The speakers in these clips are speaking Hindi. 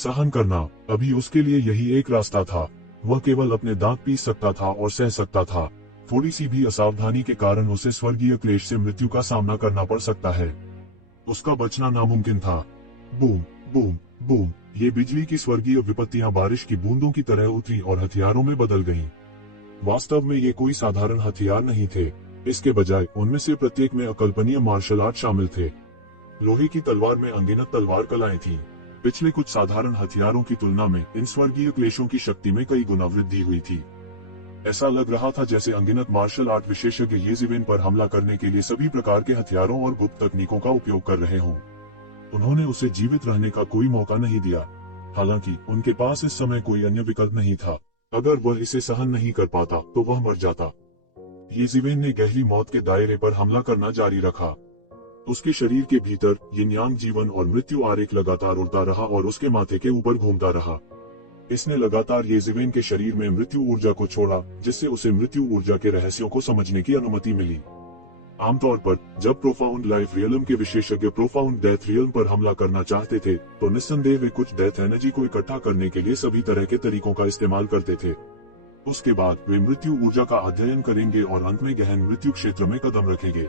सहन करना, अभी उसके लिए यही एक रास्ता था। वह केवल अपने दांत पीस सकता था और सह सकता था। थोड़ी सी भी असावधानी के कारण उसे स्वर्गीय क्लेश से मृत्यु का सामना करना पड़ सकता है। उसका बचना नामुमकिन था। बूम, बूम, बूम, ये बिजली की स्वर्गीय विपत्तियां बारिश की बूंदों की तरह उतरी और हथियारों में बदल गईं। वास्तव में ये कोई साधारण हथियार नहीं थे। इसके बजाय उनमें से प्रत्येक में अकल्पनीय मार्शल आर्ट शामिल थे। लोहे की तलवार में अनगिनत तलवार कलाएं थीं। पिछले कुछ साधारण हथियारों की तुलना में इन स्वर्गीय क्लेशों की शक्ति में कई गुना वृद्धि हुई थी। ऐसा लग रहा था जैसे अनगिनत मार्शल आर्ट विशेषज्ञ येज़िवेन पर हमला करने के लिए सभी प्रकार के हथियारों और गुप्त तकनीकों का उपयोग कर रहे हों। उन्होंने उसे जीवित रहने का कोई मौका नहीं दिया। हालांकि उनके पास इस समय कोई अन्य विकल्प नहीं था। अगर वह इसे सहन नहीं कर पाता तो वह मर जाता। येज़िवेन ने गहरी मौत के दायरे पर हमला करना जारी रखा। उसके शरीर के भीतर यिन यांग जीवन और मृत्यु आरेख लगातार उड़ता रहा और उसके माथे के ऊपर घूमता रहा। इसने लगातार येज़िवेन के शरीर में मृत्यु ऊर्जा को छोड़ा, जिससे उसे मृत्यु ऊर्जा के रहस्यों को समझने की अनुमति मिली। आमतौर पर जब प्रोफाउंड लाइफ रियलम के विशेषज्ञ प्रोफाउंड डेथ रियलम पर हमला करना चाहते थे, तो निस्संदेह वे कुछ डेथ एनर्जी को इकट्ठा करने के लिए सभी तरह के तरीकों का इस्तेमाल करते थे। उसके बाद वे मृत्यु ऊर्जा का अध्ययन करेंगे और अंत में गहन मृत्यु क्षेत्र में कदम रखेंगे।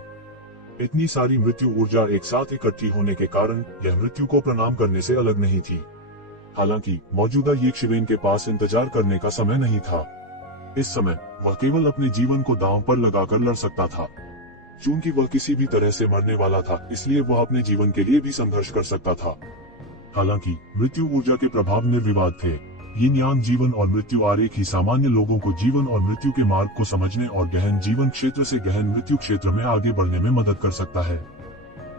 इतनी सारी मृत्यु ऊर्जा एक साथ इकट्ठी होने के कारण यह मृत्यु को प्रणाम करने से अलग नहीं थी। हालांकि मौजूदा येज़िवेन के पास इंतजार करने का समय नहीं था। इस समय वह केवल अपने जीवन को दांव पर लगाकर लड़ सकता था। चूंकि वह किसी भी तरह से मरने वाला था, इसलिए वह अपने जीवन के लिए भी संघर्ष कर सकता था। हालांकि मृत्यु ऊर्जा के प्रभाव निर्विवाद थे। यिन यांग जीवन और मृत्यु आरेख ही सामान्य लोगों को जीवन और मृत्यु के मार्ग को समझने और गहन जीवन क्षेत्र से गहन मृत्यु क्षेत्र में आगे बढ़ने में मदद कर सकता है।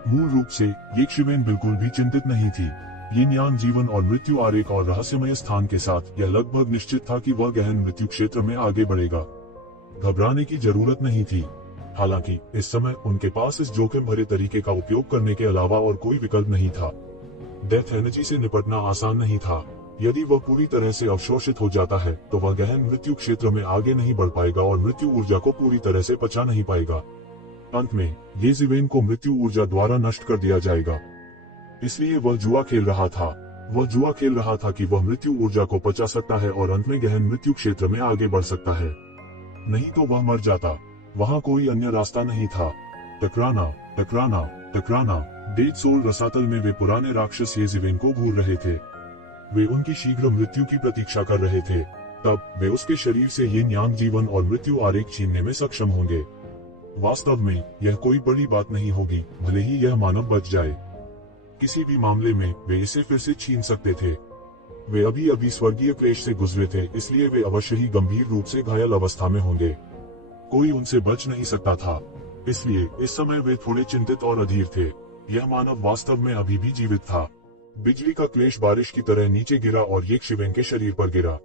मूल रूप से येज़िवेन बिल्कुल भी चिंतित नहीं थी। यिन यांग जीवन और मृत्यु आरेख और रहस्यमय स्थान के साथ यह लगभग निश्चित था कि वह गहन मृत्यु क्षेत्र में आगे बढ़ेगा। घबराने की जरूरत नहीं थी। हालांकि इस समय उनके पास इस जोखिम भरे तरीके का उपयोग करने के अलावा और कोई विकल्प नहीं था। डेथ एनर्जी से निपटना आसान नहीं था। यदि वह पूरी तरह से अवशोषित हो जाता है तो वह गहन मृत्यु क्षेत्र में आगे नहीं बढ़ पाएगा और मृत्यु ऊर्जा को पूरी तरह से पचा नहीं पाएगा। अंत में येज़िवेन को मृत्यु ऊर्जा द्वारा नष्ट कर दिया जाएगा। इसलिए वह जुआ खेल रहा था। वह जुआ खेल रहा था कि वह मृत्यु ऊर्जा को पचा सकता है और अंत में गहन मृत्यु क्षेत्र में आगे बढ़ सकता है। नहीं तो वह मर जाता। वहाँ कोई अन्य रास्ता नहीं था। टकराना, टकराना, टकराना। डेड सोल रसातल में वे पुराने राक्षस येज़िवेन को घूर रहे थे। वे उनकी शीघ्र मृत्यु की प्रतीक्षा कर रहे थे। तब वे उसके शरीर से यिन यांग जीवन और मृत्यु आरेख छीनने में सक्षम होंगे। वास्तव में यह कोई बड़ी बात नहीं होगी, भले ही यह मानव बच जाए। किसी भी मामले में वे इसे फिर से छीन सकते थे। वे अभी अभी स्वर्गीय क्लेश से गुजरे थे, इसलिए वे अवश्य ही गंभीर रूप से घायल अवस्था में होंगे। कोई उनसे बच नहीं सकता था। इसलिए इस समय वे थोड़े चिंतित और अधीर थे। यह मानव वास्तव में अभी भी जीवित था। बिजली का क्लेश बारिश की तरह नीचे गिरा और येज़िवेन के शरीर पर गिरा।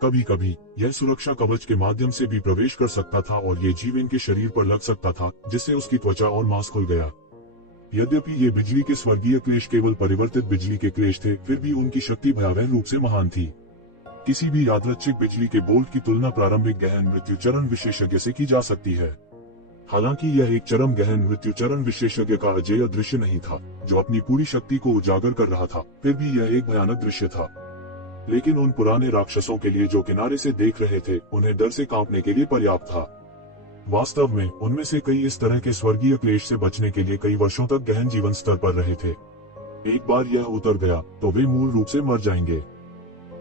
कभी कभी यह सुरक्षा कवच के माध्यम से भी प्रवेश कर सकता था और येज़िवेन के शरीर पर लग सकता था, जिससे उसकी त्वचा और मांस खुल गया। यद्यपि ये बिजली के स्वर्गीय क्लेश केवल परिवर्तित बिजली के क्लेश थे, फिर भी उनकी शक्ति भयावह रूप से महान थी। किसी भी यादृच्छिक बिजली के बोल्ट की तुलना प्रारंभिक गहन मृत्यु चरण विशेषज्ञ से की जा सकती है। हालांकि यह एक चरम गहन मृत्यु चरण विशेषज्ञ का अजेय दृश्य नहीं था, जो अपनी पूरी शक्ति को उजागर कर रहा था, फिर भी यह एक भयानक दृश्य था। लेकिन उन पुराने राक्षसों के लिए जो किनारे से देख रहे थे, उन्हें डर से कांपने के लिए पर्याप्त था। वास्तव में उनमें से कई इस तरह के स्वर्गीय क्लेश से बचने के लिए कई वर्षों तक गहन जीवन स्तर पर रहे थे। एक बार यह उतर गया तो वे मूल रूप से मर जाएंगे।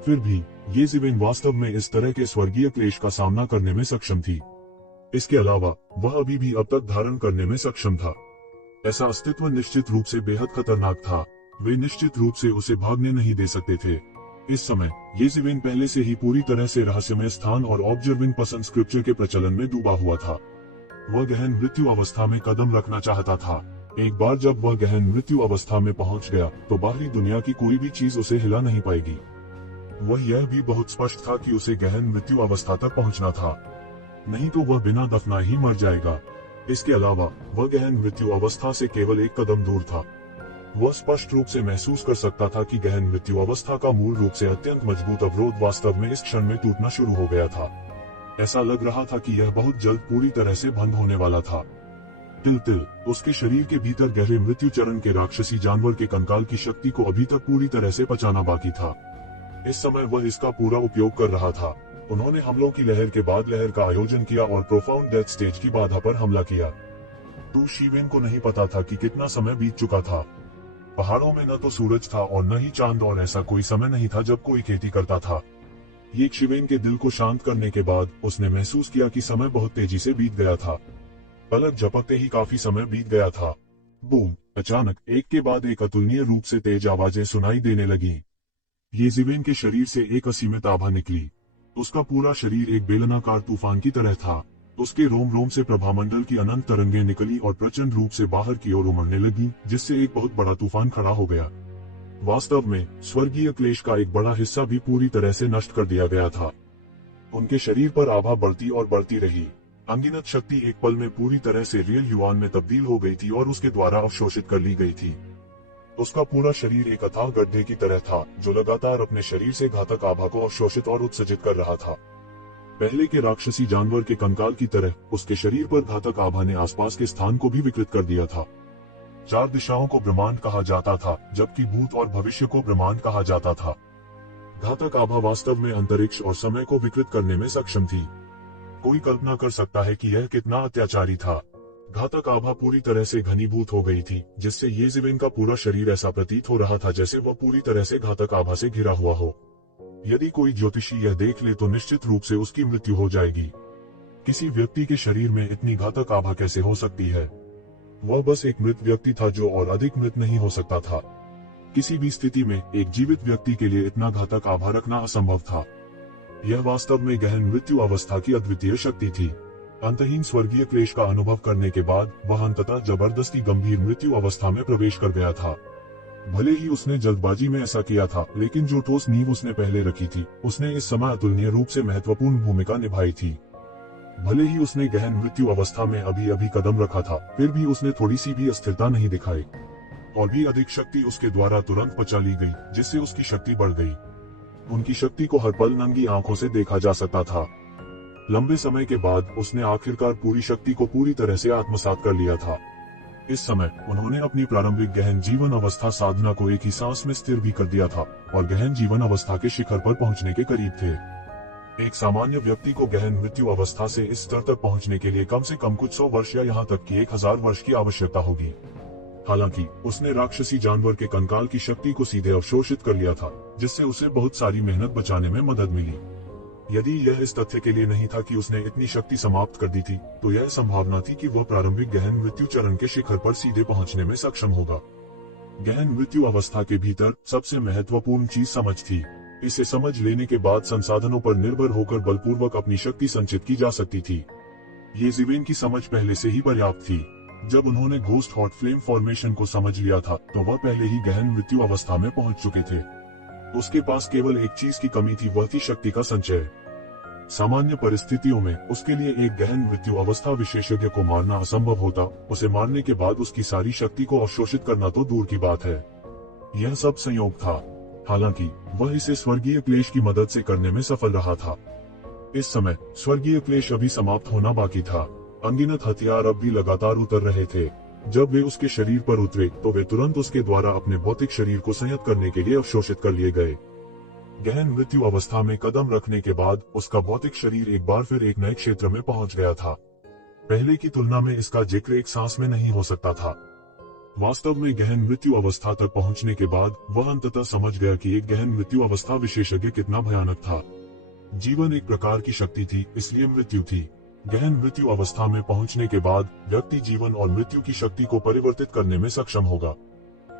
फिर भी येज़िवेन वास्तव में इस तरह के स्वर्गीय क्लेश का सामना करने में सक्षम थी। इसके अलावा वह अभी भी अब तक धारण करने में सक्षम था। ऐसा अस्तित्व निश्चित रूप से बेहद खतरनाक था। वे निश्चित रूप से उसे भागने नहीं दे सकते थे। इस समय येज़िवेन पहले से ही पूरी तरह से रहस्यमय स्थान और ऑब्जर्विंग पसंद स्क्रिप्चर के प्रचलन में डूबा हुआ था। वह गहन मृत्यु अवस्था में कदम रखना चाहता था। एक बार जब वह गहन मृत्यु अवस्था में पहुंच गया तो बाहरी दुनिया की कोई भी चीज उसे हिला नहीं पाएगी। वह यह भी बहुत स्पष्ट था कि उसे गहन मृत्यु अवस्था तक पहुंचना था, नहीं तो वह बिना दफनाए ही मर जाएगा। इसके अलावा वह गहन मृत्यु अवस्था से केवल एक कदम दूर था। वह स्पष्ट रूप से महसूस कर सकता था कि गहन मृत्यु अवस्था का मूल रूप से अत्यंत मजबूत अवरोध वास्तव में इस क्षण में टूटना शुरू हो गया था। ऐसा लग रहा था कि यह बहुत जल्द पूरी तरह से बंद होने वाला था। तिल तिल उसके शरीर के भीतर गहरे मृत्यु चरण के राक्षसी जानवर के कंकाल की शक्ति को अभी तक पूरी तरह से पचाना बाकी था। इस समय वह इसका पूरा उपयोग कर रहा था। उन्होंने हमलों की लहर के बाद लहर का आयोजन किया और प्रोफाउंड डेथ स्टेज की बाधा पर हमला किया। टू शिवेन को नहीं पता था कि कितना समय बीत चुका था। पहाड़ों में न तो सूरज था और न ही चांद, और ऐसा कोई समय नहीं था जब कोई खेती करता था। ये शिवेन के दिल को शांत करने के बाद उसने महसूस किया कि समय बहुत तेजी से बीत गया था। पलक झपकते ही काफी समय बीत गया था। बूम! अचानक एक के बाद एक अतुलनीय रूप से तेज आवाजें सुनाई देने लगी। ये जिवेन के शरीर से एक असीमित आभा निकली। उसका पूरा शरीर एक बेलनाकार तूफान की तरह था। उसके रोम रोम से प्रभामंडल की अनंत तरंगें निकली और प्रचंड रूप से बाहर की ओर उमड़ने लगी, जिससे एक बहुत बड़ा तूफान खड़ा हो गया। वास्तव में स्वर्गीय क्लेश का एक बड़ा हिस्सा भी पूरी तरह से नष्ट कर दिया गया था। उनके शरीर पर आभा बढ़ती और बढ़ती रही। अनगिनत शक्ति एक पल में पूरी तरह से रियल युआन में तब्दील हो गई थी और उसके द्वारा अवशोषित कर ली गई थी। उसका पूरा शरीर एक अथाह गड्ढे की तरह था, जो लगातार अपने शरीर से घातक आभा को अवशोषित और उत्सर्जित कर रहा था। पहले के राक्षसी जानवर के कंकाल की तरह उसके शरीर पर घातक आभा ने आसपास के स्थान को भी विकृत कर दिया था। 4 दिशाओं को ब्रह्मांड कहा जाता था, जबकि भूत और भविष्य को ब्रह्मांड कहा जाता था। घातक आभा वास्तव में अंतरिक्ष और समय को विकृत करने में सक्षम थी। कोई कल्पना कर सकता है कि यह कितना अत्याचारी था। घातक आभा पूरी तरह से घनीभूत हो गई थी, जिससे ये जिवेन का पूरा शरीर ऐसा प्रतीत हो रहा था जैसे वह पूरी तरह से घातक आभा से घिरा हुआ हो। यदि कोई ज्योतिषी यह देख ले तो निश्चित रूप से उसकी मृत्यु हो जाएगी। किसी व्यक्ति के शरीर में इतनी घातक आभा कैसे हो सकती है? वह बस एक मृत व्यक्ति था जो और अधिक मृत नहीं हो सकता था। किसी भी स्थिति में एक जीवित व्यक्ति के लिए इतना घातक आभा रखना असंभव था। यह वास्तव में गहन मृत्यु अवस्था की अद्वितीय शक्ति थी। अंतहीन स्वर्गीय क्लेश का अनुभव करने के बाद वह अंततः जबरदस्ती गंभीर मृत्यु अवस्था में प्रवेश कर गया था। भले ही उसने जल्दबाजी में ऐसा किया था, लेकिन जो ठोस नींव उसने पहले रखी थी, उसने इस समय अतुलनीय रूप से महत्वपूर्ण भूमिका निभाई थी। भले ही उसने गहन मृत्यु अवस्था में अभी अभी कदम रखा था, फिर भी उसने थोड़ी सी भी अस्थिरता नहीं दिखाई। और भी अधिक शक्ति उसके द्वारा तुरंत पचा ली गई, जिससे उसकी शक्ति बढ़ गई। उनकी शक्ति को हर पल नंगी आंखों से देखा जा सकता था। लंबे समय के बाद उसने आखिरकार पूरी शक्ति को पूरी तरह से आत्मसात कर लिया था। इस समय उन्होंने अपनी प्रारंभिक गहन जीवन अवस्था साधना को एक ही सांस में स्थिर भी कर दिया था और गहन जीवन अवस्था के शिखर पर पहुंचने के करीब थे। एक सामान्य व्यक्ति को गहन मृत्यु अवस्था से इस स्तर तक पहुंचने के लिए कम से कम कुछ 100 वर्ष या यहाँ तक कि 1000 वर्ष की आवश्यकता होगी। हालांकि उसने राक्षसी जानवर के कंकाल की शक्ति को सीधे अवशोषित कर लिया था, जिससे उसे बहुत सारी मेहनत बचाने में मदद मिली। यदि यह इस तथ्य के लिए नहीं था कि उसने इतनी शक्ति समाप्त कर दी थी, तो यह संभावना थी कि वह प्रारंभिक गहन मृत्यु चरण के शिखर पर सीधे पहुंचने में सक्षम होगा। गहन मृत्यु अवस्था के भीतर सबसे महत्वपूर्ण चीज समझ थी। इसे समझ लेने के बाद संसाधनों पर निर्भर होकर बलपूर्वक अपनी शक्ति संचित की जा सकती थी। ये जिवेन की समझ पहले से ही पर्याप्त थी। जब उन्होंने घोस्ट हॉट फ्लेम फॉर्मेशन को समझ लिया था, तो वह पहले ही गहन मृत्यु अवस्था में पहुंच चुके थे। उसके पास केवल एक चीज की कमी थी, वह थी शक्ति का संचय। सामान्य परिस्थितियों में उसके लिए एक गहन मृत्यु अवस्था विशेषज्ञ को मारना असंभव होता। उसे मारने के बाद उसकी सारी शक्ति को अवशोषित करना तो दूर की बात है। यह सब संयोग था। हालांकि वह इसे स्वर्गीय क्लेश की मदद से करने में सफल रहा था। इस समय स्वर्गीय क्लेश अभी समाप्त होना बाकी था। अनगिनत हथियार अब भी लगातार उतर रहे थे। जब वे उसके शरीर पर उतरे तो वे तुरंत उसके द्वारा अपने भौतिक शरीर को संयत करने के लिए अवशोषित कर लिए गए। गहन मृत्यु अवस्था में कदम रखने के बाद उसका भौतिक शरीर एक बार फिर एक नए क्षेत्र में पहुंच गया था। पहले की तुलना में इसका जिक्र एक सांस में नहीं हो सकता था। वास्तव में गहन मृत्यु अवस्था तक पहुंचने के बाद वह अंततः समझ गया कि एक गहन मृत्यु अवस्था विशेषज्ञ कितना भयानक था। जीवन एक प्रकार की शक्ति थी, इसलिए मृत्यु थी। गहन मृत्यु अवस्था में पहुंचने के बाद व्यक्ति जीवन और मृत्यु की शक्ति को परिवर्तित करने में सक्षम होगा।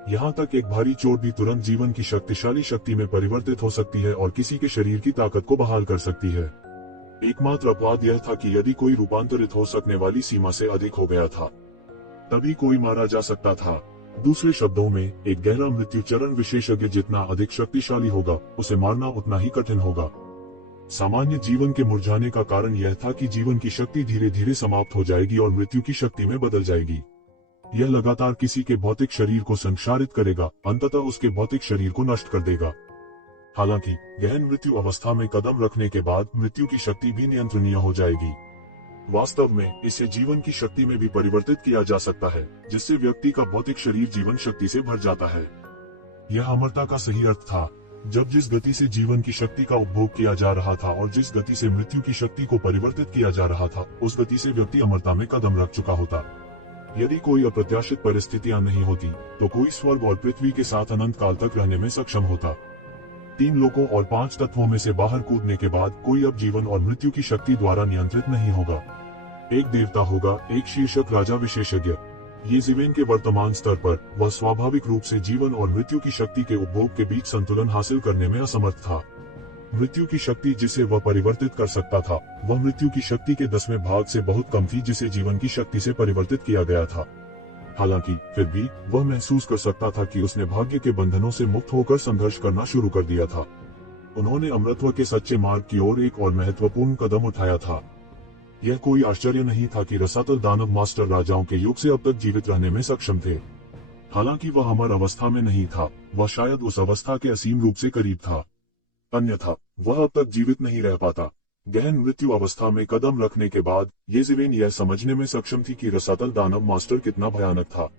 यहाँ तक एक भारी चोट भी तुरंत जीवन की शक्तिशाली शक्ति में परिवर्तित हो सकती है और किसी के शरीर की ताकत को बहाल कर सकती है। एकमात्र अपवाद यह था कि यदि कोई रूपांतरित हो सकने वाली सीमा से अधिक हो गया था, तभी कोई मारा जा सकता था। दूसरे शब्दों में, एक गहरा मृत्यु चरण विशेषज्ञ जितना अधिक शक्तिशाली होगा, उसे मारना उतना ही कठिन होगा। सामान्य जीवन के मुरझाने का कारण यह था कि जीवन की शक्ति धीरे धीरे समाप्त हो जाएगी और मृत्यु की शक्ति में बदल जाएगी। यह लगातार किसी के भौतिक शरीर को संक्षारित करेगा, अंततः उसके भौतिक शरीर को नष्ट कर देगा। हालांकि गहन मृत्यु अवस्था में कदम रखने के बाद मृत्यु की शक्ति भी नियंत्रणीय हो जाएगी। वास्तव में इसे जीवन की शक्ति में भी परिवर्तित किया जा सकता है, जिससे व्यक्ति का भौतिक शरीर जीवन शक्ति से भर जाता है। यह अमरता का सही अर्थ था, जब जिस गति से जीवन की शक्ति का उपभोग किया जा रहा था और जिस गति से मृत्यु की शक्ति को परिवर्तित किया जा रहा था, उस गति से व्यक्ति अमरता में कदम रख चुका होता। यदि कोई अप्रत्याशित परिस्थितियां नहीं होती, तो कोई स्वर्ग और पृथ्वी के साथ अनंत काल तक रहने में सक्षम होता। 3 लोकों और 5 तत्वों में से बाहर कूदने के बाद कोई अब जीवन और मृत्यु की शक्ति द्वारा नियंत्रित नहीं होगा। एक देवता होगा, एक शीर्षक राजा विशेषज्ञ। येज़ेबेल के वर्तमान स्तर पर वह स्वाभाविक रूप से जीवन और मृत्यु की शक्ति के उपभोग के बीच संतुलन हासिल करने में असमर्थ था। मृत्यु की शक्ति जिसे वह परिवर्तित कर सकता था, वह मृत्यु की शक्ति के 10वें भाग से बहुत कम थी जिसे जीवन की शक्ति से परिवर्तित किया गया था। हालांकि फिर भी वह महसूस कर सकता था कि उसने भाग्य के बंधनों से मुक्त होकर संघर्ष करना शुरू कर दिया था। उन्होंने अमरत्व के सच्चे मार्ग की ओर एक और महत्वपूर्ण कदम उठाया था। यह कोई आश्चर्य नहीं था कि रसातल दानव मास्टर राजाओं के युग से अब तक जीवित रहने में सक्षम थे। हालांकि वह अमर अवस्था में नहीं था, वह शायद उस अवस्था के असीम रूप से करीब था। अन्यथा वह अब तक जीवित नहीं रह पाता। गहन मृत्यु अवस्था में कदम रखने के बाद येज़ेबेल यह समझने में सक्षम थी कि रसातल दानव मास्टर कितना भयानक था।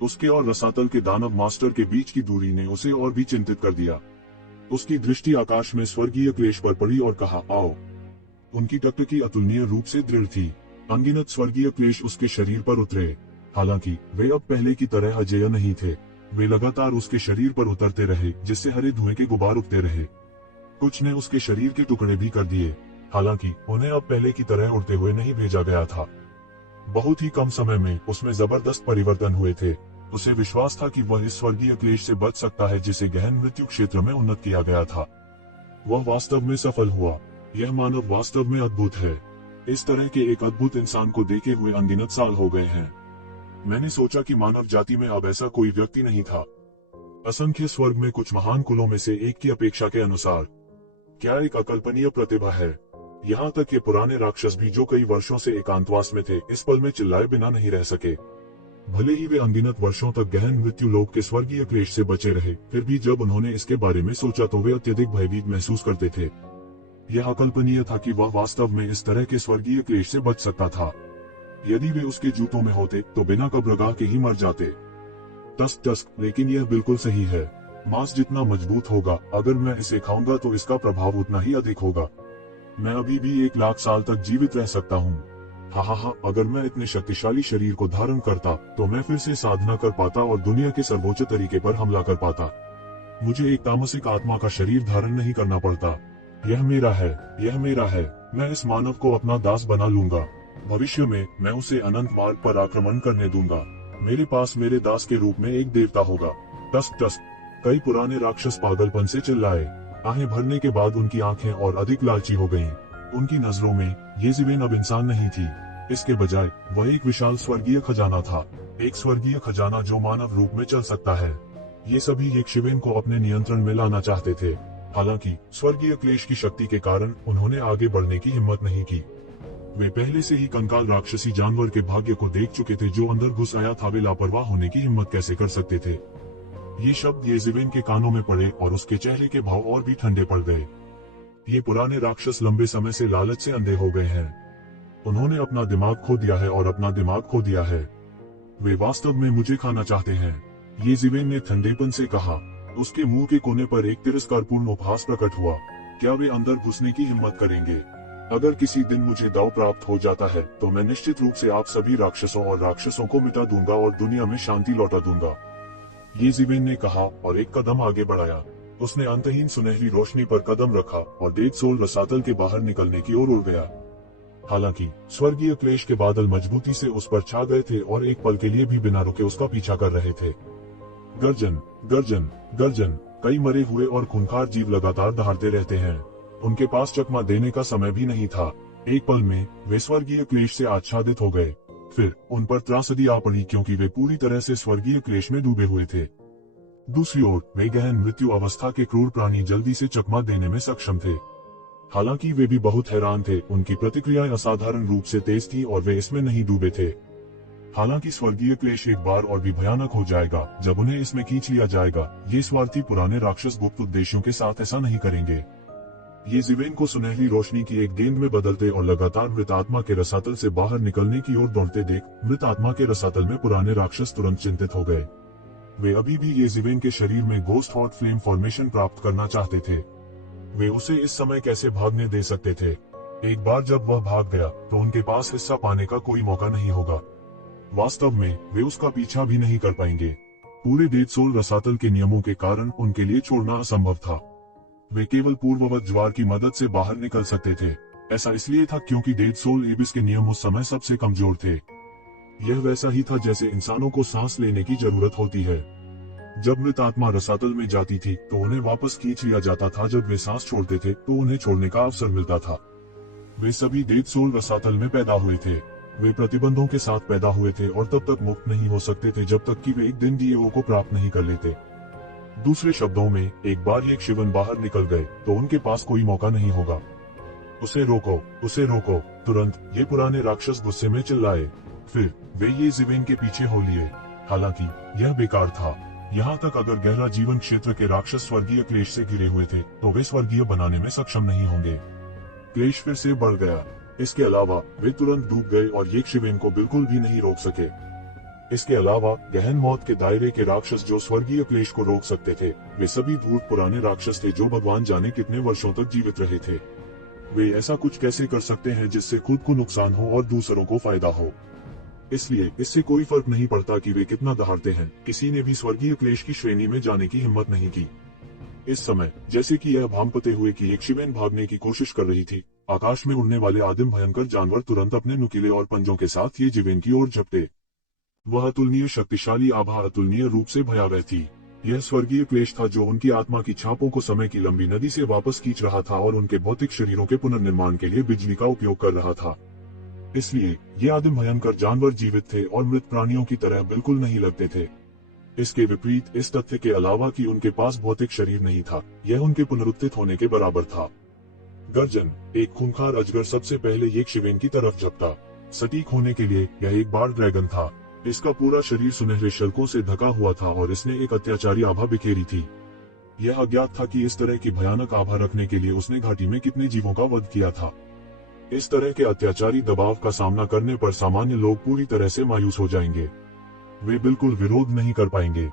उसके और रसातल के दानव मास्टर के बीच की दूरी ने उसे और भी चिंतित कर दिया। उसकी दृष्टि आकाश में स्वर्गीय क्लेश पर पड़ी और कहा, आओ। उनकी टकटकी अतुलनीय रूप से दृढ़ थी। अनगिनत स्वर्गीय क्लेश उसके शरीर पर उतरे। हालांकि वे अब पहले की तरह अजेय नहीं थे। वे लगातार उसके शरीर पर उतरते रहे, जिससे हरे धुएं के गुबार उठते रहे। कुछ ने उसके शरीर के टुकड़े भी कर दिए, हालांकि उन्हें अब पहले की तरह उड़ते हुए नहीं भेजा गया था। बहुत ही कम समय में उसमें जबरदस्त परिवर्तन हुए थे। उसे विश्वास था कि वह इस स्वर्गीय क्लेश से बच सकता है जिसे गहन मृत्यु क्षेत्र में उन्नत किया गया था। वह वास्तव में सफल हुआ। यह मानव वास्तव में अद्भुत है। इस तरह के एक अद्भुत इंसान को देखे हुए अनगिनत साल हो गए हैं। मैंने सोचा कि मानव जाति में अब ऐसा कोई व्यक्ति नहीं था। असंख्य स्वर्ग में कुछ महान कुलों में से एक की अपेक्षा के अनुसार क्या एक अकल्पनीय प्रतिभा है। यहाँ तक कि पुराने राक्षस भी जो कई वर्षों से एकांतवास में थे, इस पल में चिल्लाए बिना नहीं रह सके। भले ही वे अनगिनत वर्षों तक गहन मृत्यु लोक के स्वर्गीय क्लेश से बचे रहे, फिर भी जब उन्होंने इसके बारे में सोचा तो वे अत्यधिक भयभीत महसूस करते थे। यह अकल्पनीय था कि वह वास्तव में इस तरह के स्वर्गीय क्लेश से बच सकता था। यदि वे उसके जूतों में होते तो बिना कब्रगाह के ही मर जाते। टस्क टस्क, लेकिन यह बिल्कुल सही है। मांस जितना मजबूत होगा, अगर मैं इसे खाऊंगा तो इसका प्रभाव उतना ही अधिक होगा। मैं अभी भी 1 लाख साल तक जीवित रह सकता हूँ। हाँ, अगर मैं इतने शक्तिशाली शरीर को धारण करता तो मैं फिर से साधना कर पाता और दुनिया के सर्वोच्च तरीके पर हमला कर पाता। मुझे एक तामसिक आत्मा का शरीर धारण नहीं करना पड़ता। यह मेरा है, यह मेरा है। मैं इस मानव को अपना दास बना लूंगा। भविष्य में मैं उसे अनंत मार्ग पर आक्रमण करने दूंगा। मेरे पास मेरे दास के रूप में एक देवता होगा। टस्क टस्क, कई पुराने राक्षस पागलपन से चिल्लाए। आहें भरने के बाद उनकी आंखें और अधिक लालची हो गईं। उनकी नजरों में येज़ेबेल अब इंसान नहीं थी। इसके बजाय वह एक विशाल स्वर्गीय खजाना था। एक स्वर्गीय खजाना जो मानव रूप में चल सकता है। ये सभी येज़ेबेल को अपने नियंत्रण में लाना चाहते थे। हालांकि स्वर्गीय क्लेश की शक्ति के कारण उन्होंने आगे बढ़ने की हिम्मत नहीं की। वे पहले से ही कंकाल राक्षसी जानवर के भाग्य को देख चुके थे जो अंदर घुस आया था। वे लापरवाह होने की हिम्मत कैसे कर सकते थे। ये शब्द येज़ेबेल के कानों में पड़े और उसके चेहरे के भाव और भी ठंडे पड़ गए। ये पुराने राक्षस लंबे समय से लालच से अंधे हो गए हैं। उन्होंने अपना दिमाग खो दिया है और अपना दिमाग खो दिया है। वे वास्तव में मुझे खाना चाहते हैं, येज़ेबेल ने ठंडेपन से कहा। उसके मुंह के कोने पर एक तिरस्कारपूर्ण उपहास प्रकट हुआ। क्या वे अंदर घुसने की हिम्मत करेंगे? अगर किसी दिन मुझे दाव प्राप्त हो जाता है तो मैं निश्चित रूप से आप सभी राक्षसों और राक्षसों को मिटा दूंगा और दुनिया में शांति लौटा दूंगा, येज़ेबेल ने कहा और एक कदम आगे बढ़ाया। उसने अंतहीन सुनहरी रोशनी पर कदम रखा और 1.5 सोल रसातल के बाहर निकलने की ओर उड़ गया। हालांकि स्वर्गीय क्लेश के बादल मजबूती से उस पर छा गए थे और एक पल के लिए भी बिना रुके उसका पीछा कर रहे थे। गर्जन गर्जन गर्जन, कई मरे हुए और खूंखार जीव लगातार दहाड़ते रहते हैं। उनके पास चकमा देने का समय भी नहीं था। एक पल में वे स्वर्गीय क्लेश से आच्छादित हो गए। फिर उन पर त्रासदी आ पड़ी क्योंकि वे पूरी तरह से स्वर्गीय क्लेश में डूबे हुए थे। दूसरी ओर वे गहन मृत्यु अवस्था के क्रूर प्राणी जल्दी से चकमा देने में सक्षम थे। हालांकि वे भी बहुत हैरान थे। उनकी प्रतिक्रियाएं असाधारण रूप से तेज थी और वे इसमें नहीं डूबे थे। हालांकि स्वर्गीय क्लेश एक बार और भी भयानक हो जाएगा जब उन्हें इसमें खींच लिया जाएगा। ये स्वार्थी पुराने राक्षस गुप्त उद्देश्यों के साथ ऐसा नहीं करेंगे। ये जिवेन को सुनहरी रोशनी की एक गेंद में बदलते और लगातार मृत आत्मा के रसातल से बाहर निकलने की ओर दौड़ते देख मृत आत्मा के रसातल में पुराने राक्षस तुरंत चिंतित हो गए। वे अभी भी ये जिवेन के शरीर में गोस्ट हॉट फ्लेम फॉर्मेशन प्राप्त करना चाहते थे। वे उसे इस समय कैसे भागने दे सकते थे? एक बार जब वह भाग गया तो उनके पास हिस्सा पाने का कोई मौका नहीं होगा। वास्तव में वे उसका पीछा भी नहीं कर पाएंगे। पूरे डेड सोल रसातल के नियमों के कारण उनके लिए छोड़ना असंभव था। वे केवल पूर्ववत ज्वार की मदद से बाहर निकल सकते थे। ऐसा इसलिए था क्योंकि डेड सोल एबिस के नियम उस समय सबसे कमजोर थे। यह वैसा ही था जैसे इंसानों को सांस लेने की जरूरत होती है। जब मृत आत्मा रसातल में जाती थी तो उन्हें वापस खींच लिया जाता था। जब वे सांस छोड़ते थे तो उन्हें छोड़ने का अवसर मिलता था। वे सभी डेड सोल रसातल में पैदा हुए थे। वे प्रतिबंधों के साथ पैदा हुए थे और तब तक मुक्त नहीं हो सकते थे जब तक कि वे एक दिन डीएओ को प्राप्त नहीं कर लेते। दूसरे शब्दों में, एक बार ये शिवन बाहर निकल गए तो उनके पास कोई मौका नहीं होगा। उसे रोको, उसे रोको, तुरंत! ये पुराने राक्षस गुस्से में चिल्लाए। फिर वे ये जिवेन के पीछे हो लिए। हालांकि यह बेकार था। यहाँ तक अगर गहरा जीवन क्षेत्र के राक्षस स्वर्गीय क्लेश से घिरे हुए थे तो वे स्वर्गीय बनाने में सक्षम नहीं होंगे। क्लेश फिर से बढ़ गया। इसके अलावा वे तुरंत डूब गए और ये शिवेन को बिल्कुल भी नहीं रोक सके। इसके अलावा गहन मौत के दायरे के राक्षस जो स्वर्गीय क्लेश को रोक सकते थे, वे सभी धूर्त पुराने राक्षस थे जो भगवान जाने कितने वर्षों तक जीवित रहे थे। वे ऐसा कुछ कैसे कर सकते हैं जिससे खुद को नुकसान हो और दूसरों को फायदा हो? इसलिए इससे कोई फर्क नहीं पड़ता कि वे कितना दहाड़ते हैं। किसी ने भी स्वर्गीय क्लेश की श्रेणी में जाने की हिम्मत नहीं की। इस समय जैसे कि यह भांपते हुए कि एक शिवेन भागने की कोशिश कर रही थी, आकाश में उड़ने वाले आदिम भयंकर जानवर तुरंत अपने नुकीले और पंजों के साथ ये जिवेन की ओर झपटे। वह अतुलनीय शक्तिशाली आभा अतुलनीय रूप से भयावह थी। यह स्वर्गीय क्लेश था जो उनकी आत्मा की छापों को समय की लंबी नदी से वापस खींच रहा था और उनके भौतिक शरीरों के पुनर्निर्माण के लिए बिजली का उपयोग कर रहा था। इसलिए ये आदिम भयंकर जानवर जीवित थे और मृत प्राणियों की तरह बिल्कुल नहीं लगते थे। इसके विपरीत इस तथ्य के अलावा कि उनके पास भौतिक शरीर नहीं था, यह उनके पुनरुत्थित होने के बराबर था। गर्जन! एक खूंखार अजगर सबसे पहले ये शिवेन की तरफ झपटा। सटीक होने के लिए यह एक बार ड्रैगन था। इसका पूरा शरीर सुनहरे शल्कों से ढका हुआ था और इसने एक अत्याचारी आभा बिखेरी थी। यह अज्ञात था कि इस तरह की भयानक आभा रखने के लिए उसने घाटी में कितने जीवों का वध किया था। इस तरह के अत्याचारी दबाव का सामना करने पर सामान्य लोग पूरी तरह से मायूस हो जाएंगे। वे बिल्कुल विरोध नहीं कर पाएंगे।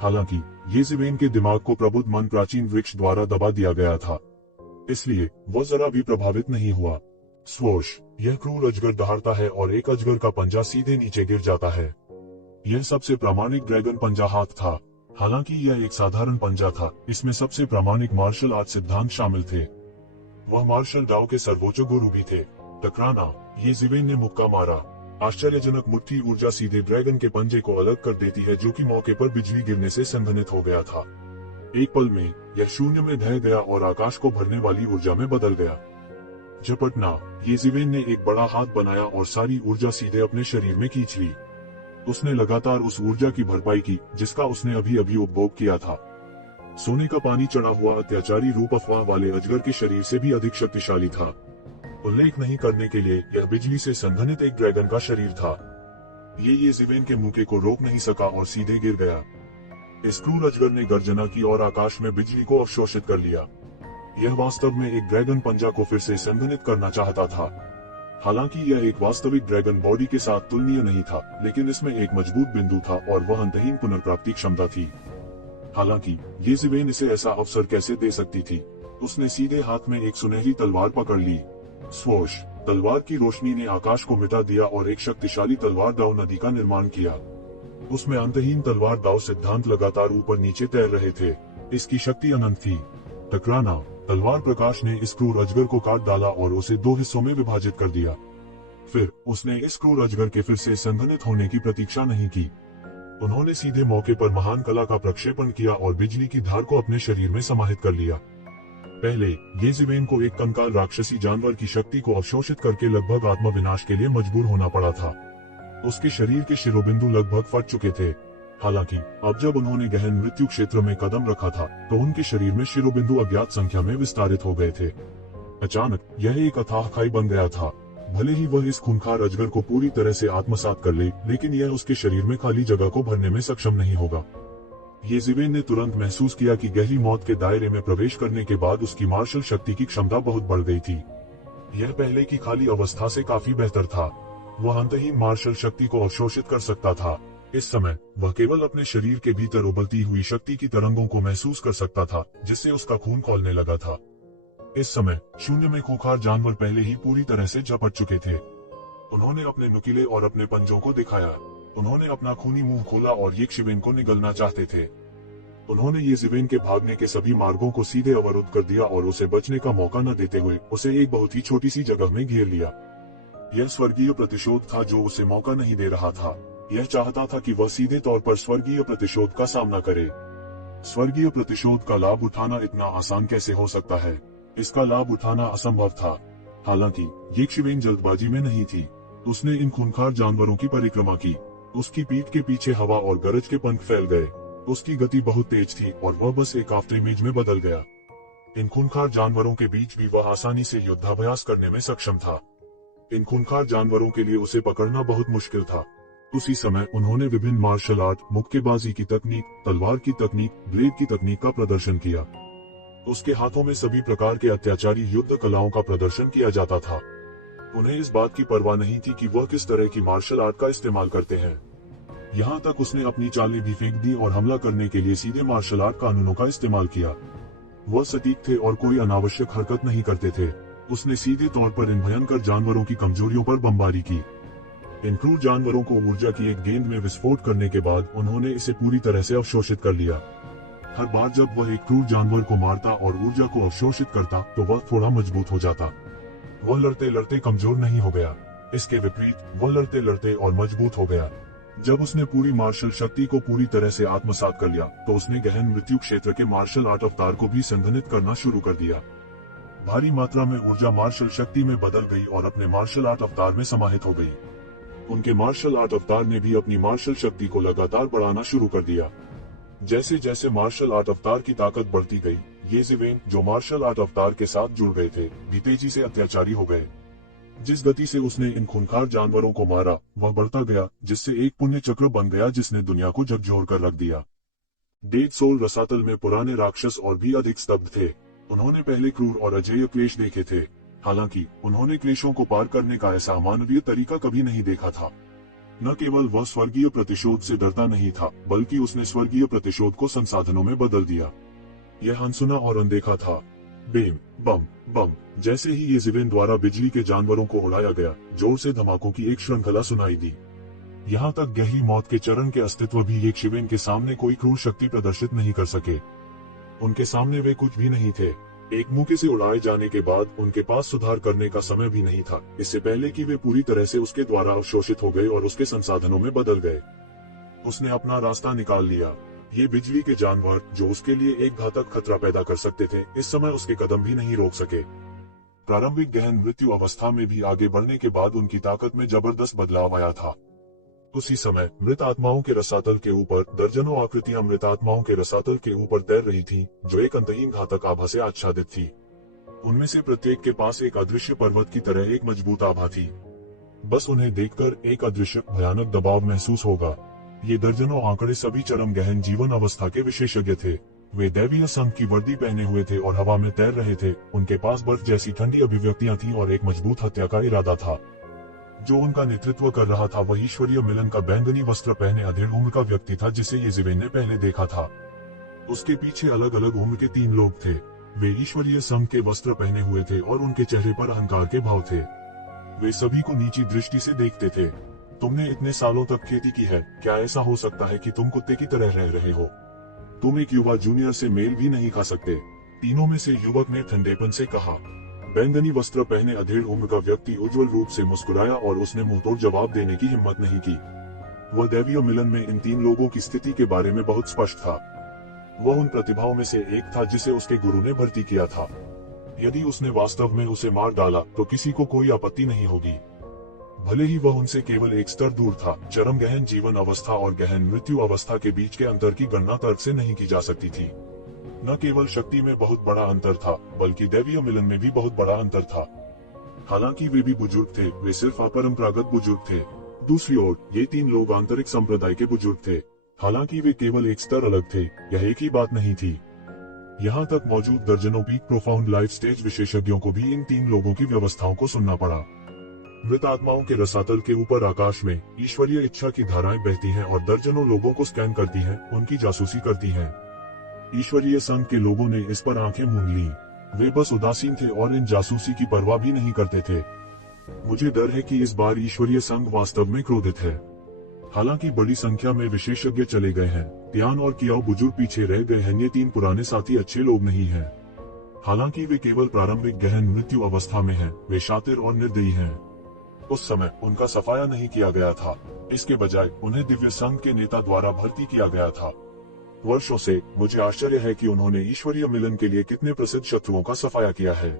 हालांकि ये जिवेन के दिमाग को प्रबुद्ध मन प्राचीन वृक्ष द्वारा दबा दिया गया था, इसलिए वह जरा भी प्रभावित नहीं हुआ। स्वोश! यह क्रूर अजगर दहाड़ता है और एक अजगर का पंजा सीधे नीचे गिर जाता है। यह सबसे प्रामाणिक ड्रैगन पंजा हाथ था। हालांकि यह एक साधारण पंजा था, इसमें सबसे प्रामाणिक मार्शल आर्ट सिद्धांत शामिल थे। वह मार्शल डाओ के सर्वोच्च गुरु भी थे। टकराना! ये जिवेन ने मुक्का मारा। आश्चर्यजनक मुट्ठी ऊर्जा सीधे ड्रैगन के पंजे को अलग कर देती है, जो कि मौके पर बिजली गिरने से संघनित हो गया था। एक पल में यह शून्य में ढह गया और आकाश को भरने वाली ऊर्जा में बदल गया। झपटना! ये जिवेन ने एक बड़ा हाथ बनाया और सारी ऊर्जा सीधे अपने शरीर में खींच ली। उसने लगातार उस ऊर्जा की भरपाई की जिसका उसने अभी अभी उपभोग किया था। सोने का पानी चढ़ा हुआ अत्याचारी रूप अफवाह वाले अजगर के शरीर से भी अधिक शक्तिशाली था। उल्लेख नहीं करने के लिए यह बिजली से संघनित एक ड्रैगन का शरीर था। ये जिवेन के मुके को रोक नहीं सका और सीधे गिर गया। इस क्रूर अजगर ने गर्जना की और आकाश में बिजली को अवशोषित कर लिया। यह वास्तव में एक ड्रैगन पंजा को फिर से संघनित करना चाहता था। हालांकि यह एक वास्तविक ड्रैगन बॉडी के साथ तुलनीय नहीं था, लेकिन इसमें एक मजबूत बिंदु था और वह अंतहीन पुनर्प्राप्ति क्षमता थी। हालांकि ये जिवेन इसे ऐसा अवसर कैसे दे सकती थी? उसने सीधे हाथ में एक सुनहरी तलवार पकड़ ली। स्वोश! तलवार की रोशनी ने आकाश को मिटा दिया और एक शक्तिशाली तलवार दाव नदी का निर्माण किया। उसमें अंतहीन तलवार दाव सिद्धांत लगातार ऊपर नीचे तैर रहे थे। इसकी शक्ति अनंत थी। टकराना! तलवार प्रकाश ने इस क्रूर अजगर को काट डाला और उसे 2 हिस्सों में विभाजित कर दिया। फिर उसने इस क्रूर अजगर के फिर से संघनित होने की प्रतीक्षा नहीं की। उन्होंने सीधे मौके पर महान कला का प्रक्षेपण किया और बिजली की धार को अपने शरीर में समाहित कर लिया। पहले ये जिवेन को एक कंकाल राक्षसी जानवर की शक्ति को अवशोषित करके लगभग आत्मविनाश के लिए मजबूर होना पड़ा था। उसके शरीर के शिरोबिंदु लगभग फट चुके थे। हालांकि अब जब उन्होंने गहन मृत्यु क्षेत्र में कदम रखा था तो उनके शरीर में शिरोबिंदु अज्ञात संख्या में विस्तारित हो गए थे। अचानक यह एक अथाह खाई बन गया था। भले ही वह इस खूंखार अजगर को पूरी तरह से आत्मसात कर ले, लेकिन यह उसके शरीर में खाली जगह को भरने में सक्षम नहीं होगा। येज़ेवेन ने तुरंत महसूस किया कि गहरी मौत के दायरे में प्रवेश करने के बाद उसकी मार्शल शक्ति की क्षमता बहुत बढ़ गई थी। यह पहले की खाली अवस्था से काफी बेहतर था। वह अंतहीन मार्शल शक्ति को अवशोषित कर सकता था। इस समय वह केवल अपने शरीर के भीतर उबलती हुई शक्ति की तरंगों को महसूस कर सकता था, जिससे उसका खून खौलने लगा था। इस समय शून्य में खूंखार जानवर पहले ही पूरी तरह से झपट चुके थे। उन्होंने अपने नुकीले और अपने पंजों को दिखाया। उन्होंने अपना खूनी मुंह खोला और येज़ेवेन को निगलना चाहते थे। उन्होंने येज़ेवेन के भागने के सभी मार्गों को सीधे अवरुद्ध कर दिया और उसे बचने का मौका न देते हुए उसे एक बहुत ही छोटी सी जगह में घेर लिया। यह स्वर्गीय प्रतिशोध था जो उसे मौका नहीं दे रहा था। यह चाहता था कि वह सीधे तौर पर स्वर्गीय प्रतिशोध का सामना करे। स्वर्गीय प्रतिशोध का लाभ उठाना इतना आसान कैसे हो सकता है? इसका लाभ उठाना असंभव था। हालांकि येज़ेवेन जल्दबाजी में नहीं थी। उसने इन खूंखार जानवरों की परिक्रमा की। उसकी पीठ के पीछे हवा और गरज के पंख फैल गए। उसकी गति बहुत तेज थी और वह बस एक आफ्टर इमेज में बदल गया। इन खूंखार जानवरों के बीच भी वह आसानी से युद्धाभ्यास करने में सक्षम था। इन खूंखार जानवरों के लिए उसे पकड़ना बहुत मुश्किल था। उसी समय उन्होंने विभिन्न मार्शल आर्ट, मुक्केबाजी की तकनीक, तलवार की तकनीक, ब्लेड की तकनीक का प्रदर्शन किया। उसके हाथों में सभी प्रकार के अत्याचारी युद्ध कलाओं का प्रदर्शन किया जाता था। उन्हें इस बात की परवाह नहीं थी कि वह किस तरह की मार्शल आर्ट का इस्तेमाल करते हैं। यहाँ तक उसने अपनी चालें भी फेंक दी और हमला करने के लिए सीधे मार्शल आर्ट कानूनों का इस्तेमाल किया। वह सटीक थे और कोई अनावश्यक हरकत नहीं करते थे। उसने सीधे तौर पर इन भयंकर जानवरों की कमजोरियों पर बमबारी की। इन क्रूर जानवरों को ऊर्जा की एक गेंद में विस्फोट करने के बाद उन्होंने इसे पूरी तरह से अवशोषित कर लिया। हर बार जब वह एक क्रूर जानवर को मारता और ऊर्जा को अवशोषित करता तो वह थोड़ा मजबूत हो जाता। वह लड़ते लड़ते कमजोर नहीं हो गया। इसके विपरीत वह लड़ते लड़ते और मजबूत हो गया। जब उसने पूरी मार्शल शक्ति को पूरी तरह से आत्मसात कर लिया तो उसने गहन मृत्यु क्षेत्र के मार्शल आर्ट अवतार को भी संघनित करना शुरू कर दिया। भारी मात्रा में ऊर्जा मार्शल शक्ति में बदल गई और अपने मार्शल आर्ट अवतार में समाहित हो गई। उनके मार्शल आर्ट अवतार ने भी अपनी मार्शल शक्ति को लगातार बढ़ाना शुरू कर दिया। जैसे जैसे मार्शल आर्ट अवतार की ताकत बढ़ती गई, येज़ेवेन, जो मार्शल आर्ट अवतार के साथ जुड़ गए थे, भी तेजी से अत्याचारी हो गए। जिस गति से उसने इन खूंखार जानवरों को मारा वह बढ़ता गया, जिससे एक पुण्य चक्र बन गया जिसने दुनिया को झकझोर कर रख दिया। डेड सोल रसातल में पुराने राक्षस और भी अधिक स्तब्ध थे। उन्होंने पहले क्रूर और अजेय क्लेश देखे थे। हालांकि उन्होंने क्लेशों को पार करने का ऐसा अमानवीय तरीका कभी नहीं देखा था। न केवल वह स्वर्गीय प्रतिशोध से डरता नहीं था, बल्कि उसने स्वर्गीय प्रतिशोध को संसाधनों में बदल दिया। यह अनसुना और अनदेखा था। बेम बम बम जैसे ही येज़ेवेन द्वारा बिजली के जानवरों को उड़ाया गया, जोर से धमाकों की एक श्रृंखला सुनाई दी। यहाँ तक गहरी मौत के चरण के अस्तित्व भी येज़ेवेन के सामने कोई क्रूर शक्ति प्रदर्शित नहीं कर सके। उनके सामने वे कुछ भी नहीं थे। एक मुक्के से उड़ाए जाने के बाद उनके पास सुधार करने का समय भी नहीं था, इससे पहले कि वे पूरी तरह से उसके द्वारा अवशोषित हो गए और उसके संसाधनों में बदल गए। उसने अपना रास्ता निकाल लिया। ये बिजली के जानवर, जो उसके लिए एक घातक खतरा पैदा कर सकते थे, इस समय उसके कदम भी नहीं रोक सके। प्रारंभिक गहन मृत्यु अवस्था में भी आगे बढ़ने के बाद उनकी ताकत में जबरदस्त बदलाव आया था। उसी समय मृत आत्माओं के रसातल के ऊपर दर्जनों आकृतियां मृत आत्माओं के रसातल के ऊपर तैर रही थीं, जो एक अंतहीन घातक आभा से आच्छादित थी। उनमें से प्रत्येक के पास एक अदृश्य पर्वत की तरह एक मजबूत आभा थी। बस उन्हें देखकर एक अदृश्य भयानक दबाव महसूस होगा। ये दर्जनों आंकड़े सभी चरम गहन जीवन अवस्था के विशेषज्ञ थे। वे दैवीय संघ की वर्दी पहने हुए थे और हवा में तैर रहे थे। उनके पास बर्फ जैसी ठंडी अभिव्यक्तियां थीं और एक मजबूत हत्या का इरादा था। जो उनका नेतृत्व कर रहा था वह ईश्वरीय मिलन का बैंगनी वस्त्र पहने अधेड़ उम्र का व्यक्ति था, जिसे येज़ेवेन ने पहले देखा था। उसके पीछे अलग अलग उम्र के 3 लोग थे। वे ईश्वरीय संघ के वस्त्र पहने हुए थे और उनके चेहरे पर अहंकार के भाव थे। वे सभी को नीची दृष्टि से देखते थे। तुमने इतने सालों तक खेती की है, क्या ऐसा हो सकता है कि तुम कुत्ते की तरह रह रहे हो? तुम एक युवा जूनियर से मेल भी नहीं खा सकते। तीनों में से युवक ने ठंडेपन से कहा। बैंगनी वस्त्र पहने अधेड़ उम्र का व्यक्ति उज्जवल रूप से मुस्कुराया और उसने मुंहतोड़ जवाब देने की हिम्मत नहीं की। वह दैवीय मिलन में इन 3 लोगों की स्थिति के बारे में बहुत स्पष्ट था। वह उन प्रतिभाओं में से एक था जिसे उसके गुरु ने भर्ती किया था। यदि उसने वास्तव में उसे मार डाला तो किसी को कोई आपत्ति नहीं होगी। भले ही वह उनसे केवल एक स्तर दूर था, चरम गहन जीवन अवस्था और गहन मृत्यु अवस्था के बीच के अंतर की गणना तर्क से नहीं की जा सकती थी। न केवल शक्ति में बहुत बड़ा अंतर था, बल्कि दैवीय मिलन में भी बहुत बड़ा अंतर था। हालांकि वे भी बुजुर्ग थे, वे सिर्फ अपरंपरागत बुजुर्ग थे। दूसरी ओर ये 3 लोग आंतरिक संप्रदाय के बुजुर्ग थे। हालांकि वे केवल एक स्तर अलग थे, यह एक ही बात नहीं थी। यहाँ तक मौजूद दर्जनों पीक प्रोफाउंड लाइफ स्टेज विशेषज्ञों को भी इन 3 लोगों की व्यवस्थाओं को सुनना पड़ा। मृत आत्माओं के रसातल के ऊपर आकाश में ईश्वरीय इच्छा की धाराएं बहती हैं और दर्जनों लोगों को स्कैन करती हैं, उनकी जासूसी करती हैं। ईश्वरीय संघ के लोगों ने इस पर आंखें मूंद ली। वे बस उदासीन थे और इन जासूसी की परवाह भी नहीं करते थे। मुझे डर है कि इस बार ईश्वरीय संघ वास्तव में क्रोधित है। हालांकि बड़ी संख्या में विशेषज्ञ चले गए हैं, त्यान और कियाओ बुजुर्ग पीछे रह गए हैं। ये 3 पुराने साथी अच्छे लोग नहीं हैं। हालांकि वे केवल प्रारंभिक गहन मृत्यु अवस्था में हैं, वे शातिर और निर्दयी हैं। उस समय उनका सफाया नहीं किया गया था, इसके बजाय उन्हें दिव्य संघ के नेता द्वारा भर्ती किया गया था। वर्षों से मुझे आश्चर्य है कि उन्होंने ईश्वरीय मिलन के लिए कितने प्रसिद्ध शत्रुओं का सफाया किया है।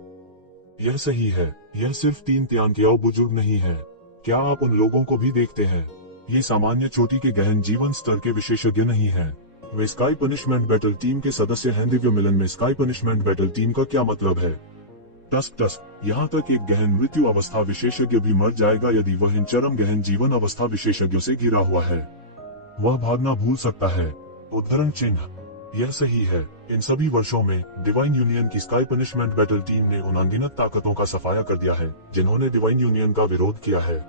यह सही है, यह सिर्फ 3 त्यान कियाओ बुजुर्ग नहीं है। क्या आप उन लोगों को भी देखते हैं? ये सामान्य चोटी के गहन जीवन स्तर के विशेषज्ञ नहीं हैं। वे स्काई पनिशमेंट बैटल टीम के सदस्य हैं। दिव्य मिलन में स्काई पनिशमेंट बैटल टीम का क्या मतलब है? टस्क, यहाँ तक एक गहन मृत्यु अवस्था विशेषज्ञ भी मर जाएगा यदि वह इन चरम गहन जीवन अवस्था विशेषज्ञों से घिरा हुआ है। वह भागना भूल सकता है। उद्धरण चिन्ह। यह सही है। इन सभी वर्षों में डिवाइन यूनियन की स्काई पनिशमेंट बैटल टीम ने उन अनगिनत ताकतों का सफाया कर दिया है जिन्होंने डिवाइन यूनियन का विरोध किया है।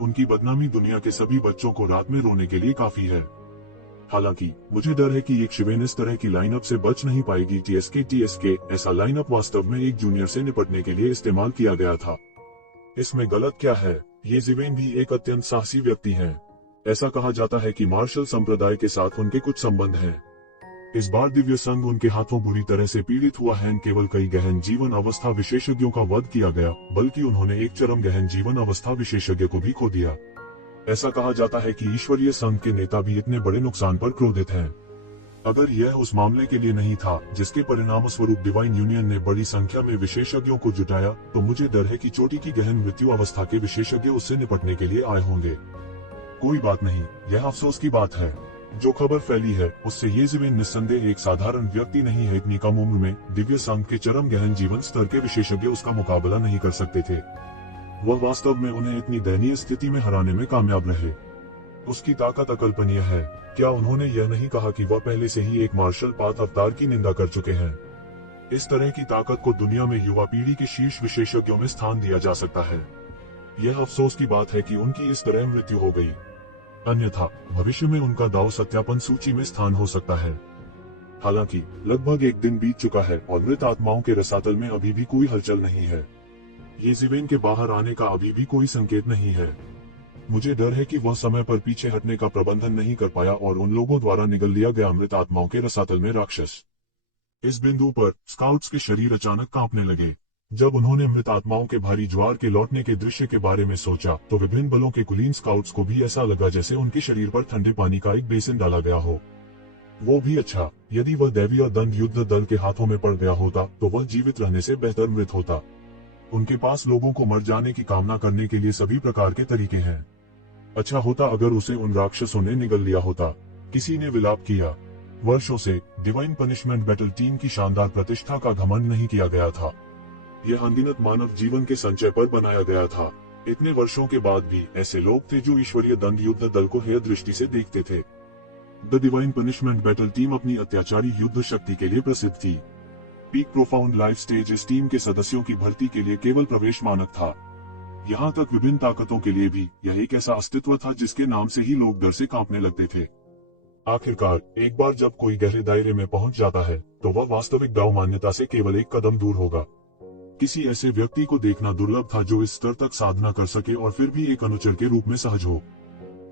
उनकी बदनामी दुनिया के सभी बच्चों को रात में रोने के लिए काफी है। हालांकि मुझे डर है कि एक शिवेन इस तरह की लाइनअप से बच नहीं पाएगी। टीएसके ऐसा लाइनअप वास्तव में एक जूनियर से निपटने के लिए इस्तेमाल किया गया था। इसमें गलत क्या है? ये जिवेन भी एक अत्यंत साहसी व्यक्ति हैं। ऐसा कहा जाता है कि मार्शल संप्रदाय के साथ उनके कुछ संबंध हैं। इस बार दिव्य संघ उनके हाथों बुरी तरह से पीड़ित हुआ है। केवल कई गहन जीवन अवस्था विशेषज्ञों का वध किया गया, बल्कि उन्होंने एक चरम गहन जीवन अवस्था विशेषज्ञ को भी खो दिया। ऐसा कहा जाता है कि ईश्वरीय संघ के नेता भी इतने बड़े नुकसान पर क्रोधित हैं। अगर यह उस मामले के लिए नहीं था जिसके परिणाम स्वरूप डिवाइन यूनियन ने बड़ी संख्या में विशेषज्ञों को जुटाया, तो मुझे डर है कि चोटी की गहन मृत्यु अवस्था के विशेषज्ञ उससे निपटने के लिए आए होंगे। कोई बात नहीं, यह अफसोस की बात है। जो खबर फैली है उससे ये जिवेन निस्संदेह एक साधारण व्यक्ति नहीं है। इतनी कम उम्र में दिव्य संघ के चरम गहन जीवन स्तर के विशेषज्ञ उसका मुकाबला नहीं कर सकते थे। वह वास्तव में उन्हें इतनी दयनीय स्थिति में हराने में कामयाब रहे। उसकी ताकत अकल्पनीय है। क्या उन्होंने यह नहीं कहा कि वह पहले से ही एक मार्शल पाथ अवतार की निंदा कर चुके हैं? इस तरह की ताकत को दुनिया में युवा पीढ़ी के शीर्ष विशेषज्ञों में स्थान दिया जा सकता है। यह अफसोस की बात है कि उनकी इस तरह मृत्यु हो गई। अन्यथा भविष्य में उनका दाव सत्यापन सूची में स्थान हो सकता है। हालांकि लगभग एक दिन बीत चुका है और मृत आत्माओं के रसातल में अभी भी कोई हलचल नहीं है। ये जिवेन के बाहर आने का अभी भी कोई संकेत नहीं है। मुझे डर है कि वह समय पर पीछे हटने का प्रबंधन नहीं कर पाया और उन लोगों द्वारा निगल लिया गया मृत आत्माओं के रसातल में राक्षस। इस बिंदु पर स्काउट्स के शरीर अचानक कांपने लगे। जब उन्होंने मृत आत्माओं के भारी ज्वार के लौटने के दृश्य के बारे में सोचा, तो विभिन्न बलों के कुलीन स्काउट्स को भी ऐसा लगा जैसे उनके शरीर पर ठंडे पानी का एक बेसिन डाला गया हो। वो भी अच्छा, यदि वह दैवीय और दंड युद्ध दल के हाथों में पड़ गया होता तो वह जीवित रहने से बेहतर मृत होता। उनके पास लोगों को मर जाने की कामना करने के लिए सभी प्रकार के तरीके हैं। अच्छा होता अगर उसे उन राक्षसों ने निगल लिया होता। किसी ने विलाप किया। वर्षों से डिवाइन पनिशमेंट बैटल टीम की शानदार प्रतिष्ठा का घमंड नहीं किया गया था। यह अनगिनत मानव जीवन के संचय पर बनाया गया था। इतने वर्षों के बाद भी ऐसे लोग थे जो ईश्वरीय दंड युद्ध दल को हेय दृष्टि से देखते थे। The divine punishment battle team अपनी अत्याचारी युद्ध शक्ति के लिए प्रसिद्ध थी। पीक प्रोफाउंड लाइफ स्टेज इस टीम के सदस्यों की भर्ती के लिए केवल प्रवेश मानक था। यहाँ तक विभिन्न ताकतों के लिए भी यह एक ऐसा अस्तित्व था जिसके नाम से ही लोग डर से कांपने लगते थे। आखिरकार एक बार जब कोई गहरे दायरे में पहुंच जाता है तो वह वास्तविक दाव मान्यता से केवल एक कदम दूर होगा। किसी ऐसे व्यक्ति को देखना दुर्लभ था जो इस स्तर तक साधना कर सके और फिर भी एक अनुचर के रूप में सहज हो।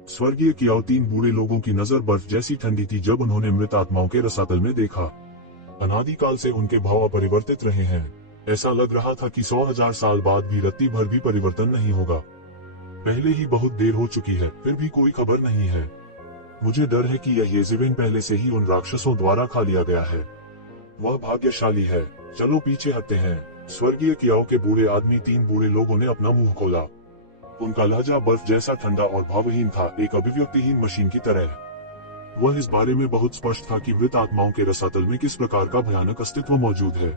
स्वर्गीय कियाओ 3 बूढ़े लोगों की नजर बर्फ जैसी ठंडी थी जब उन्होंने मृत आत्माओं के रसातल में देखा। अनादिकाल से उनके भाव अपरिवर्तित रहे हैं। ऐसा लग रहा था कि 100,000 साल बाद भी रत्ती भर भी परिवर्तन नहीं होगा। पहले ही बहुत देर हो चुकी है, फिर भी कोई खबर नहीं है। मुझे डर है कि यह येज़ेबेल पहले से ही उन राक्षसों द्वारा खा लिया गया है। वह भाग्यशाली है। चलो पीछे हटते हैं। स्वर्गीय कियाओ के बूढ़े आदमी 3 बूढ़े लोगों ने अपना मुंह खोला। उनका लहजा बर्फ जैसा ठंडा और भावहीन था, एक अभिव्यक्तिहीन मशीन की तरह। वह इस बारे में बहुत स्पष्ट था कि मृत आत्माओं के रसातल में किस प्रकार का भयानक अस्तित्व मौजूद है।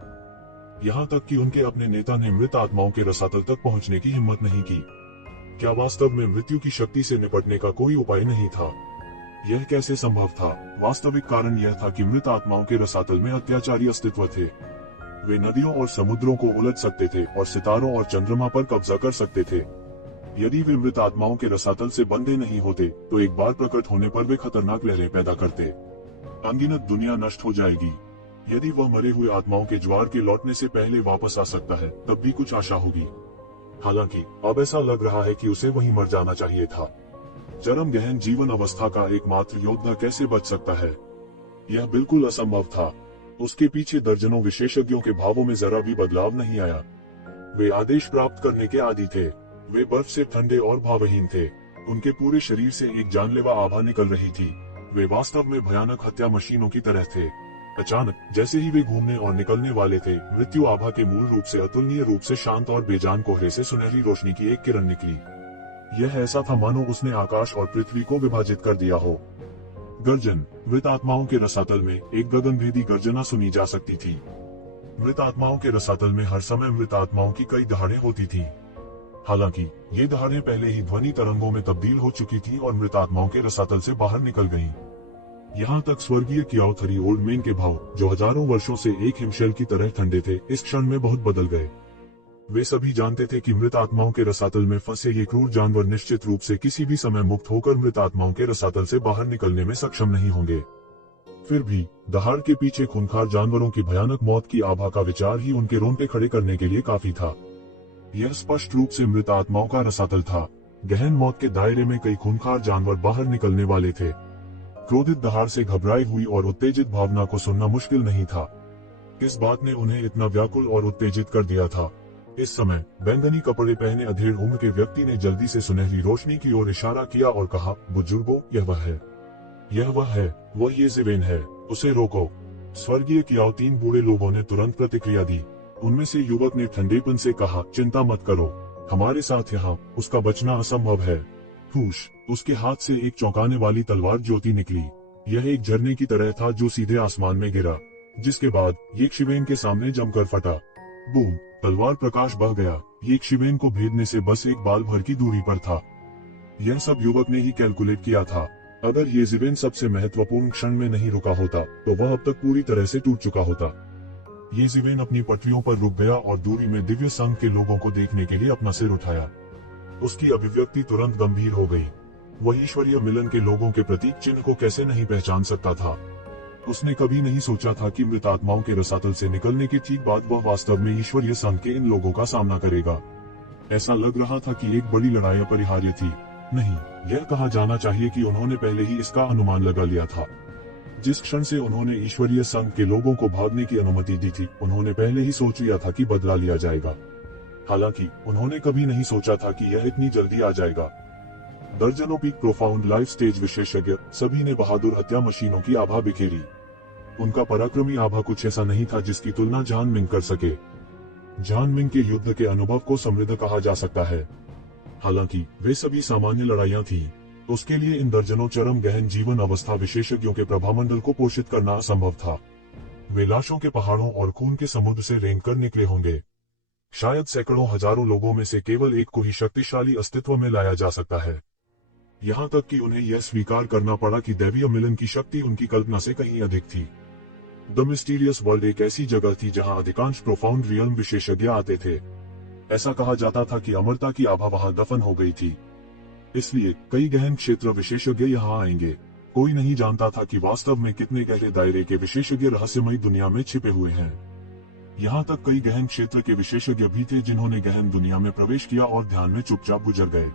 यहाँ तक कि उनके अपने नेता ने मृत आत्माओं के रसातल तक पहुँचने की हिम्मत नहीं की। क्या वास्तव में मृत्यु की शक्ति से निपटने का कोई उपाय नहीं था? यह कैसे संभव था? वास्तविक कारण यह था कि मृत आत्माओं के रसातल में अत्याचारी अस्तित्व थे। वे नदियों और समुद्रों को उलट सकते थे और सितारों और चंद्रमा पर कब्जा कर सकते थे। यदि वे मृत आत्माओं के रसातल से बंधे नहीं होते, तो एक बार प्रकट होने पर वे खतरनाक लहरें पैदा करते। अनगिनत दुनिया नष्ट हो जाएगी। यदि वह मरे हुए आत्माओं के ज्वार के लौटने से पहले वापस आ सकता है, तब भी कुछ आशा होगी। हालांकि अब ऐसा लग रहा है कि उसे वहीं मर जाना चाहिए था। चरम गहन जीवन अवस्था का एकमात्र योद्धा कैसे बच सकता है? यह बिल्कुल असंभव था। उसके पीछे दर्जनों विशेषज्ञों के भावों में जरा भी बदलाव नहीं आया। वे आदेश प्राप्त करने के आदी थे। वे बर्फ से ठंडे और भावहीन थे। उनके पूरे शरीर से एक जानलेवा आभा निकल रही थी। वे वास्तव में भयानक हत्या मशीनों की तरह थे। अचानक जैसे ही वे घूमने और निकलने वाले थे, मृत्यु आभा के मूल रूप से अतुलनीय रूप से शांत और बेजान कोहरे से सुनहरी रोशनी की एक किरण निकली। यह ऐसा था मानो उसने आकाश और पृथ्वी को विभाजित कर दिया हो। गर्जन। मृत आत्माओं के रसातल में एक गगनभेदी गर्जना सुनी जा सकती थी। मृत आत्माओं के रसातल में हर समय मृत आत्माओं की कई दहाड़ें होती थी। हालांकि ये दहाड़ें पहले ही ध्वनि तरंगों में तब्दील हो चुकी थी और मृत आत्माओं के रसातल से बाहर निकल गईं। यहाँ तक स्वर्गीय कियाओथरी ओल्ड मैन के भाव, जो हजारों वर्षों से एक हिमशैल की तरह ठंडे थे, इस क्षण में बहुत बदल गए। वे सभी जानते थे कि मृत आत्माओं के रसातल में फंसे ये क्रूर जानवर निश्चित रूप से किसी भी समय मुक्त होकर मृत आत्माओं के रसातल से बाहर निकलने में सक्षम नहीं होंगे। फिर भी दहाड़ के पीछे खूंखार जानवरों की भयानक मौत की आभा का विचार ही उनके रोंगटे खड़े करने के लिए काफी था। यह स्पष्ट रूप से मृत आत्माओं का रसातल था। गहन मौत के दायरे में कई खूंखार जानवर बाहर निकलने वाले थे। क्रोधित दहाड़ से घबराई हुई और उत्तेजित भावना को सुनना मुश्किल नहीं था। किस बात ने उन्हें इतना व्याकुल और उत्तेजित कर दिया था? इस समय बैंगनी कपड़े पहने अधेड़ उम्र के व्यक्ति ने जल्दी से सुनहरी रोशनी की ओर इशारा किया और कहा, बुजुर्गों, यह वह है, यह वह है, वह येज़ेबेल है, उसे रोको। स्वर्गीय कियाओ। 3 बूढ़े लोगों ने तुरंत प्रतिक्रिया दी। उनमें से युवक ने ठंडेपन से कहा, चिंता मत करो, हमारे साथ यहाँ उसका बचना असंभव है। हुश। उसके हाथ से एक चौंकाने वाली तलवार ज्योति निकली। यह एक झरने की तरह था जो सीधे आसमान में गिरा, जिसके बाद ये शिवेन के सामने जमकर फटा। बूम। तलवार प्रकाश बह गया। ये शिवेन को भेदने से बस एक बाल भर की दूरी पर था। यह सब युवक ने ही कैलकुलेट किया था। अगर ये ज़िवेन सबसे महत्वपूर्ण क्षण में नहीं रुका होता, तो वह अब तक पूरी तरह से टूट चुका होता। ये ज़िवेन अपनी पटरियों पर रुक गया और दूरी में दिव्य संघ के लोगों को देखने के लिए अपना सिर उठाया। उसकी अभिव्यक्ति तुरंत गंभीर हो गई। वह ईश्वरीय मिलन के लोगों के प्रतीक चिन्ह को कैसे नहीं पहचान सकता था। उसने कभी नहीं सोचा था कि मृत आत्माओं के रसातल से निकलने के ठीक बाद वह वास्तव में ईश्वरीय संघ के इन लोगों का सामना करेगा। ऐसा लग रहा था कि एक बड़ी लड़ाई अपरिहार्य थी। नहीं, यह कहा जाना चाहिए कि उन्होंने पहले ही इसका अनुमान लगा लिया था। जिस क्षण से उन्होंने ईश्वरीय संघ के लोगों को भागने की अनुमति दी थी, उन्होंने पहले ही सोच लिया था कि बदला लिया जाएगा। हालांकि उन्होंने कभी नहीं सोचा था कि यह इतनी जल्दी आ जाएगा। दर्जनों पीक प्रोफाउंड लाइफ स्टेज विशेषज्ञ, सभी ने बहादुर हत्या मशीनों की आभा बिखेरी। उनका पराक्रमी आभा कुछ ऐसा नहीं था जिसकी तुलना जान मिंग कर सके। जान मिंग के युद्ध के अनुभव को समृद्ध कहा जा सकता है। हालांकि वे सभी सामान्य लड़ाइयां थीं। उसके लिए इन दर्जनों चरम गहन जीवन अवस्था विशेषज्ञों के प्रभामंडल को पोषित करना असंभव था। वे लाशों के पहाड़ों और खून के समुद्र से रेंग कर निकले होंगे। शायद सैकड़ों हजारों लोगों में से केवल एक को ही शक्तिशाली अस्तित्व में लाया जा सकता है। यहाँ तक कि उन्हें यह स्वीकार करना पड़ा कि दैवीय मिलन की शक्ति उनकी कल्पना से कहीं अधिक थी। द मिस्टीरियस वर्ल्ड एक ऐसी जगह थी जहाँ अधिकांश प्रोफाउंड रियल्म विशेषज्ञ आते थे। ऐसा कहा जाता था कि अमरता की आभा वहां दफन हो गई थी, इसलिए कई गहन क्षेत्र विशेषज्ञ यहाँ आएंगे। कोई नहीं जानता था कि वास्तव में कितने गहरे दायरे के विशेषज्ञ रहस्यमयी दुनिया में छिपे हुए हैं। यहाँ तक कई गहन क्षेत्र के विशेषज्ञ भी थे जिन्होंने गहन दुनिया में प्रवेश किया और ध्यान में चुपचाप गुजर गए।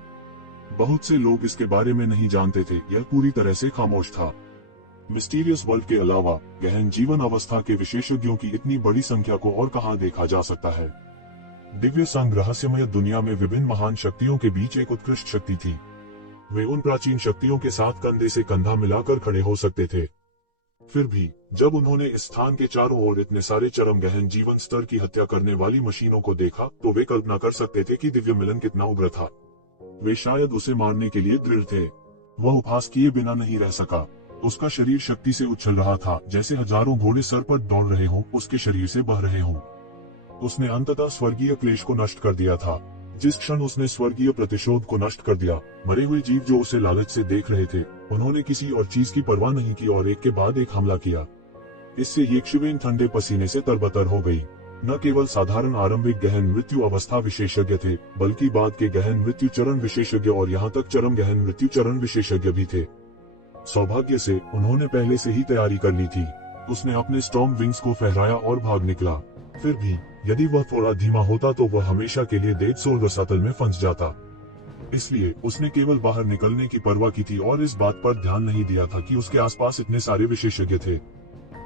बहुत से लोग इसके बारे में नहीं जानते थे, यह पूरी तरह से खामोश था। मिस्टीरियस वर्ल्ड के अलावा गहन जीवन अवस्था के विशेषज्ञों की इतनी बड़ी संख्या को और कहाँ देखा जा सकता है। दिव्य संघ रहस्यमय दुनिया में विभिन्न महान शक्तियों के बीच एक उत्कृष्ट शक्ति थी। वे उन प्राचीन शक्तियों के साथ कंधे से कंधा मिलाकर खड़े हो सकते थे। फिर भी जब उन्होंने इस स्थान के चारों ओर इतने सारे चरम गहन जीवन स्तर की हत्या करने वाली मशीनों को देखा, तो वे कल्पना कर सकते थे कि दिव्य मिलन कितना उग्र था। वे शायद उसे मारने के लिए दृढ़ थे। वह उपहास किए बिना नहीं रह सका। उसका शरीर शक्ति से उछल रहा था, जैसे हजारों घोड़े सर पर दौड़ रहे हों, उसके शरीर से बह रहे हों। उसने अंततः स्वर्गीय क्लेश को नष्ट कर दिया था। जिस क्षण उसने स्वर्गीय प्रतिशोध को नष्ट कर दिया, मरे हुए जीव जो उसे लालच से देख रहे थे, उन्होंने किसी और चीज की परवाह नहीं की और एक के बाद एक हमला किया। इससे येक्षवेन ठंडे पसीने से तरबतर हो गई। न केवल साधारण आरंभिक गहन मृत्यु अवस्था विशेषज्ञ थे, बल्कि बाद के गहन मृत्यु चरण विशेषज्ञ और यहाँ तक चरम गहन मृत्यु चरण विशेषज्ञ भी थे। सौभाग्य से उन्होंने पहले से ही तैयारी कर ली थी। उसने अपने स्टॉर्म विंग्स को फहराया और भाग निकला। फिर भी यदि वह थोड़ा धीमा होता तो वह हमेशा के लिए डेड सोल रसातल में फंस जाता। इसलिए उसने केवल बाहर निकलने की परवाह की थी और इस बात पर ध्यान नहीं दिया था कि उसके आसपास इतने सारे विशेषज्ञ थे।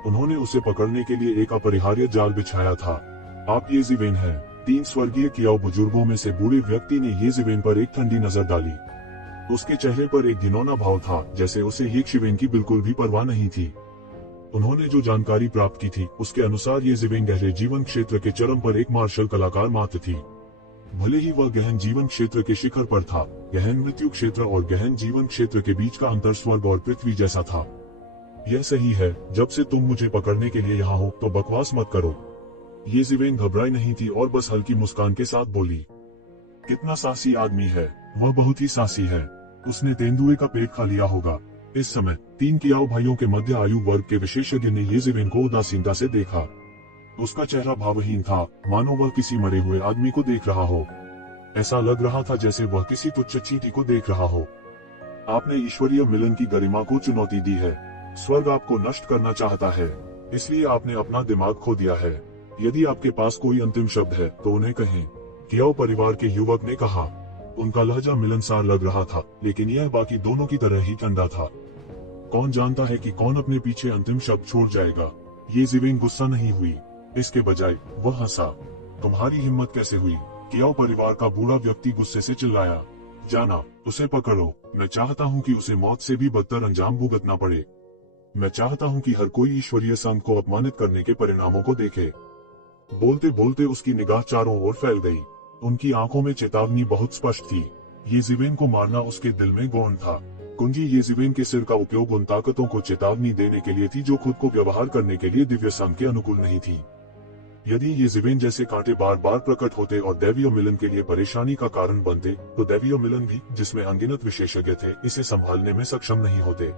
उन्होंने उसे पकड़ने के लिए एक अपरिहार्य जाल बिछाया था। आप येज़िवेन हैं। 3 स्वर्गीय कियाओ बुजुर्गों में से बूढ़े व्यक्ति ने येज़िवेन पर एक ठंडी नजर डाली। उसके चेहरे पर एक घिनौना भाव था, जैसे उसे येक्षवेन की बिल्कुल भी परवाह नहीं थी। उन्होंने जो जानकारी प्राप्त की थी उसके अनुसार येज़िवेन गहरे जीवन क्षेत्र के चरम पर एक मार्शल कलाकार मात्र थी। भले ही वह गहन जीवन क्षेत्र के शिखर पर था, गहन मृत्यु क्षेत्र और गहन जीवन क्षेत्र के बीच का अंतर स्वर्ग और पृथ्वी जैसा था। यह सही है, जब से तुम मुझे पकड़ने के लिए यहाँ हो तो बकवास मत करो। येज़िवेन घबराई नहीं थी और बस हल्की मुस्कान के साथ बोली, कितना साहसी आदमी है। वह बहुत ही साहसी है। उसने तेंदुए का पेट खा लिया होगा। इस समय 3 कियाओ भाइयों के मध्य आयु वर्ग के विशेषज्ञ ने येज़िवेन को उदासीनता से देखा। उसका चेहरा भावहीन था, मानो वह किसी मरे हुए आदमी को देख रहा हो। ऐसा लग रहा था जैसे वह किसी तुच्छ चींटी को देख रहा हो। आपने ईश्वरीय मिलन की गरिमा को चुनौती दी है। स्वर्ग आपको नष्ट करना चाहता है, इसलिए आपने अपना दिमाग खो दिया है। यदि आपके पास कोई अंतिम शब्द है तो उन्हें कहें। कियाओ परिवार के युवक ने कहा। उनका लहजा मिलनसार लग रहा था, लेकिन यह बाकी दोनों की तरह ही ठंडा था। कौन जानता है कि कौन अपने पीछे अंतिम शब्द छोड़ जाएगा। येज़िवेन गुस्सा नहीं हुई, इसके बजाय वह हंसा। तुम्हारी हिम्मत कैसे हुई? कियाओ परिवार का बूढ़ा व्यक्ति गुस्से से चिल्लाया। जाना, उसे पकड़ो। मैं चाहता हूँ कि उसे मौत से भी बदतर अंजाम भुगतना पड़े। मैं चाहता हूँ कि हर कोई ईश्वरीय संघ को अपमानित करने के परिणामों को देखे। बोलते बोलते उसकी निगाह चारों ओर फैल गई। उनकी आंखों में चेतावनी बहुत स्पष्ट थी। येज़िवेन को मारना उसके दिल में गौण था। कुंजी येज़िवेन के सिर का उपयोग उन ताकतों को चेतावनी देने के लिए थी जो खुद को व्यवहार करने के लिए दिव्य संघ के अनुकूल नहीं थी। यदि येज़िवेन जैसे कांटे बार बार प्रकट होते और दैवीय मिलन के लिए परेशानी का कारण बनते, तो दैवीय मिलन भी, जिसमें अनगिनत विशेषज्ञ थे, इसे संभालने में सक्षम नहीं होते।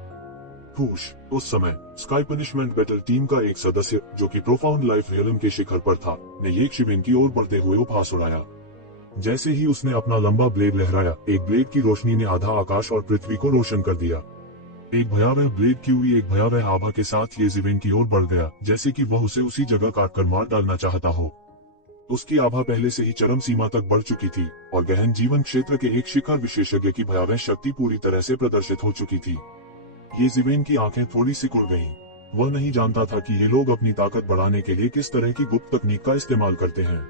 उस समय स्काई पनिशमेंट बैटल टीम का एक सदस्य, जो कि प्रोफाउंड लाइफ रियलम के शिखर पर था, ने येक्षवेन की ओर बढ़ते हुए उपहास उड़ाया। जैसे ही उसने अपना लंबा ब्लेड लहराया, एक ब्लेड की रोशनी ने आधा आकाश और पृथ्वी को रोशन कर दिया। एक भयावह ब्लेड की हुई एक भयावह आभा के साथ येज़िवेन की ओर बढ़ गया, जैसे कि वह उसे उसी जगह काटकर मार डालना चाहता हो। उसकी आभा पहले से ही चरम सीमा तक बढ़ चुकी थी और गहन जीवन क्षेत्र के एक शिखर विशेषज्ञ की भयावह शक्ति पूरी तरह से प्रदर्शित हो चुकी थी। येज़िवेन की आंखें थोड़ी सिकुड़ गईं। वह नहीं जानता था कि ये लोग अपनी ताकत बढ़ाने के लिए किस तरह की गुप्त तकनीक का इस्तेमाल करते हैं।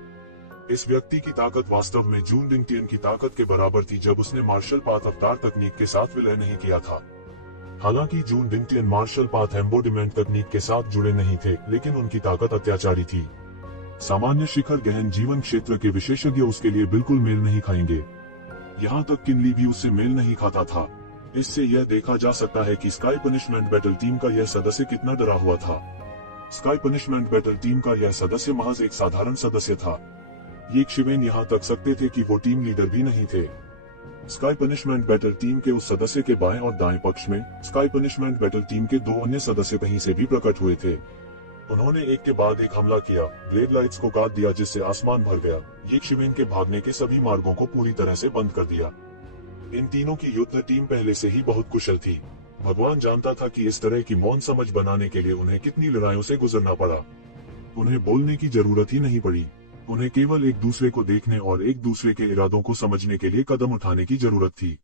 इस व्यक्ति की ताकत वास्तव में जून डिंगटियन की ताकत के बराबर थी जब उसने मार्शल पाथ अवतार तकनीक के साथ विलय नहीं किया था। हालांकि जून डिंगटियन मार्शल पाथ एम्बोडिमेंट तकनीक के साथ जुड़े नहीं थे, लेकिन उनकी ताकत अत्याचारी थी। सामान्य शिखर गहन जीवन क्षेत्र के विशेषज्ञ उसके लिए बिल्कुल मेल नहीं खाएंगे। यहाँ तक किनली भी उससे मेल नहीं खाता था। इससे यह देखा जा सकता है कि स्काई पनिशमेंट बैटल टीम का यह सदस्य कितना डरा हुआ था। स्काई पनिशमेंट बैटल टीम का यह सदस्य महज एक साधारण सदस्य था। येक्षवेन यहाँ तक सकते थे कि वो टीम लीडर भी नहीं थे। स्काई पनिशमेंट बैटल टीम के उस सदस्य के बाएं और दाएं पक्ष में स्काई पनिशमेंट बैटल टीम के 2 अन्य सदस्य कहीं से भी प्रकट हुए थे। उन्होंने एक के बाद एक हमला किया, ब्लेड लाइट्स को काट दिया जिससे आसमान भर गया। येक्षवेन के भागने के सभी मार्गों को पूरी तरह से बंद कर दिया। इन तीनों की युद्ध टीम पहले से ही बहुत कुशल थी। भगवान जानता था कि इस तरह की मौन समझ बनाने के लिए उन्हें कितनी लड़ाइयों से गुजरना पड़ा। उन्हें बोलने की जरूरत ही नहीं पड़ी। उन्हें केवल एक दूसरे को देखने और एक दूसरे के इरादों को समझने के लिए कदम उठाने की जरूरत थी।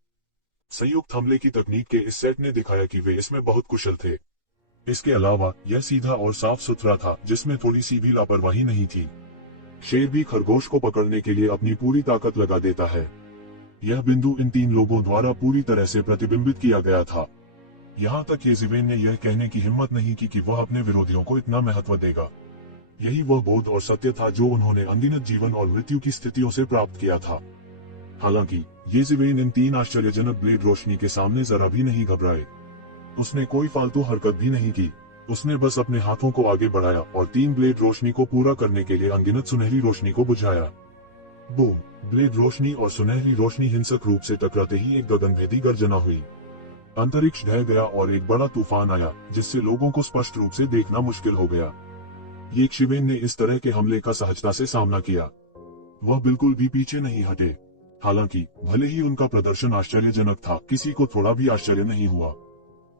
संयुक्त हमले की तकनीक के इस सेट ने दिखाया कि वे इसमें बहुत कुशल थे। इसके अलावा यह सीधा और साफ सुथरा था, जिसमें थोड़ी सी भी लापरवाही नहीं थी। शेर भी खरगोश को पकड़ने के लिए अपनी पूरी ताकत लगा देता है। यह बिंदु इन 3 लोगों द्वारा पूरी तरह से प्रतिबिंबित किया गया था। यहाँ तक येज़िवेन ने यह कहने की हिम्मत नहीं की कि वह अपने विरोधियों को इतना महत्व देगा। यही वह बोध और सत्य था जो उन्होंने अनगिनत जीवन और मृत्यु की स्थितियों से प्राप्त किया था। हालांकि येज़िवेन इन 3 आश्चर्यजनक ब्लेड रोशनी के सामने जरा भी नहीं घबराए। उसने कोई फालतू हरकत भी नहीं की। उसने बस अपने हाथों को आगे बढ़ाया और 3 ब्लेड रोशनी को पूरा करने के लिए अनगिनत सुनहरी रोशनी को बुझाया। बूम! ब्लेड रोशनी और सुनहरी रोशनी हिंसक रूप से टकराते ही एक गगनभेदी गर्जना हुई। अंतरिक्ष ढह गया और एक बड़ा तूफान आया, जिससे लोगों को स्पष्ट रूप से देखना मुश्किल हो गया। ये शिवेन ने इस तरह के हमले का सहजता से सामना किया। वह बिल्कुल भी पीछे नहीं हटे। हालांकि भले ही उनका प्रदर्शन आश्चर्यजनक था, किसी को थोड़ा भी आश्चर्य नहीं हुआ।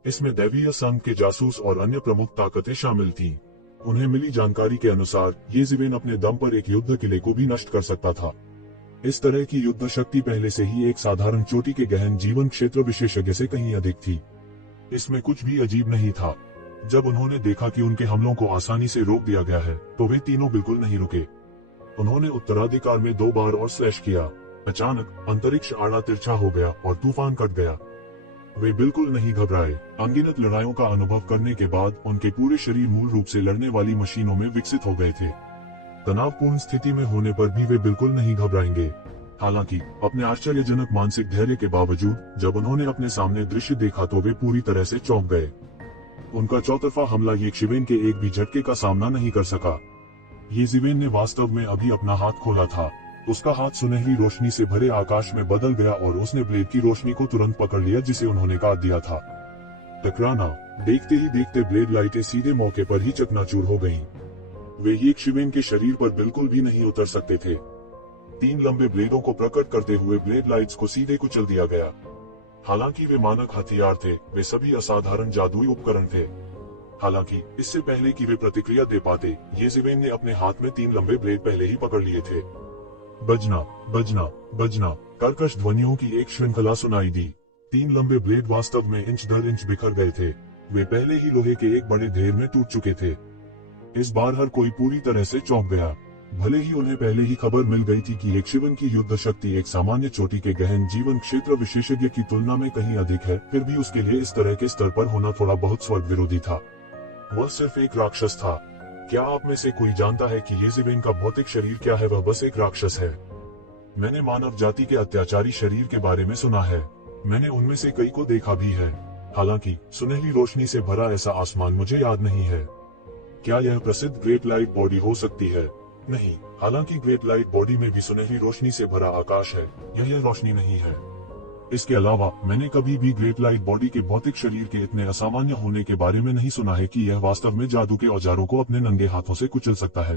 इसमें दैवीय संघ के जासूस और अन्य प्रमुख ताकतें शामिल थीं। उन्हें मिली जानकारी के अनुसार ये शिवेन अपने दम पर एक युद्ध किले को भी नष्ट कर सकता था। इस तरह की युद्ध शक्ति पहले से ही एक साधारण चोटी के गहन जीवन क्षेत्र विशेषज्ञ से कहीं अधिक थी। इसमें कुछ भी अजीब नहीं था। जब उन्होंने देखा कि उनके हमलों को आसानी से रोक दिया गया है, तो वे तीनों बिल्कुल नहीं रुके। उन्होंने उत्तराधिकार में 2 बार और स्लैश किया। अचानक अंतरिक्ष आड़ा तिरछा हो गया और तूफान कट गया। वे बिल्कुल नहीं घबराए। अनगिनत लड़ाइयों का अनुभव करने के बाद उनके पूरे शरीर मूल रूप से लड़ने वाली मशीनों में विकसित हो गए थे। तनावपूर्ण स्थिति में होने पर भी वे बिल्कुल नहीं घबराएंगे। हालांकि अपने आश्चर्यजनक मानसिक धैर्य के बावजूद जब उन्होंने अपने सामने दृश्य देखा तो वे पूरी तरह से चौंक गए। उनका चौतरफा हमला ये शिवेन के एक भी झटके का सामना नहीं कर सका। ये शिवेन ने वास्तव में अभी अपना हाथ खोला था। उसका हाथ सुनहरी रोशनी से भरे आकाश में बदल गया और उसने ब्लेड की रोशनी को तुरंत पकड़ लिया जिसे उन्होंने काट दिया था। टकराना! देखते ही देखते ब्लेड लाइटें सीधे मौके पर ही चकनाचूर हो गईं। वे ये शिवेन के शरीर पर बिल्कुल भी नहीं उतर सकते थे। 3 लंबे ब्लेडों को प्रकट करते हुए ब्लेड लाइट्स को सीधे कुचल दिया गया। हालांकि वे मानक हथियार थे, वे सभी असाधारण जादुई उपकरण थे। हालांकि इससे पहले कि वे प्रतिक्रिया दे पाते, ये शिवेन ने अपने हाथ में 3 लंबे ब्लेड पहले ही पकड़ लिए थे। बजना, बजना, बजना, कर्कश ध्वनियों की एक श्रृंखला सुनाई दी। 3 लंबे ब्लेड वास्तव में इंच दर इंच बिखर गए थे। वे पहले ही लोहे के एक बड़े ढेर में टूट चुके थे। इस बार हर कोई पूरी तरह से चौंक गया। भले ही उन्हें पहले ही खबर मिल गई थी कि एक शिवेन की युद्ध शक्ति एक सामान्य चोटी के गहन जीवन क्षेत्र विशेषज्ञ की तुलना में कहीं अधिक है, फिर भी उसके लिए इस तरह के स्तर पर होना थोड़ा बहुत स्वर्ग विरोधी था। वह सिर्फ एक राक्षस था। क्या आप में से कोई जानता है कि ये शिवेन का भौतिक शरीर क्या है? वह बस एक राक्षस है। मैंने मानव जाति के अत्याचारी शरीर के बारे में सुना है। मैंने उनमें से कई को देखा भी है। हालांकि सुनहरी रोशनी से भरा ऐसा आसमान मुझे याद नहीं है। क्या यह प्रसिद्ध ग्रेट लाइट बॉडी हो सकती है? नहीं। हालांकि ग्रेट लाइट बॉडी में भी सुनहरी रोशनी से भरा आकाश है, यह रोशनी नहीं है। इसके अलावा मैंने कभी भी ग्रेट लाइट बॉडी के भौतिक शरीर के इतने असामान्य होने के बारे में नहीं सुना है कि यह वास्तव में जादू के औजारों को अपने नंगे हाथों से कुचल सकता है।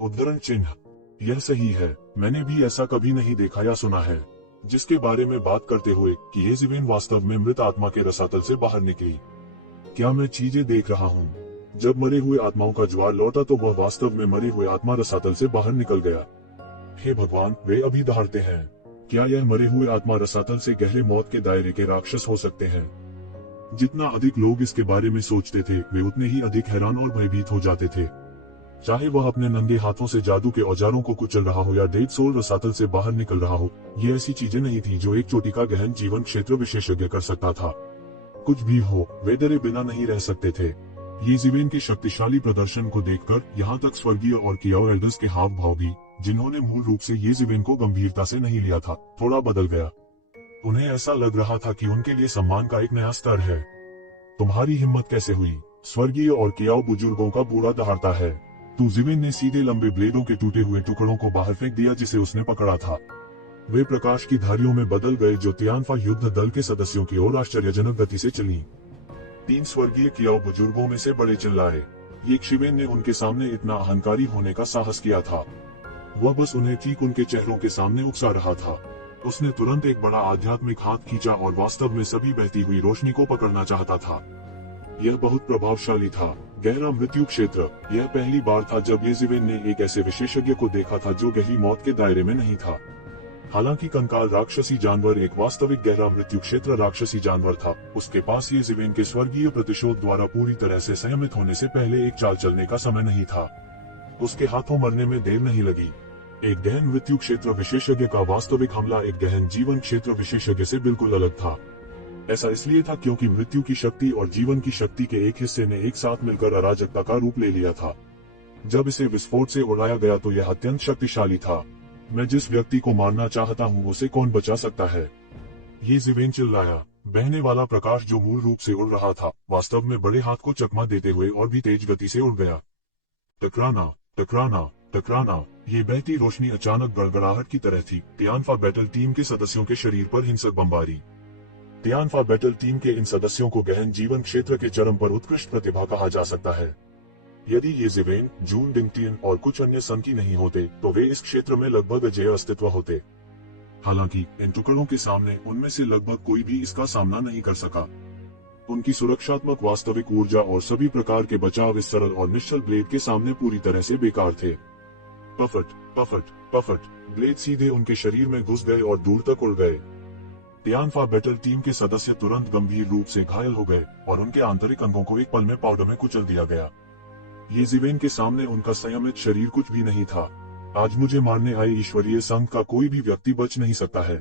उद्धरण चिन्ह। यह सही है, मैंने भी ऐसा कभी नहीं देखा या सुना है। जिसके बारे में बात करते हुए कि ये शिवेन वास्तव में मृत आत्मा के रसातल से बाहर निकली। क्या मैं चीजें देख रहा हूँ? जब मरे हुए आत्माओं का ज्वार लौटा तो वह वास्तव में मरे हुए आत्मा रसातल से बाहर निकल गया। हे भगवान, वे अभी दहाड़ते हैं। क्या यह मरे हुए आत्मा रसातल से गहरे मौत के दायरे के राक्षस हो सकते हैं? जितना अधिक लोग इसके बारे में सोचते थे, वे उतने ही अधिक हैरान और भयभीत हो जाते थे। चाहे वह अपने नंगे हाथों से जादू के औजारों को कुचल रहा हो या डेड सोल रसातल से बाहर निकल रहा हो, ये ऐसी चीजें नहीं थी जो एक चोटी का गहन जीवन क्षेत्र विशेषज्ञ कर सकता था। कुछ भी हो, वे डरे बिना नहीं रह सकते थे। ये शिवेन के शक्तिशाली प्रदर्शन को देखकर यहाँ तक स्वर्गीय और कियाओ एल्डर्स के हाव भाव भी, जिन्होंने मूल रूप से ये शिवेन को गंभीरता से नहीं लिया था, थोड़ा बदल गया। उन्हें ऐसा लग रहा था कि उनके लिए सम्मान का एक नया स्तर है। तुम्हारी हिम्मत कैसे हुई? स्वर्गीय और कियाओ बुजुर्गों का बूढ़ा दहाड़ता है। तो शिवेन ने सीधे लंबे ब्लेडों के टूटे हुए टुकड़ों को बाहर फेंक दिया जिसे उसने पकड़ा था। वे प्रकाश की धारियों में बदल गए जो तियानफा युद्ध दल के सदस्यों की ओर आश्चर्यजनक गति से चली। 3 स्वर्गीय कियाओ बुजुर्गों में से बड़े चिल्लाए। ये शिवेन ने उनके सामने इतना अहंकारी होने का साहस किया था। वह बस उन्हें ठीक उनके चेहरों के सामने उकसा रहा था। उसने तुरंत एक बड़ा आध्यात्मिक हाथ खींचा और वास्तव में सभी बहती हुई रोशनी को पकड़ना चाहता था। यह बहुत प्रभावशाली था। गहरा मृत्यु क्षेत्र। यह पहली बार था जब ये शिवेन ने एक ऐसे विशेषज्ञ को देखा था जो गहरी मौत के दायरे में नहीं था। हालांकि कंकाल राक्षसी जानवर एक वास्तविक गहरा मृत्यु क्षेत्र राक्षसी जानवर था, उसके पास ये शिवेन के स्वर्गीय प्रतिशोध द्वारा पूरी तरह से संयमित होने से पहले एक चाल चलने का समय नहीं था। उसके हाथों मरने में देर नहीं लगी। एक गहन मृत्यु क्षेत्र विशेषज्ञ का वास्तविक हमला एक गहन जीवन क्षेत्र विशेषज्ञ से बिल्कुल अलग था। ऐसा इसलिए था क्योंकि मृत्यु की शक्ति और जीवन की शक्ति के एक हिस्से ने एक साथ मिलकर अराजकता का रूप ले लिया था। जब इसे विस्फोट से उड़ाया गया तो यह अत्यंत शक्तिशाली था। मैं जिस व्यक्ति को मारना चाहता हूँ उसे कौन बचा सकता है? ये शिवेन चिल्लाया। बहने वाला प्रकाश जो मूल रूप से उड़ रहा था, वास्तव में बड़े हाथ को चकमा देते हुए और भी तेज गति से उड़ गया। टकराना, टकराना, टकराना। ये बहती रोशनी अचानक गड़गड़ाहट की तरह थी। तियानफा बैटल टीम के सदस्यों के शरीर पर हिंसक बमबारी। तियानफा बैटल टीम के इन सदस्यों को गहन जीवन क्षेत्र के चरम पर उत्कृष्ट प्रतिभा कहा जा सकता है। यदि ये ज़िवेन, जून डिंगटियन और कुछ अन्य संकी नहीं होते तो वे इस क्षेत्र में लगभग अजेय अस्तित्व होते। हालांकि इन टुकड़ों के सामने उनमें से लगभग कोई भी इसका सामना नहीं कर सका। उनकी सुरक्षात्मक वास्तविक ऊर्जा और सभी प्रकार के बचाव इस सरल और निश्चल ब्लेड के सामने पूरी तरह से बेकार थे। पफट पफट पफट, ब्लेड सीधे उनके शरीर में घुस गए और दूर तक उड़ गए। तियानफा बैटल टीम के सदस्य तुरंत गंभीर रूप से घायल हो गए और उनके आंतरिक अंगों को एक पल में पाउडर में कुचल दिया गया। ये ज़िवेन के सामने उनका संयमित शरीर कुछ भी नहीं था। आज मुझे मारने आए ईश्वरीय संघ का कोई भी व्यक्ति बच नहीं सकता है।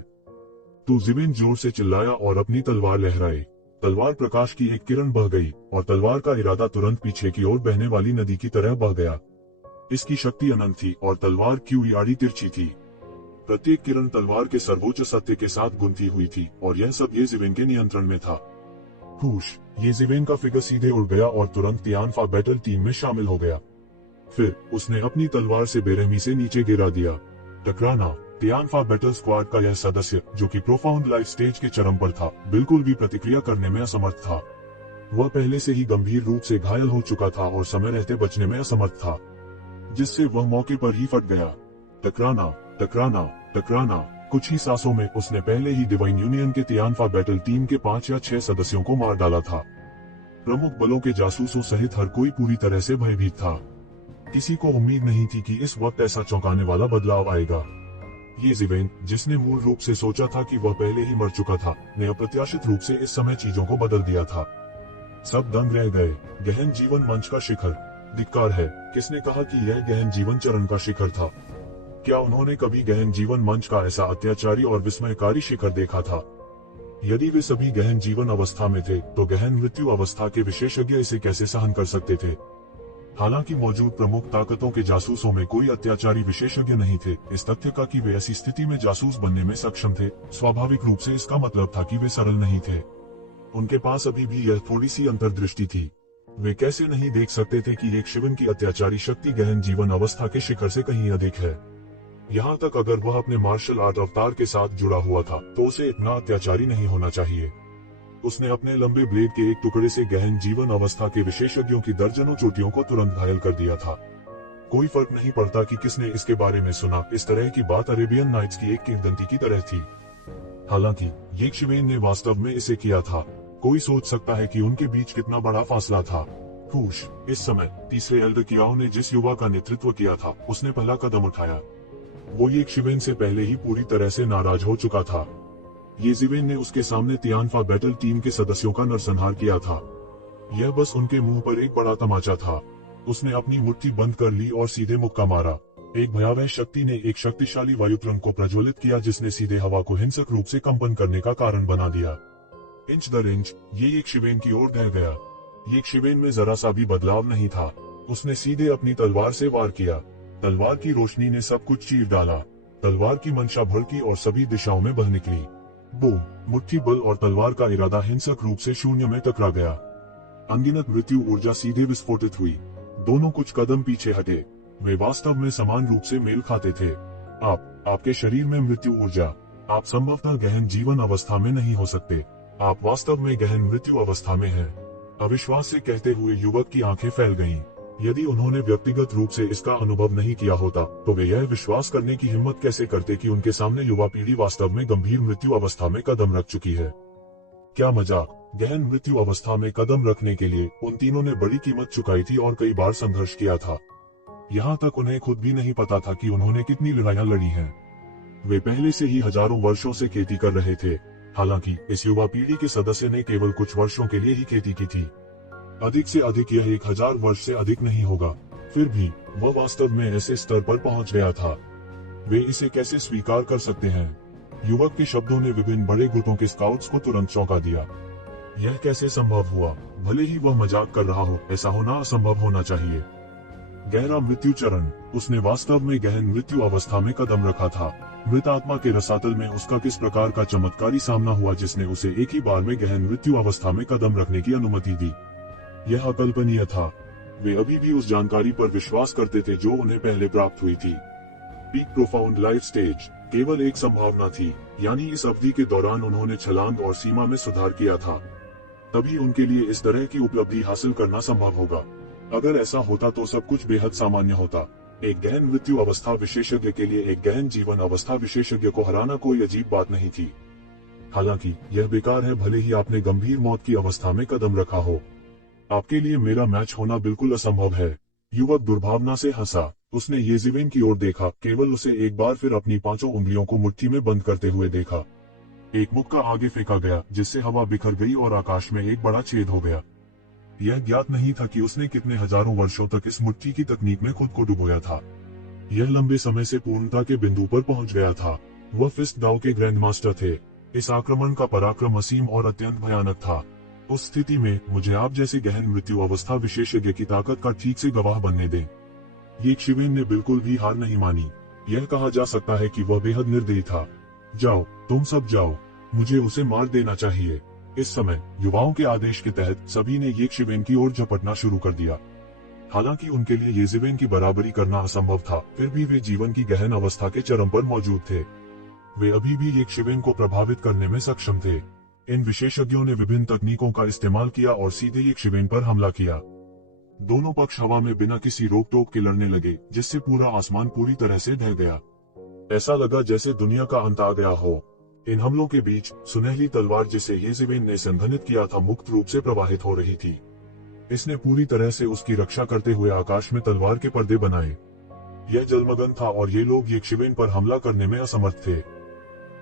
तो ज़िवेन जोर से चिल्लाया और अपनी तलवार लहराई। तलवार प्रकाश की एक किरण बह गई और तलवार का इरादा तुरंत पीछे की ओर बहने वाली नदी की तरह बह गया। इसकी शक्ति अनंत थी और तलवार की आड़ी तिरछी थी। प्रत्येक किरण तलवार के सर्वोच्च सत्य के साथ गुंथी हुई थी और यह सब ये ज़िवेन के नियंत्रण में था। हुश, ये ज़िवेन का फिगर सीधे उड़ गया और तुरंत तियानफा बैटल टीम में शामिल हो गया। फिर उसने अपनी तलवार से बेरहमी से नीचे गिरा दिया। टकराना। तियानफा बैटल स्क्वाड का यह सदस्य, जो कि प्रोफाउंड लाइफ स्टेज के चरम पर था, बिल्कुल भी प्रतिक्रिया करने में असमर्थ था। वह पहले से ही गंभीर रूप से घायल हो चुका था और समय रहते बचने में असमर्थ था, जिससे वह मौके पर ही फट गया। टकराना टकराना टकराना। कुछ ही सांसों में उसने पहले ही डिवाइन यूनियन के तियानफा बैटल टीम के 5 या 6 सदस्यों को मार डाला था। प्रमुख बलों के जासूसों सहित हर कोई पूरी तरह से भयभीत था। किसी को उम्मीद नहीं थी कि इस वक्त ऐसा चौंकाने वाला बदलाव आएगा। ये ज़िवेन, जिसने मूल रूप से सोचा था कि वह पहले ही मर चुका था, ने अप्रत्याशित रूप से इस समय चीजों को बदल दिया था। सब दंग रह गए। गहन जीवन मंच का शिखर। धिक्कार है, किसने कहा कि यह गहन जीवन चरण का शिखर था? क्या उन्होंने कभी गहन जीवन मंच का ऐसा अत्याचारी और विस्मयकारी शिखर देखा था? यदि वे सभी गहन जीवन अवस्था में थे, तो गहन मृत्यु अवस्था के विशेषज्ञ इसे कैसे सहन कर सकते थे? हालांकि मौजूद प्रमुख ताकतों के जासूसों में कोई अत्याचारी विशेषज्ञ नहीं थे। इस तथ्य का कि वे ऐसी स्थिति में जासूस बनने में सक्षम थे, स्वाभाविक रूप से इसका मतलब था कि वे सरल नहीं थे। उनके पास अभी भी यह थोड़ी सी अंतर्दृष्टि थी। वे कैसे नहीं देख सकते थे कि एक शिवन की अत्याचारी शक्ति गहन जीवन अवस्था के शिखर से कहीं अधिक है। यहाँ तक अगर वह अपने मार्शल आर्ट अवतार के साथ जुड़ा हुआ था, तो उसे इतना अत्याचारी नहीं होना चाहिए। उसने अपने लंबे ब्लेड के एक टुकड़े से गहन जीवन अवस्था के विशेषज्ञों की दर्जनों चोटियों को तुरंत घायल कर दिया था। कोई फर्क नहीं पड़ता कि किसने इसके बारे में सुना, इस तरह की बात अरेबियन नाइट्स की एक किंवदंती की तरह थी। हालांकि ये शिवेन ने वास्तव में इसे किया था। कोई सोच सकता है कि उनके बीच कितना बड़ा फासला था। खुश, इस समय तीसरे एल्डर कियाओ ने जिस युवा का नेतृत्व किया था, उसने पहला कदम उठाया। वो ये शिवेन से पहले ही पूरी तरह से नाराज हो चुका था। ये ज़िवेन ने उसके सामने तियानफा बैटल टीम के सदस्यों का नरसंहार किया था। यह बस उनके मुंह पर एक बड़ा तमाचा था। उसने अपनी मुट्ठी बंद कर ली और सीधे मुक्का मारा। एक भयावह शक्ति ने एक शक्तिशाली वायुतरंग को प्रज्वलित किया, जिसने सीधे हवा को हिंसक रूप से कंपन करने का कारण बना दिया। इंच दर इंच ये एक शिवेन की ओर ढह गया। ये शिवेन में जरा सा भी बदलाव नहीं था। उसने सीधे अपनी तलवार से वार किया। तलवार की रोशनी ने सब कुछ चीर डाला। तलवार की मंशा भड़की और सभी दिशाओं में बह निकली। बूम! मुट्ठी बल और तलवार का इरादा हिंसक रूप से शून्य में टकरा गया। अनगिनत मृत्यु ऊर्जा सीधे विस्फोटित हुई। दोनों कुछ कदम पीछे हटे। वे वास्तव में समान रूप से मेल खाते थे। आपके शरीर में मृत्यु ऊर्जा। आप संभवतः गहन जीवन अवस्था में नहीं हो सकते। आप वास्तव में गहन मृत्यु अवस्था में हैं। अविश्वास से कहते हुए युवक की आंखें फैल गईं। यदि उन्होंने व्यक्तिगत रूप से इसका अनुभव नहीं किया होता, तो वे यह विश्वास करने की हिम्मत कैसे करते कि उनके सामने युवा पीढ़ी वास्तव में गंभीर मृत्यु अवस्था में कदम रख चुकी है। क्या मजाक! गहन मृत्यु अवस्था में कदम रखने के लिए उन तीनों ने बड़ी कीमत चुकाई थी और कई बार संघर्ष किया था। यहाँ तक उन्हें खुद भी नहीं पता था कि उन्होंने कितनी लड़ाइयाँ लड़ी हैं। वे पहले से ही हजारों वर्षों से खेती कर रहे थे। हालांकि इस युवा पीढ़ी के सदस्य ने केवल कुछ वर्षों के लिए ही खेती की थी। अधिक से अधिक यह 1000 वर्ष से अधिक नहीं होगा। फिर भी वह वास्तव में ऐसे स्तर पर पहुंच गया था। वे इसे कैसे स्वीकार कर सकते हैं? युवक के शब्दों ने विभिन्न बड़े गुटों के स्काउट्स को तुरंत चौंका दिया। यह कैसे संभव हुआ? भले ही वह मजाक कर रहा हो, ऐसा होना असंभव होना चाहिए। गहरा मृत्यु चरण। उसने वास्तव में गहन मृत्यु अवस्था में कदम रखा था। मृत आत्मा के रसातल में उसका किस प्रकार का चमत्कारी सामना हुआ, जिसने उसे एक ही बार में गहन मृत्यु अवस्था में कदम रखने की अनुमति दी। यह अकल्पनीय था। वे अभी भी उस जानकारी पर विश्वास करते थे जो उन्हें पहले प्राप्त हुई थी। पीक प्रोफाउंड लाइफ स्टेज केवल एक संभावना थी, यानी इस अवधि के दौरान उन्होंने छलांग और सीमा में सुधार किया था। तभी उनके लिए इस तरह की उपलब्धि हासिल करना संभव होगा। अगर ऐसा होता तो सब कुछ बेहद सामान्य होता। एक गहन मृत्यु अवस्था विशेषज्ञ के लिए एक गहन जीवन अवस्था विशेषज्ञ को हराना कोई अजीब बात नहीं थी। हालांकि यह बेकार है, भले ही आपने गंभीर मौत की अवस्था में कदम रखा हो। आपके लिए मेरा मैच होना बिल्कुल असंभव है। युवक दुर्भावना से हंसा। उसने येज़िवेन की ओर देखा, केवल उसे एक बार फिर अपनी 5 उंगलियों को मुट्ठी में बंद करते हुए देखा। एक मुक्का आगे फेंका गया, जिससे हवा बिखर गई और आकाश में एक बड़ा छेद हो गया। यह ज्ञात नहीं था कि उसने कितने हजारों वर्षों तक इस मुट्ठी की तकनीक में खुद को डुबोया था। यह लंबे समय से पूर्णता के बिंदु पर पहुंच गया था। वह फिस्ट दाव के ग्रैंड मास्टर थे। इस आक्रमण का पराक्रम असीम और अत्यंत भयानक था। उस स्थिति में मुझे आप जैसे गहन मृत्यु अवस्था विशेषज्ञ की ताकत का ठीक से गवाह बनने दें। येज़िवेन ने बिल्कुल भी हार नहीं मानी। यह कहा जा सकता है कि वह बेहद निर्दयी था। जाओ, तुम सब जाओ, मुझे उसे मार देना चाहिए। इस समय युवाओं के आदेश के तहत सभी ने येज़िवेन की ओर झपटना शुरू कर दिया। हालांकि उनके लिए येज़िवेन की बराबरी करना असंभव था, फिर भी वे जीवन की गहन अवस्था के चरम पर मौजूद थे। वे अभी भी येज़िवेन को प्रभावित करने में सक्षम थे। इन विशेषज्ञों ने विभिन्न तकनीकों का इस्तेमाल किया और सीधे येज़िवेन पर हमला किया। दोनों पक्ष हवा में बिना किसी रोक टोक के लड़ने लगे, जिससे पूरा आसमान पूरी तरह से ढह गया। ऐसा लगा जैसे दुनिया का अंत आ गया हो। इन हमलों के बीच सुनहली तलवार जिसे येज़िवेन ने संघनित किया था मुक्त रूप से प्रवाहित हो रही थी। इसने पूरी तरह से उसकी रक्षा करते हुए आकाश में तलवार के पर्दे बनाए। यह जलमग्न था और ये लोग येज़िवेन पर हमला करने में असमर्थ थे।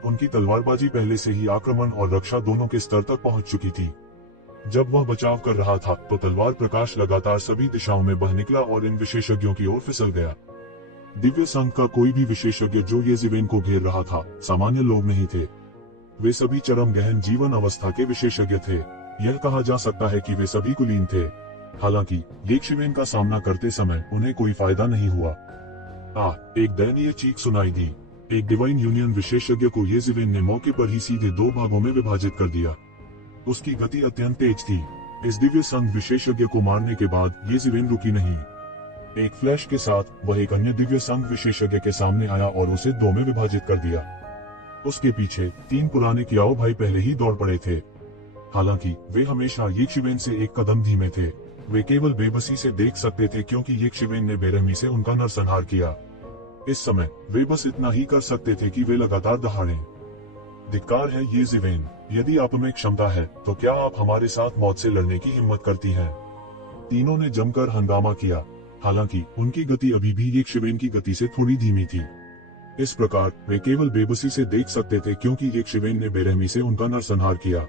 उनकी तलवारबाजी पहले से ही आक्रमण और रक्षा दोनों के स्तर तक पहुंच चुकी थी। जब वह बचाव कर रहा था तो तलवार प्रकाश लगातार सभी दिशाओं में बह निकला और इन विशेषज्ञों की ओर फिसल गया। दिव्य संघ का कोई भी विशेषज्ञ जो येज़िवेन को घेर रहा था सामान्य लोग नहीं थे। वे सभी चरम गहन जीवन अवस्था के विशेषज्ञ थे। यह कहा जा सकता है कि वे सभी कुलीन थे। हालांकि येज़िवेन का सामना करते समय उन्हें कोई फायदा नहीं हुआ। एक दयनीय चीख सुनाई दी। एक डिवाइन यूनियन विशेषज्ञ को येज़िवेन ने मौके पर ही सीधे 2 भागों में विभाजित कर दिया। उसकी गति अत्यंत तेज थी। इस दिव्य संघ विशेषज्ञ को मारने के बाद येज़िवेन रुकी नहीं। एक फ्लैश के साथ वह एक अन्य दिव्य संघ विशेषज्ञ के सामने आया और उसे 2 में विभाजित कर दिया। उसके पीछे 3 पुराने कियाओ भाई पहले ही दौड़ पड़े थे। हालांकि वे हमेशा येज़िवेन से एक कदम धीमे थे। वे केवल बेबसी से देख सकते थे क्योंकि येज़िवेन ने बेरहमी से उनका नरसंहार किया। इस समय वे बस इतना ही कर सकते थे कि वे लगातार दहाड़ें। धिक्कार है येज़िवेन, यदि आप में क्षमता है तो क्या आप हमारे साथ मौत से लड़ने की हिम्मत करती हैं? तीनों ने जमकर हंगामा किया। हालांकि उनकी गति अभी भी येज़िवेन की गति से थोड़ी धीमी थी। इस प्रकार वे केवल बेबसी से देख सकते थे क्योंकि येज़िवेन ने बेरहमी से उनका नरसंहार किया।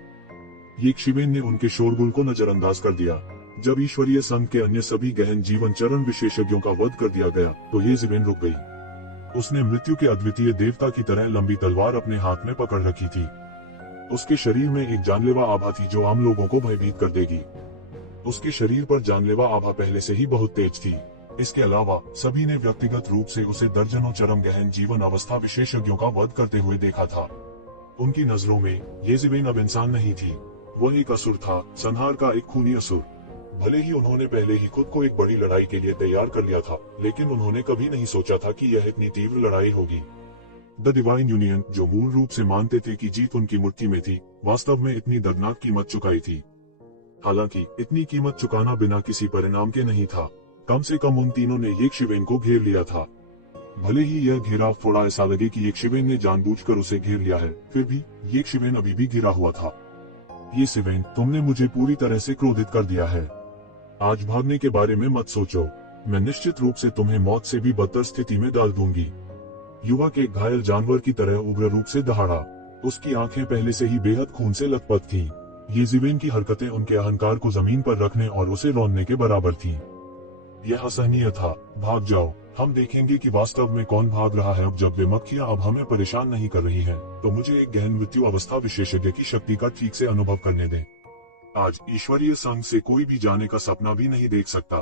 येज़िवेन ने उनके शोरगुल को नजरअंदाज कर दिया। जब ईश्वरीय संघ के अन्य सभी गहन जीवन चरण विशेषज्ञों का वध कर दिया गया तो येज़िवेन रुक गई। उसने मृत्यु के अद्वितीय देवता की तरह लंबी तलवार अपने हाथ में पकड़ रखी थी। उसके शरीर में एक जानलेवा आभा थी जो आम लोगों को भयभीत कर देगी। उसके शरीर पर जानलेवा आभा पहले से ही बहुत तेज थी। इसके अलावा सभी ने व्यक्तिगत रूप से उसे दर्जनों चरम गहन जीवन अवस्था विशेषज्ञों का वध करते हुए देखा था। उनकी नजरों में येज़िवेन अब इंसान नहीं थी, वह एक असुर था, संहार का एक खूनी असुर। भले ही उन्होंने पहले ही खुद को एक बड़ी लड़ाई के लिए तैयार कर लिया था, लेकिन उन्होंने कभी नहीं सोचा था कि यह इतनी तीव्र लड़ाई होगी। द डिवाइन यूनियन, जो मूल रूप से मानते थे कि जीत उनकी मुट्ठी में थी, वास्तव में इतनी दर्दनाक कीमत चुकाई थी। हालांकि इतनी कीमत चुकाना बिना किसी परिणाम के नहीं था। कम से कम उन तीनों ने येज़िवेन को घेर लिया था। भले ही यह घेराव थोड़ा ऐसा लगे कि येज़िवेन ने जानबूझकर उसे घेर लिया है, फिर भी येज़िवेन अभी भी घिरा हुआ था। येज़िवेन, तुमने मुझे पूरी तरह से क्रोधित कर दिया है। आज भागने के बारे में मत सोचो। मैं निश्चित रूप से तुम्हें मौत से भी बदतर स्थिति में डाल दूंगी। युवक एक घायल जानवर की तरह उग्र रूप से दहाड़ा। उसकी आंखें पहले से ही बेहद खून से लथपथ थीं। येज़िवेन की हरकतें उनके अहंकार को जमीन पर रखने और उसे रौंदने के बराबर थीं। यह असहनीय था। भाग जाओ, हम देखेंगे कि वास्तव में कौन भाग रहा है। अब जब वे मक्खियां अब हमें परेशान नहीं कर रही हैं, तो मुझे एक गहन मृत्यु अवस्था विशेषज्ञ की शक्ति का ठीक से अनुभव करने दें। आज ईश्वरीय संघ से कोई भी जाने का सपना भी नहीं देख सकता।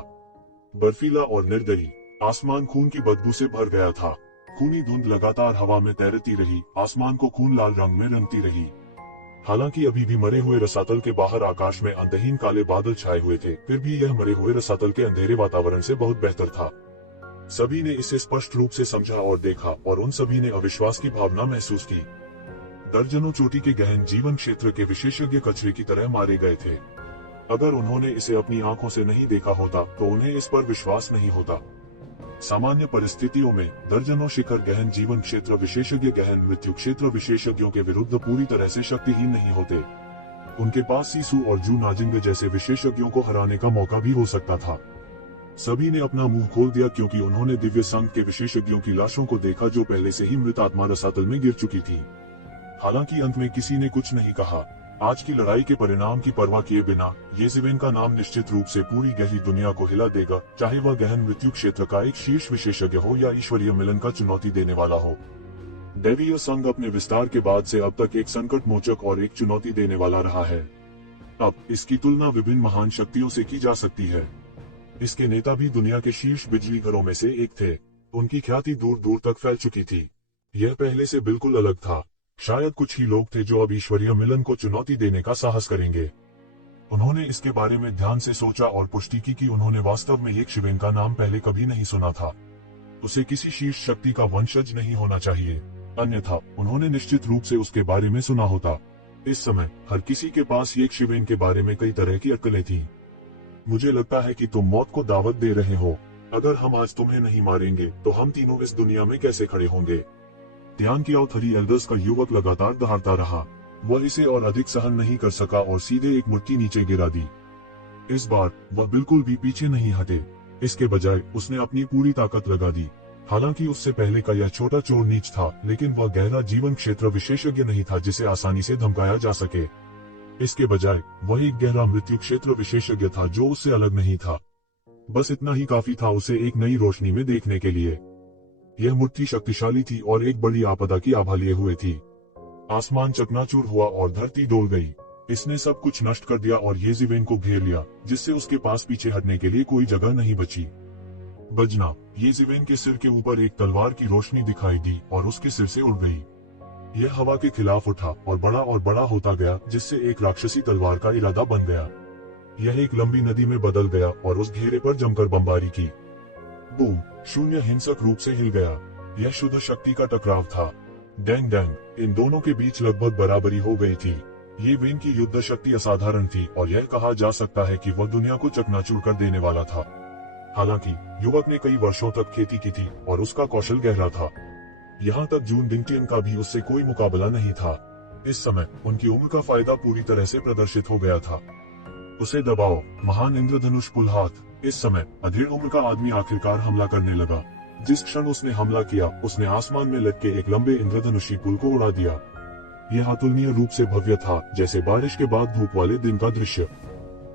बर्फीला और निर्दयी आसमान खून की बदबू से भर गया था। खूनी धुंध लगातार हवा में तैरती रही, आसमान को खून लाल रंग में रंगती रही। हालांकि अभी भी मरे हुए रसातल के बाहर आकाश में अंतहीन काले बादल छाए हुए थे, फिर भी यह मरे हुए रसातल के अंधेरे वातावरण से बहुत बेहतर था। सभी ने इसे स्पष्ट रूप से समझा और देखा, और उन सभी ने अविश्वास की भावना महसूस की। दर्जनों चोटी के गहन जीवन क्षेत्र के विशेषज्ञ कचरे की तरह मारे गए थे। अगर उन्होंने इसे अपनी आंखों से नहीं देखा होता तो उन्हें इस पर विश्वास नहीं होता। सामान्य परिस्थितियों में दर्जनों शिखर गहन जीवन क्षेत्र विशेषज्ञ गहन मृत्यु क्षेत्र विशेषज्ञों के विरुद्ध पूरी तरह से शक्तिहीन नहीं होते। उनके पास सीसू और जू नाजिंग जैसे विशेषज्ञों को हराने का मौका भी हो सकता था। सभी ने अपना मुंह खोल दिया क्योंकि उन्होंने दिव्य संघ के विशेषज्ञों की लाशों को देखा जो पहले से ही मृत आत्मा रसातल में गिर चुकी थी। हालांकि अंत में किसी ने कुछ नहीं कहा। आज की लड़ाई के परिणाम की परवाह किए बिना येज़ेवेन का नाम निश्चित रूप से पूरी गहरी दुनिया को हिला देगा, चाहे वह गहन मृत्यु क्षेत्र का एक शीर्ष विशेषज्ञ हो या ईश्वरीय मिलन का चुनौती देने वाला हो। दैवीय संघ अपने विस्तार के बाद से अब तक एक संकट मोचक और एक चुनौती देने वाला रहा है। अब इसकी तुलना विभिन्न महान शक्तियों से की जा सकती है। इसके नेता भी दुनिया के शीर्ष बिजली घरों में से एक थे। उनकी ख्याति दूर दूर तक फैल चुकी थी। यह पहले से बिल्कुल अलग था। शायद कुछ ही लोग थे जो अब ईश्वरीय मिलन को चुनौती देने का साहस करेंगे। उन्होंने इसके बारे में ध्यान से सोचा और पुष्टि की कि उन्होंने वास्तव में एक शिवेन का नाम पहले कभी नहीं सुना था। उसे किसी शीर्ष शक्ति का वंशज नहीं होना चाहिए, अन्यथा उन्होंने निश्चित रूप से उसके बारे में सुना होता। इस समय हर किसी के पास एक शिवेन के बारे में कई तरह की अक्लें थीं। मुझे लगता है कि तुम मौत को दावत दे रहे हो। अगर हम आज तुम्हें नहीं मारेंगे तो हम तीनों इस दुनिया में कैसे खड़े होंगे? ध्यान की थ्री एल्डर्स का युवक लगातार दहाड़ता रहा। वह इसे और अधिक सहन नहीं कर सका और सीधे एक मुट्ठी नीचे गिरा दी। इस बार वह बिल्कुल भी पीछे नहीं हटे। इसके बजाय उसने अपनी पूरी ताकत लगा दी। हालांकि उससे पहले का यह छोटा चोर नीच था, लेकिन वह गहरा जीवन क्षेत्र विशेषज्ञ नहीं था जिसे आसानी से धमकाया जा सके। इसके बजाय वह एक गहरा मृत्यु क्षेत्र विशेषज्ञ था जो उससे अलग नहीं था। बस इतना ही काफी था उसे एक नई रोशनी में देखने के लिए। यह मुट्ठी शक्तिशाली थी और एक बड़ी आपदा की आभा लिए हुए थी। आसमान चकनाचूर हुआ और धरती डोल गई। इसने सब कुछ नष्ट कर दिया और येज़ेवेन को घेर लिया, जिससे उसके पास पीछे हटने के लिए कोई जगह नहीं बची। बजना, येज़ेवेन के सिर के ऊपर एक तलवार की रोशनी दिखाई दी और उसके सिर से उड़ गई। यह हवा के खिलाफ उठा और बड़ा होता गया, जिससे एक राक्षसी तलवार का इरादा बन गया। यह एक लंबी नदी में बदल गया और उस घेरे पर जमकर बमबारी की। बूम! शून्य हिंसक रूप से हिल गया। यह शुद्ध शक्ति का टकराव था। Dang dang! इन दोनों के बीच लगभग बराबरी हो गई थी। ये वेन की युद्ध शक्ति असाधारण थी और यह कहा जा सकता है कि वह दुनिया को चकनाचूर कर देने वाला था। हालांकि युवक ने कई वर्षों तक खेती की थी और उसका कौशल गहरा था। यहाँ तक जून डिंगटियन का भी उससे कोई मुकाबला नहीं था। इस समय उनकी उम्र का फायदा पूरी तरह से प्रदर्शित हो गया था। उसे दबाओ, महान इंद्रधनुष पुलहात! इस समय अधेड़ उम्र का आदमी आखिरकार हमला करने लगा। जिस क्षण उसने हमला किया, उसने आसमान में लटके एक लंबे इंद्रधनुषी पुल को उड़ा दिया। यह अतुलनीय रूप से भव्य था, जैसे बारिश के बाद धूप वाले दिन का दृश्य।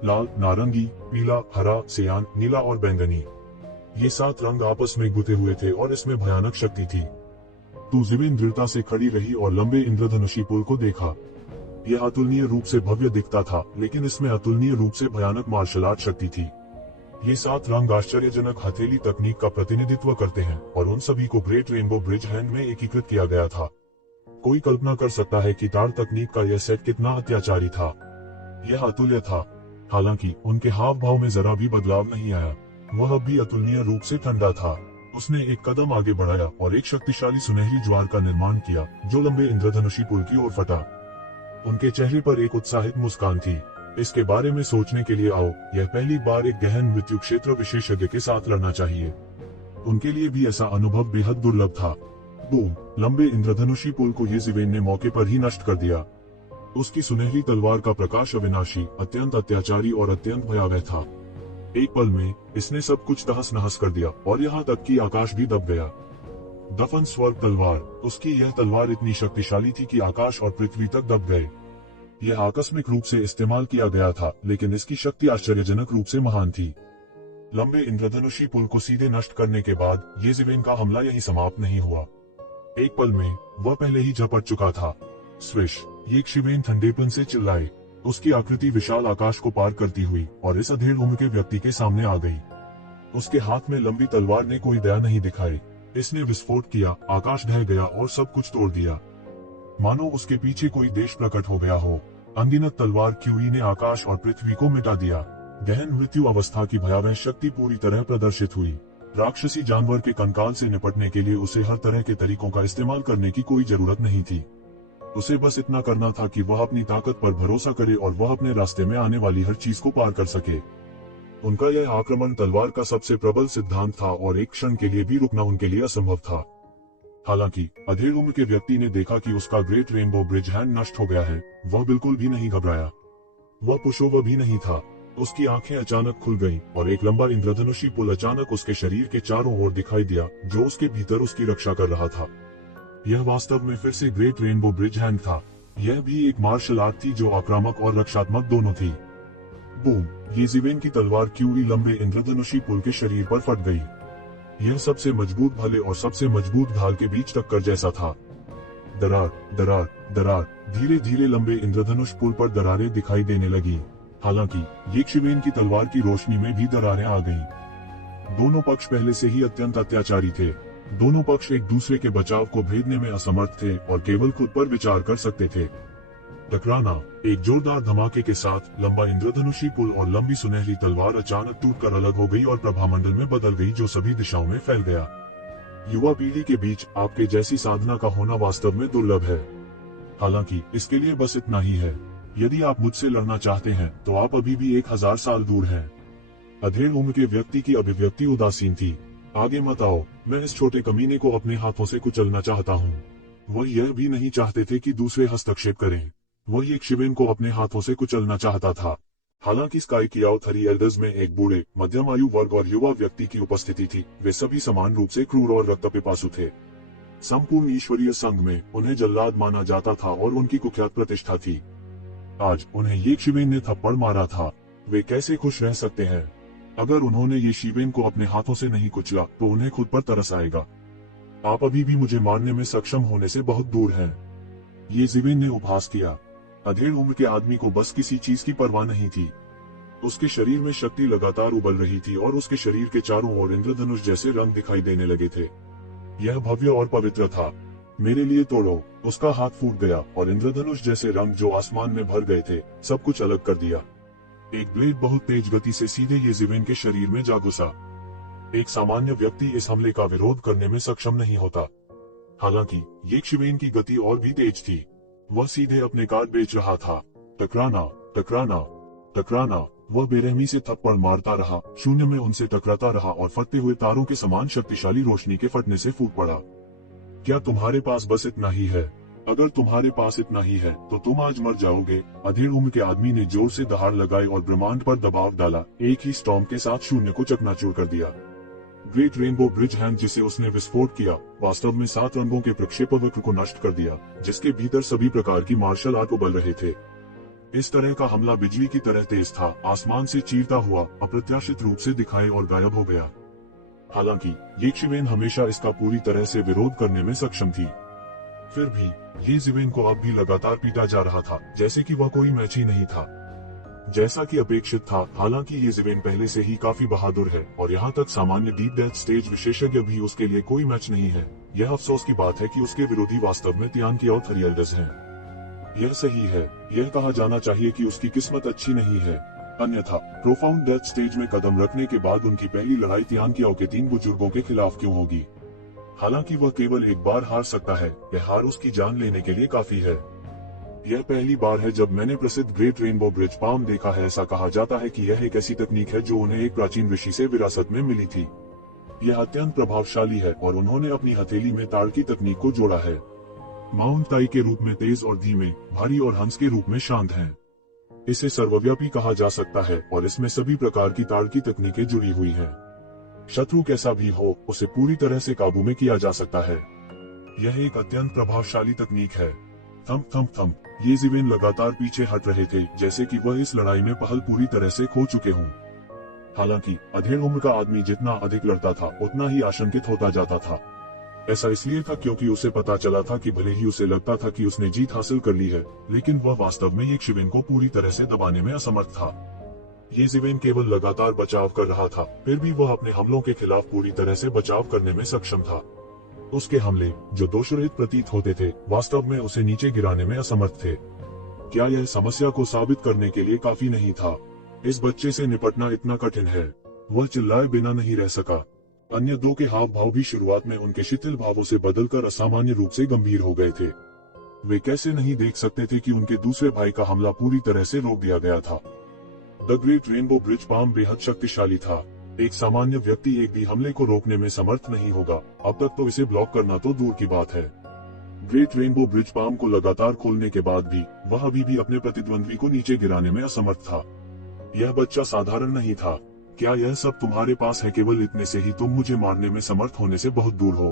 लाल, नारंगी, पीला, हरा, सियान, नीला और बैंगनी, ये 7 रंग आपस में गुथे हुए थे और इसमें भयानक शक्ति थी। येज़ेवेन दृढ़ता से खड़ी रही और लंबे इंद्रधनुषी पुल को देखा। यह अतुलनीय रूप से भव्य दिखता था, लेकिन इसमें अतुलनीय रूप से भयानक मार्शल आर्ट शक्ति थी। ये 7 रंग आश्चर्यजनक हथेली तकनीक का प्रतिनिधित्व करते हैं और उन सभी को ग्रेट रेनबो ब्रिज हैंड में एकीकृत किया गया था। कोई कल्पना कर सकता है कि तार तकनीक का यह सेट कितना अत्याचारी था। यह अतुल्य था। हालांकि उनके हाव भाव में जरा भी बदलाव नहीं आया। वह अब भी अतुलनीय रूप से ठंडा था। उसने एक कदम आगे बढ़ाया और एक शक्तिशाली सुनहरी ज्वार का निर्माण किया, जो लंबे इंद्रधनुषी पुल की ओर फटा। उनके चेहरे पर एक उत्साहित मुस्कान थी। इसके बारे में सोचने के लिए आओ, यह पहली बार एक गहन मृत्यु क्षेत्र विशेषज्ञ के साथ लड़ना चाहिए। उनके लिए भी ऐसा अनुभव बेहद दुर्लभ था। बूम! लंबे इंद्रधनुषी पुल को येज़ेवेन ने मौके पर ही नष्ट कर दिया। उसकी सुनहरी तलवार का प्रकाश अविनाशी, अत्यंत अत्याचारी और अत्यंत भयावह था। एक पल में इसने सब कुछ तहस नहस कर दिया और यहाँ तक कि आकाश भी दब गया। दफन स्वर्ग तलवार! उसकी यह तलवार इतनी शक्तिशाली थी कि आकाश और पृथ्वी तक दब गए। यह आकस्मिक रूप से इस्तेमाल किया गया था, लेकिन इसकी शक्ति आश्चर्यजनक रूप से महान थी। लंबे इंद्रधनुषी पुल को सीधे नष्ट करने के बाद येज़ेवेन का हमला यही समाप्त नहीं हुआ। एक पल में वह पहले ही झपट चुका था। स्विश! येज़ेवेन ठंडेपन से चिल्लाए। उसकी आकृति विशाल आकाश को पार करती हुई और इस अधेड़ उम्र के व्यक्ति के सामने आ गई। उसके हाथ में लंबी तलवार ने कोई दया नहीं दिखाई। इसने विस्फोट किया, आकाश ढह गया और सब कुछ तोड़ दिया। मानो उसके पीछे कोई देश प्रकट हो गया हो। अनगिनत तलवार क्यूई ने आकाश और पृथ्वी को मिटा दिया। गहन मृत्यु अवस्था की भयावह शक्ति पूरी तरह प्रदर्शित हुई। राक्षसी जानवर के कंकाल से निपटने के लिए उसे हर तरह के तरीकों का इस्तेमाल करने की कोई जरूरत नहीं थी। उसे बस इतना करना था कि वह अपनी ताकत पर भरोसा करे और वह अपने रास्ते में आने वाली हर चीज को पार कर सके। उनका यह आक्रमण तलवार का सबसे प्रबल सिद्धांत था और एक क्षण के लिए भी रुकना उनके लिए असंभव था। हालांकि अधेड़ उम्र के व्यक्ति ने देखा कि उसका ग्रेट रेनबो ब्रिज हैंड नष्ट हो गया है, वह बिल्कुल भी नहीं घबराया। वह पुशोवा भी नहीं था। उसकी आंखें अचानक खुल गईं और एक लंबा इंद्रधनुषी पुल अचानक उसके शरीर के चारों ओर दिखाई दिया, जो उसके भीतर उसकी रक्षा कर रहा था। यह वास्तव में फिर से ग्रेट रेनबो ब्रिज हैंड था। यह भी एक मार्शल आर्ट थी जो आक्रामक और रक्षात्मक दोनों थी। बूम! येज़िवेन की तलवार क्यूई लंबे इंद्रधनुषी पुल के शरीर पर फट गई। यह सबसे मजबूत भाले और सबसे मजबूत ढाल के बीच टक्कर जैसा था। दरार, दरार, दरार। धीरे धीरे लंबे इंद्रधनुष पुल पर दरारें दिखाई देने लगी। हालांकि येज़िवेन की तलवार की रोशनी में भी दरारें आ गईं। दोनों पक्ष पहले से ही अत्यंत अत्याचारी थे। दोनों पक्ष एक दूसरे के बचाव को भेदने में असमर्थ थे और केवल खुद पर विचार कर सकते थे। टकराना! एक जोरदार धमाके के साथ लंबा इंद्रधनुषी पुल और लंबी सुनहरी तलवार अचानक टूटकर अलग हो गई और प्रभामंडल में बदल गई, जो सभी दिशाओं में फैल गया। युवा पीढ़ी के बीच आपके जैसी साधना का होना वास्तव में दुर्लभ है। हालांकि इसके लिए बस इतना ही है। यदि आप मुझसे लड़ना चाहते हैं तो आप अभी भी 1000 साल दूर हैं। अधेड़ उम्र के व्यक्ति की अभिव्यक्ति उदासीन थी। आगे मत आओ, मैं इस छोटे कमीने को अपने हाथों से कुचलना चाहता हूँ। वह यह भी नहीं चाहते थे कि दूसरे हस्तक्षेप करें। वह येज़िवेन को अपने हाथों से कुचलना चाहता था। हालांकि स्काई कियाओ 3 एल्डर्स में एक बूढ़े, मध्यम आयु वर्ग और युवा व्यक्ति की उपस्थिति थी। वे सभी समान रूप से क्रूर और रक्तपिपासु थे। संपूर्ण ईश्वरीय संघ में उन्हें जल्लाद माना जाता था और उनकी कुख्यात प्रतिष्ठा थी। आज उन्हें येज़िवेन ने थप्पड़ मारा था। वे कैसे खुश रह सकते हैं? अगर उन्होंने येज़िवेन को अपने हाथों से नहीं कुचला तो उन्हें खुद पर तरस आएगा। आप अभी भी मुझे मारने में सक्षम होने से बहुत दूर हैं। येज़िवेन ने उपहास किया। अधेड़ उम्र के आदमी को बस किसी चीज की परवाह नहीं थी। उसके शरीर में शक्ति लगातार उबल रही थी और उसके शरीर के चारों ओर इंद्रधनुष जैसे रंग दिखाई देने लगे थे। यह भव्य और पवित्र था। मेरे लिए तोड़ो! उसका हाथ फूट गया और इंद्रधनुष जैसे रंग जो आसमान में भर गए थे, सब कुछ अलग कर दिया। एक ब्लेड बहुत तेज गति से सीधे येज़िवेन के शरीर में जा घुसा। एक सामान्य व्यक्ति इस हमले का विरोध करने में सक्षम नहीं होता। हालांकि येज़िवेन की गति और भी तेज थी। वह सीधे अपने कार्ड बेच रहा था। टकराना, टकराना, टकराना। वह बेरहमी से थप्पड़ मारता रहा, शून्य में उनसे टकराता रहा और फटते हुए तारों के समान शक्तिशाली रोशनी के फटने से फूट पड़ा। क्या तुम्हारे पास बस इतना ही है? अगर तुम्हारे पास इतना ही है तो तुम आज मर जाओगे। अधेड़ उम्र के आदमी ने जोर से दहाड़ लगाई और ब्रह्मांड पर दबाव डाला। एक ही स्टॉर्म के साथ शून्य को चकनाचूर कर दिया। ग्रेट रेनबो ब्रिज हैंड जिसे उसने विस्फोट किया, वास्तव में 7 रंगों के प्रक्षेपवक्र को नष्ट कर दिया, जिसके भीतर सभी प्रकार की मार्शल आर्ट उबल रहे थे। इस तरह का हमला बिजली की तरह तेज था। आसमान से चीरता हुआ अप्रत्याशित रूप से दिखाई और गायब हो गया। हालांकि येज़िवेन हमेशा इसका पूरी तरह से विरोध करने में सक्षम थी। फिर भी येज़िवेन को अब भी लगातार पीटा जा रहा था, जैसे कि वह कोई मैच ही नहीं था। जैसा कि अपेक्षित था। हालांकि येज़िवेन पहले से ही काफी बहादुर है और यहाँ तक सामान्य डीप डेथ स्टेज विशेषज्ञ भी उसके लिए कोई मैच नहीं है। यह अफसोस की बात है कि उसके विरोधी वास्तव में तियान कियाओ 3 एल्डर्स हैं। यह सही है। यह कहा जाना चाहिए कि उसकी किस्मत अच्छी नहीं है। अन्यथा प्रोफाउंड डेथ स्टेज में कदम रखने के बाद उनकी पहली लड़ाई तियान कियाओ के 3 बुजुर्गों के खिलाफ क्यों होगी? हालांकि वह केवल एक बार हार सकता है। यह हार उसकी जान लेने के लिए काफी है। यह पहली बार है जब मैंने प्रसिद्ध ग्रेट रेनबो ब्रिज पाम देखा है। ऐसा कहा जाता है कि यह एक ऐसी तकनीक है जो उन्हें एक प्राचीन ऋषि से विरासत में मिली थी। यह अत्यंत प्रभावशाली है और उन्होंने अपनी हथेली में ताड़ की तकनीक को जोड़ा है। माउंट ताई के रूप में तेज और धीमे, भारी और हंस के रूप में शांत हैं। इसे सर्वव्यापी कहा जा सकता है और इसमें सभी प्रकार की ताड़ की तकनीकें जुड़ी हुई हैं। शत्रु कैसा भी हो, उसे पूरी तरह से काबू में किया जा सकता है। यह एक अत्यंत प्रभावशाली तकनीक है। Thump thump thump. येज़िवेन लगातार पीछे हट रहे थे, जैसे कि वह इस लड़ाई में पहल पूरी तरह से खो चुके हों। हालांकि अधेड़ उम्र का आदमी जितना अधिक लड़ता था, उतना ही आशंकित होता जाता था। ऐसा इसलिए था क्योंकि उसे पता चला था कि भले ही उसे लगता था कि उसने जीत हासिल कर ली है, लेकिन वह वास्तव में येज़िवेन को पूरी तरह से दबाने में असमर्थ था। येज़िवेन केवल लगातार बचाव कर रहा था, फिर भी वह अपने हमलों के खिलाफ पूरी तरह से बचाव करने में सक्षम था। उसके हमले, जो दोषरहित प्रतीत होते थे, वास्तव में उसे नीचे गिराने में असमर्थ थे। क्या यह समस्या को साबित करने के लिए काफी नहीं था? इस बच्चे से निपटना इतना कठिन है। वह चिल्लाए बिना नहीं रह सका। अन्य दो के हाव भाव भी शुरुआत में उनके शिथिल भावों से बदलकर असामान्य रूप से गंभीर हो गए थे। वे कैसे नहीं देख सकते थे कि उनके दूसरे भाई का हमला पूरी तरह से रोक दिया गया था। The great rainbow bridge palm बेहद शक्तिशाली था। एक सामान्य व्यक्ति एक भी हमले को रोकने में समर्थ नहीं होगा। अब तक तो इसे ब्लॉक करना तो दूर की बात है। ग्रेट रेनबो ब्रिज पाम को लगातार खोलने के बाद भी वह अभी भी अपने प्रतिद्वंद्वी को नीचे गिराने में असमर्थ था। यह बच्चा साधारण नहीं था। क्या यह सब तुम्हारे पास है? केवल इतने से ही तुम मुझे मारने में समर्थ होने से बहुत दूर हो।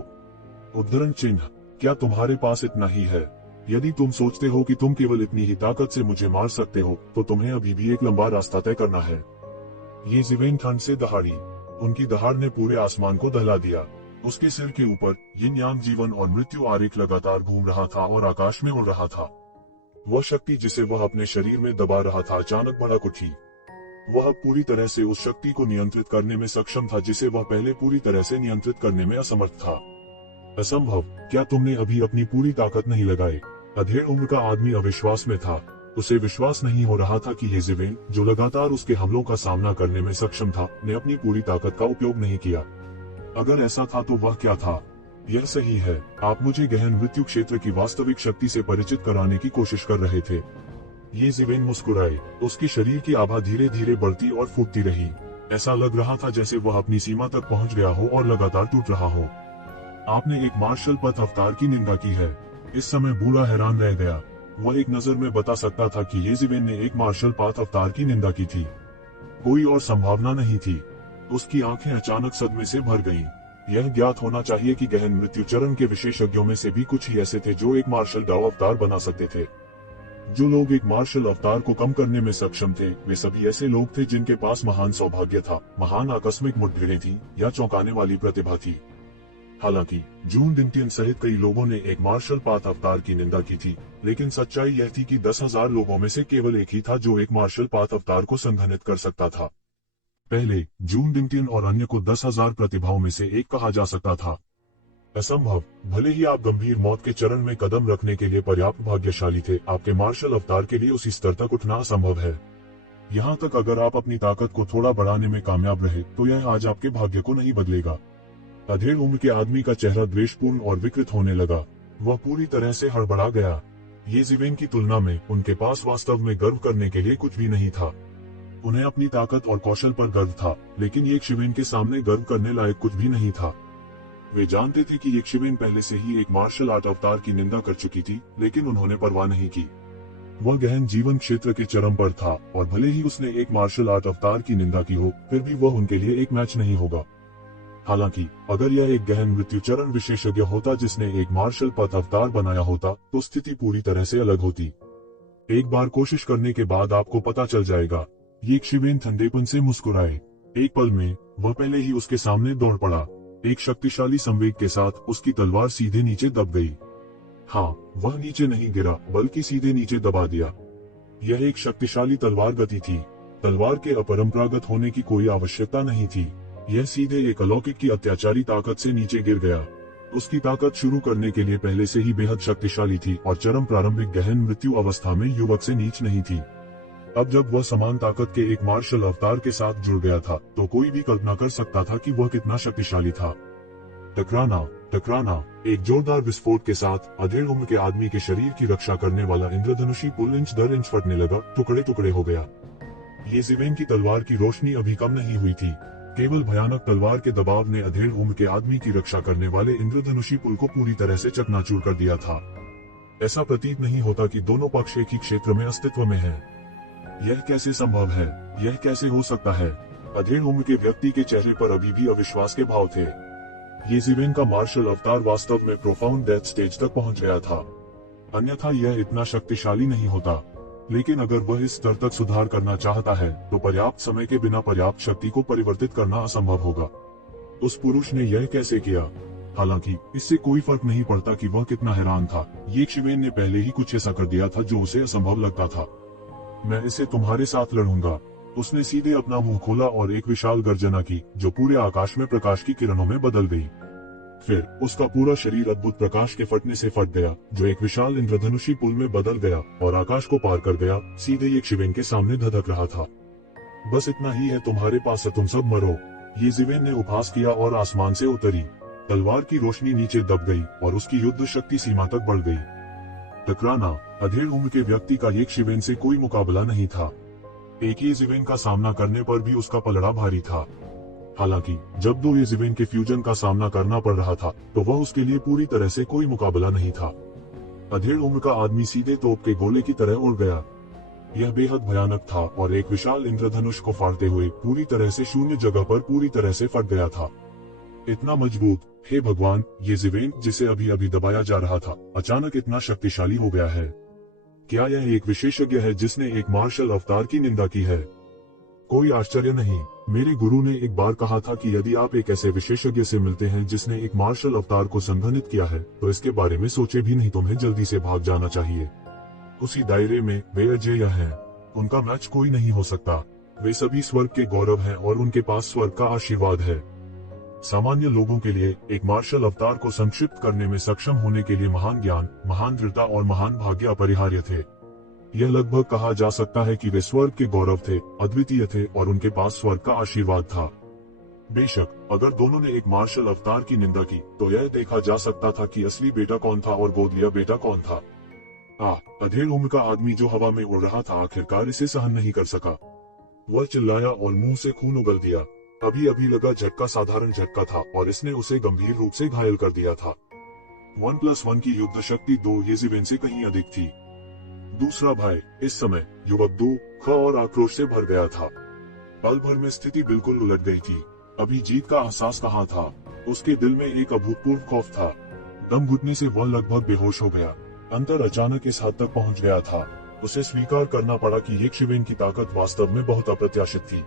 उद्धरण चिन्ह, क्या तुम्हारे पास इतना ही है? यदि तुम सोचते हो कि तुम केवल इतनी ही ताकत से मुझे मार सकते हो, तो तुम्हें अभी भी एक लंबा रास्ता तय करना है। ये ज़िवेन ठंड से दहाड़ी। उनकी दहाड़ ने पूरे आसमान को दहला दिया। उसके सिर के ऊपर यिन यांग जीवन और मृत्यु आरेख लगातार घूम रहा था और आकाश में उड़ रहा था। वह शक्ति जिसे वह अपने शरीर में दबा रहा था अचानक भड़क उठी। वह पूरी तरह से उस शक्ति को नियंत्रित करने में सक्षम था जिसे वह पहले पूरी तरह से नियंत्रित करने में असमर्थ था। असंभव! क्या तुमने अभी अपनी पूरी ताकत नहीं लगाई? अधेड़ उम्र का आदमी अविश्वास में था। उसे विश्वास नहीं हो रहा था कि ये ज़िवेन, जो लगातार उसके हमलों का सामना करने में सक्षम था, ने अपनी पूरी ताकत का उपयोग नहीं किया। अगर ऐसा था तो वह क्या था? यह सही है, आप मुझे गहन मृत्यु क्षेत्र की वास्तविक शक्ति से परिचित कराने की कोशिश कर रहे थे। ये ज़िवेन मुस्कुराए। उसके शरीर की आभा धीरे धीरे बढ़ती और फूटती रही। ऐसा लग रहा था जैसे वह अपनी सीमा तक पहुंच गया हो और लगातार टूट रहा हो। आपने एक मार्शल पथ अवतार की निंदा की है। इस समय बूढ़ा हैरान रह गया। वह एक नजर में बता सकता था कि ये ज़िवेन ने एक मार्शल पाथ अवतार की निंदा की थी। कोई और संभावना नहीं थी। उसकी आंखें अचानक सदमे से भर गईं। यह ज्ञात होना चाहिए कि गहन मृत्यु चरण के विशेषज्ञों में से भी कुछ ही ऐसे थे जो एक मार्शल डाउ अवतार बना सकते थे। जो लोग एक मार्शल अवतार को कम करने में सक्षम थे, वे सभी ऐसे लोग थे जिनके पास महान सौभाग्य था, महान आकस्मिक मुठभेड़ें थीं, या चौंकाने वाली प्रतिभा थी। हालांकि जून डिंगटियन सहित कई लोगों ने एक मार्शल पाथ अवतार की निंदा की थी, लेकिन सच्चाई यह थी कि 10,000 लोगों में से केवल एक ही था जो एक मार्शल पाथ अवतार को संघनित कर सकता था। पहले जून डिंगटियन और अन्य को 10,000 प्रतिभाओं में से एक कहा जा सकता था। असंभव! भले ही आप गंभीर मौत के चरण में कदम रखने के लिए पर्याप्त भाग्यशाली थे, आपके मार्शल अवतार के लिए उसी स्तर तक उठना असंभव है। यहाँ तक अगर आप अपनी ताकत को थोड़ा बढ़ाने में कामयाब रहे, तो यह आज आपके भाग्य को नहीं बदलेगा। अधेड़ उम्र के आदमी का चेहरा द्वेषपूर्ण और विकृत होने लगा। वह पूरी तरह से हड़बड़ा गया। ये ज़िवेन की तुलना में उनके पास वास्तव में गर्व करने के लिए कुछ भी नहीं था। उन्हें अपनी ताकत और कौशल पर गर्व था, लेकिन ये ज़िवेन के सामने गर्व करने लायक कुछ भी नहीं था। वे जानते थे कि ये ज़िवेन पहले से ही एक मार्शल आर्ट अवतार की निंदा कर चुकी थी, लेकिन उन्होंने परवाह नहीं की। वह गहन जीवन क्षेत्र के चरम पर था, और भले ही उसने एक मार्शल आर्ट अवतार की निंदा की हो, फिर भी वह उनके लिए एक मैच नहीं होगा। हालांकि अगर यह एक गहन मृत्यु चरण विशेषज्ञ होता जिसने एक मार्शल पथ अवतार बनाया होता, तो स्थिति पूरी तरह से अलग होती। एक बार कोशिश करने के बाद आपको पता चल जाएगा। ये ज़िवेन ठंडेपन से मुस्कुराए। एक पल में वह पहले ही उसके सामने दौड़ पड़ा। एक शक्तिशाली संवेग के साथ उसकी तलवार सीधे नीचे दब गई। हाँ, वह नीचे नहीं गिरा, बल्कि सीधे नीचे दबा दिया। यह एक शक्तिशाली तलवार गति थी। तलवार के अपरंपरागत होने की कोई आवश्यकता नहीं थी। यह सीधे एक अलौकिक की अत्याचारी ताकत से नीचे गिर गया। उसकी ताकत शुरू करने के लिए पहले से ही बेहद शक्तिशाली थी और चरम प्रारंभिक गहन मृत्यु अवस्था में युवक से नीच नहीं थी। अब जब वह समान ताकत के एक मार्शल अवतार के साथ जुड़ गया था, तो कोई भी कल्पना कर सकता था कि वह कितना शक्तिशाली था। टकराना, एक जोरदार विस्फोट के साथ अधेड़ उम्र के आदमी के शरीर की रक्षा करने वाला इंद्रधनुषी पुल इंच दर इंच फटने लगा, टुकड़े टुकड़े हो गया। ये ज़िवेन की तलवार की रोशनी अभी कम नहीं हुई थी। केवल भयानक तलवार के दबाव ने अधेड़ उम्र के आदमी की रक्षा करने वाले इंद्रधनुषी पुल को पूरी तरह से चकनाचूर कर दिया था। ऐसा प्रतीत नहीं होता कि दोनों पक्ष एक ही क्षेत्र में अस्तित्व में हैं। यह कैसे संभव है? यह कैसे हो सकता है? अधेड़ उम्र के व्यक्ति के चेहरे पर अभी भी अविश्वास के भाव थे। ये ज़िवेन का मार्शल अवतार वास्तव में प्रोफाउंड डेथ स्टेज तक पहुंच गया था, अन्यथा यह इतना शक्तिशाली नहीं होता। लेकिन अगर वह इस स्तर तक सुधार करना चाहता है, तो पर्याप्त समय के बिना पर्याप्त शक्ति को परिवर्तित करना असंभव होगा। उस पुरुष ने यह कैसे किया? हालांकि इससे कोई फर्क नहीं पड़ता कि वह कितना हैरान था। ये ज़िवेन ने पहले ही कुछ ऐसा कर दिया था जो उसे असंभव लगता था। मैं इसे तुम्हारे साथ लड़ूंगा। उसने सीधे अपना मुंह खोला और एक विशाल गर्जना की, जो पूरे आकाश में प्रकाश की किरणों में बदल गई। फिर उसका पूरा शरीर अद्भुत प्रकाश के फटने से फट गया, जो एक विशाल इंद्रधनुषी पुल में बदल गया और आकाश को पार कर गया, सीधे यक्षिवेन के सामने धधक रहा था। बस इतना ही है तुम्हारे पास, तुम सब मरो, यज़िवेन ने उपहास किया और आसमान से उतरी। तलवार की रोशनी नीचे दब गई और उसकी युद्ध शक्ति सीमा तक बढ़ गई। टकराना। अधेड़ उम्र के व्यक्ति का यक्षिवेन से कोई मुकाबला नहीं था। एक यज़िवेन का सामना करने पर भी उसका पलड़ा भारी था। हालांकि जब दो यज़िवेन के फ्यूजन का सामना करना पड़ रहा था, तो वह उसके लिए पूरी तरह से कोई मुकाबला नहीं था। अधेड़ उम्र का आदमी सीधे तोप के गोले की तरह उड़ गया। यह बेहद भयानक था और एक विशाल इंद्रधनुष को फाड़ते हुए पूरी तरह से शून्य जगह पर पूरी तरह से फट गया था। इतना मजबूत, हे भगवान, यज़िवेन जिसे अभी अभी दबाया जा रहा था, अचानक इतना शक्तिशाली हो गया है। क्या यह एक विशेषज्ञ है जिसने एक मार्शल अवतार की निंदा की है? कोई आश्चर्य नहीं। मेरे गुरु ने एक बार कहा था कि यदि आप एक ऐसे विशेषज्ञ से मिलते हैं जिसने एक मार्शल अवतार को संघनित किया है, तो इसके बारे में सोचे भी नहीं, तुम्हें जल्दी से भाग जाना चाहिए। उसी दायरे में वे अजेय हैं। उनका मैच कोई नहीं हो सकता। वे सभी स्वर्ग के गौरव हैं और उनके पास स्वर्ग का आशीर्वाद है। सामान्य लोगों के लिए एक मार्शल अवतार को संक्षिप्त करने में सक्षम होने के लिए महान ज्ञान, महान दृढ़ता और महान भाग्य अपरिहार्य थे। यह लगभग कहा जा सकता है कि वे स्वर्ग के गौरव थे, अद्वितीय थे और उनके पास स्वर्ग का आशीर्वाद था। बेशक अगर दोनों ने एक मार्शल अवतार की निंदा की, तो यह देखा जा सकता था कि असली बेटा कौन था और गोद लिया बेटा कौन था। अधेड़ उम्र का आदमी जो हवा में उड़ रहा था आखिरकार इसे सहन नहीं कर सका। वह चिल्लाया और मुंह से खून उगल दिया। अभी अभी लगा झटका साधारण झटका था और इसने उसे गंभीर रूप से घायल कर दिया था। 1+1 की युद्ध शक्ति 2 यज़िवेन से कहीं अधिक थी। दूसरा भय। इस समय युवक दुख और आक्रोश से भर गया था। पल भर में स्थिति बिल्कुल उलट गई थी। अभी जीत का एहसास कहाँ था? उसके दिल में एक अभूतपूर्व खौफ था। दम घुटने से वह लगभग बेहोश हो गया। अंतर अचानक इस हद तक पहुंच गया था, उसे स्वीकार करना पड़ा कि यक्षिवेन की ताकत वास्तव में बहुत अप्रत्याशित थी।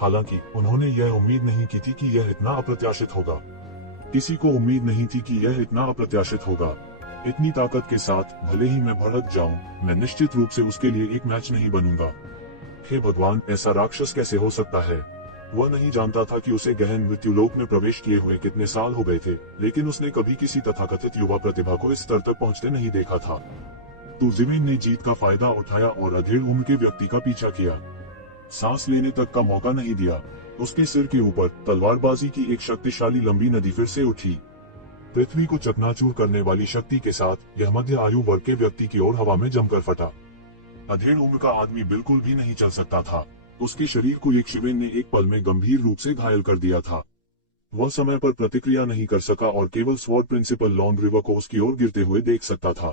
हालांकि उन्होंने यह उम्मीद नहीं की थी कि यह इतना अप्रत्याशित होगा। किसी को उम्मीद नहीं थी कि यह इतना अप्रत्याशित होगा। इतनी ताकत के साथ भले ही मैं भड़क जाऊं, मैं निश्चित रूप से उसके लिए एक मैच नहीं बनूंगा। हे भगवान, ऐसा राक्षस कैसे हो सकता है? वह नहीं जानता था कि उसे गहन मृत्युलोक में प्रवेश किए हुए कितने साल हो गए थे, लेकिन उसने कभी किसी तथाकथित युवा प्रतिभा को इस स्तर तक पहुंचते नहीं देखा था। तो ज़िवेन ने जीत का फायदा उठाया और अधेड़ उम्र के व्यक्ति का पीछा किया। सांस लेने तक का मौका नहीं दिया। उसके सिर के ऊपर तलवारबाजी की एक शक्तिशाली लंबी नदी फिर से उठी। पृथ्वी को चकनाचूर करने वाली शक्ति के साथ यह मध्य आयु वर्ग के व्यक्ति की ओर हवा में जमकर फटा। अधेड़ उम्र का आदमी बिल्कुल भी नहीं चल सकता था। उसके शरीर को यक्षिवेन ने एक पल में गंभीर रूप से घायल कर दिया था। वह समय पर प्रतिक्रिया नहीं कर सका और केवल स्वॉर्ड प्रिंसिपल लॉन्ग रिवर को उसकी ओर गिरते हुए देख सकता था।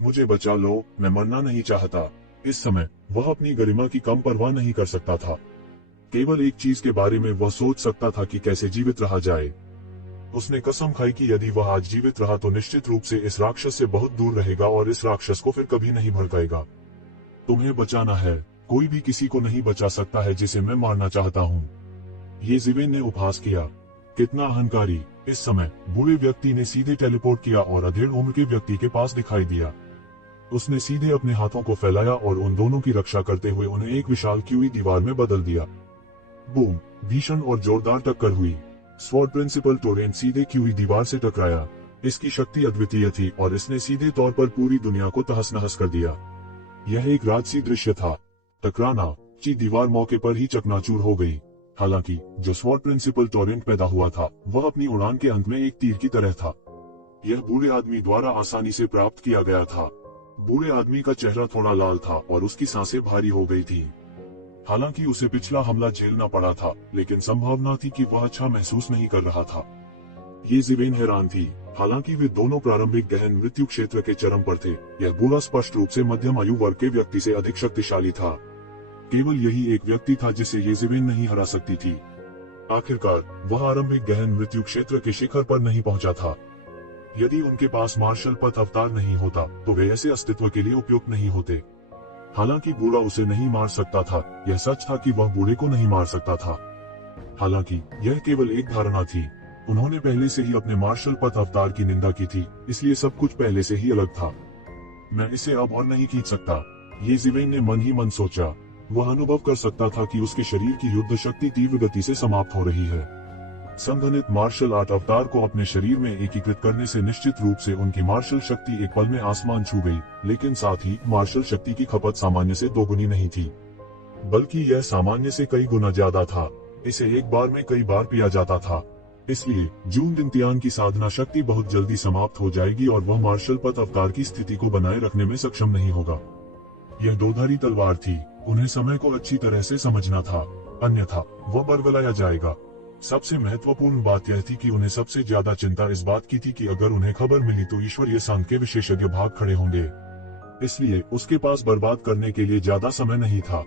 मुझे बचा लो, मैं मरना नहीं चाहता। इस समय वह अपनी गरिमा की कम परवाह नहीं कर सकता था। केवल एक चीज के बारे में वह सोच सकता था कि कैसे जीवित रहा जाए। उसने कसम खाई कि यदि वह आज जीवित रहा तो निश्चित रूप से इस राक्षस से बहुत दूर रहेगा और इस राक्षस को फिर कभी नहीं भड़काएगा। तुम्हें बचाना है। कोई भी किसी को नहीं बचा सकता है जिसे मैं मारना चाहता हूँ। यज़िवेन ने उपहास किया। कितना अहंकारी। इस समय बूढ़े व्यक्ति ने सीधे टेलीपोर्ट किया और अधेड़ उम्र के व्यक्ति के पास दिखाई दिया। उसने सीधे अपने हाथों को फैलाया और उन दोनों की रक्षा करते हुए उन्हें एक विशाल क्यूई दीवार में बदल दिया। बूम! भीषण और जोरदार टक्कर हुई। स्वॉर्ड प्रिंसिपल टोरेंट सीधे क्यूई दीवार से टकराया। इसकी शक्ति अद्वितीय थी और इसने सीधे तौर पर पूरी दुनिया को तहस नहस कर दिया। यह एक राजसी दृश्य था। टकराना की दीवार मौके पर ही चकनाचूर हो गई। हालांकि जो स्वॉर्ड प्रिंसिपल टोरेंट पैदा हुआ था वह अपनी उड़ान के अंत में एक तीर की तरह था। यह बूढ़े आदमी द्वारा आसानी से प्राप्त किया गया था। बूढ़े आदमी का चेहरा थोड़ा लाल था और उसकी सांसें भारी हो गई थी। हालांकि उसे पिछला हमला झेलना पड़ा था, लेकिन संभावना थी कि वह अच्छा महसूस नहीं कर रहा था। यज़िवेन हैरान थी। हालांकि वे दोनों प्रारंभिक गहन मृत्यु क्षेत्र के चरम पर थे, यह बूढ़ा स्पष्ट रूप से मध्यम आयु वर्ग के व्यक्ति से अधिक शक्तिशाली था। केवल यही एक व्यक्ति था जिसे यज़िवेन नहीं हरा सकती थी। आखिरकार वह आरंभिक गहन मृत्यु क्षेत्र के शिखर पर नहीं पहुंचा था। यदि उनके पास मार्शल पथ अवतार नहीं होता तो वे ऐसे अस्तित्व के लिए उपयुक्त नहीं होते। हालांकि बूढ़ा उसे नहीं मार सकता था, यह सच था कि वह बूढ़े को नहीं मार सकता था। हालांकि यह केवल एक धारणा थी। उन्होंने पहले से ही अपने मार्शल पथ अवतार की निंदा की थी, इसलिए सब कुछ पहले से ही अलग था। मैं इसे अब और नहीं खींच सकता, यज़िवेन ने मन ही मन सोचा। वह अनुभव कर सकता था कि उसके शरीर की युद्ध शक्ति तीव्र गति से समाप्त हो रही है। संघनित मार्शल आर्ट अवतार को अपने शरीर में एकीकृत करने से निश्चित रूप से उनकी मार्शल शक्ति एक पल में आसमान छू गई, लेकिन साथ ही मार्शल शक्ति की खपत सामान्य से दोगुनी नहीं थी, बल्कि यह सामान्य से कई गुना ज्यादा था। इसे एक बार में कई बार पिया जाता था। इसलिए जून दिनतियान की साधना शक्ति बहुत जल्दी समाप्त हो जाएगी और वह मार्शल पथ अवतार की स्थिति को बनाए रखने में सक्षम नहीं होगा। यह दोधारी तलवार थी, उन्हें समय को अच्छी तरह से समझना था, अन्यथा वह बरगलाया जाएगा। सबसे महत्वपूर्ण बात यह थी कि उन्हें सबसे ज्यादा चिंता इस बात की थी कि अगर उन्हें खबर मिली तो ईश्वरीय संघ के विशेषज्ञ भाग खड़े होंगे, इसलिए उसके पास बर्बाद करने के लिए ज्यादा समय नहीं था।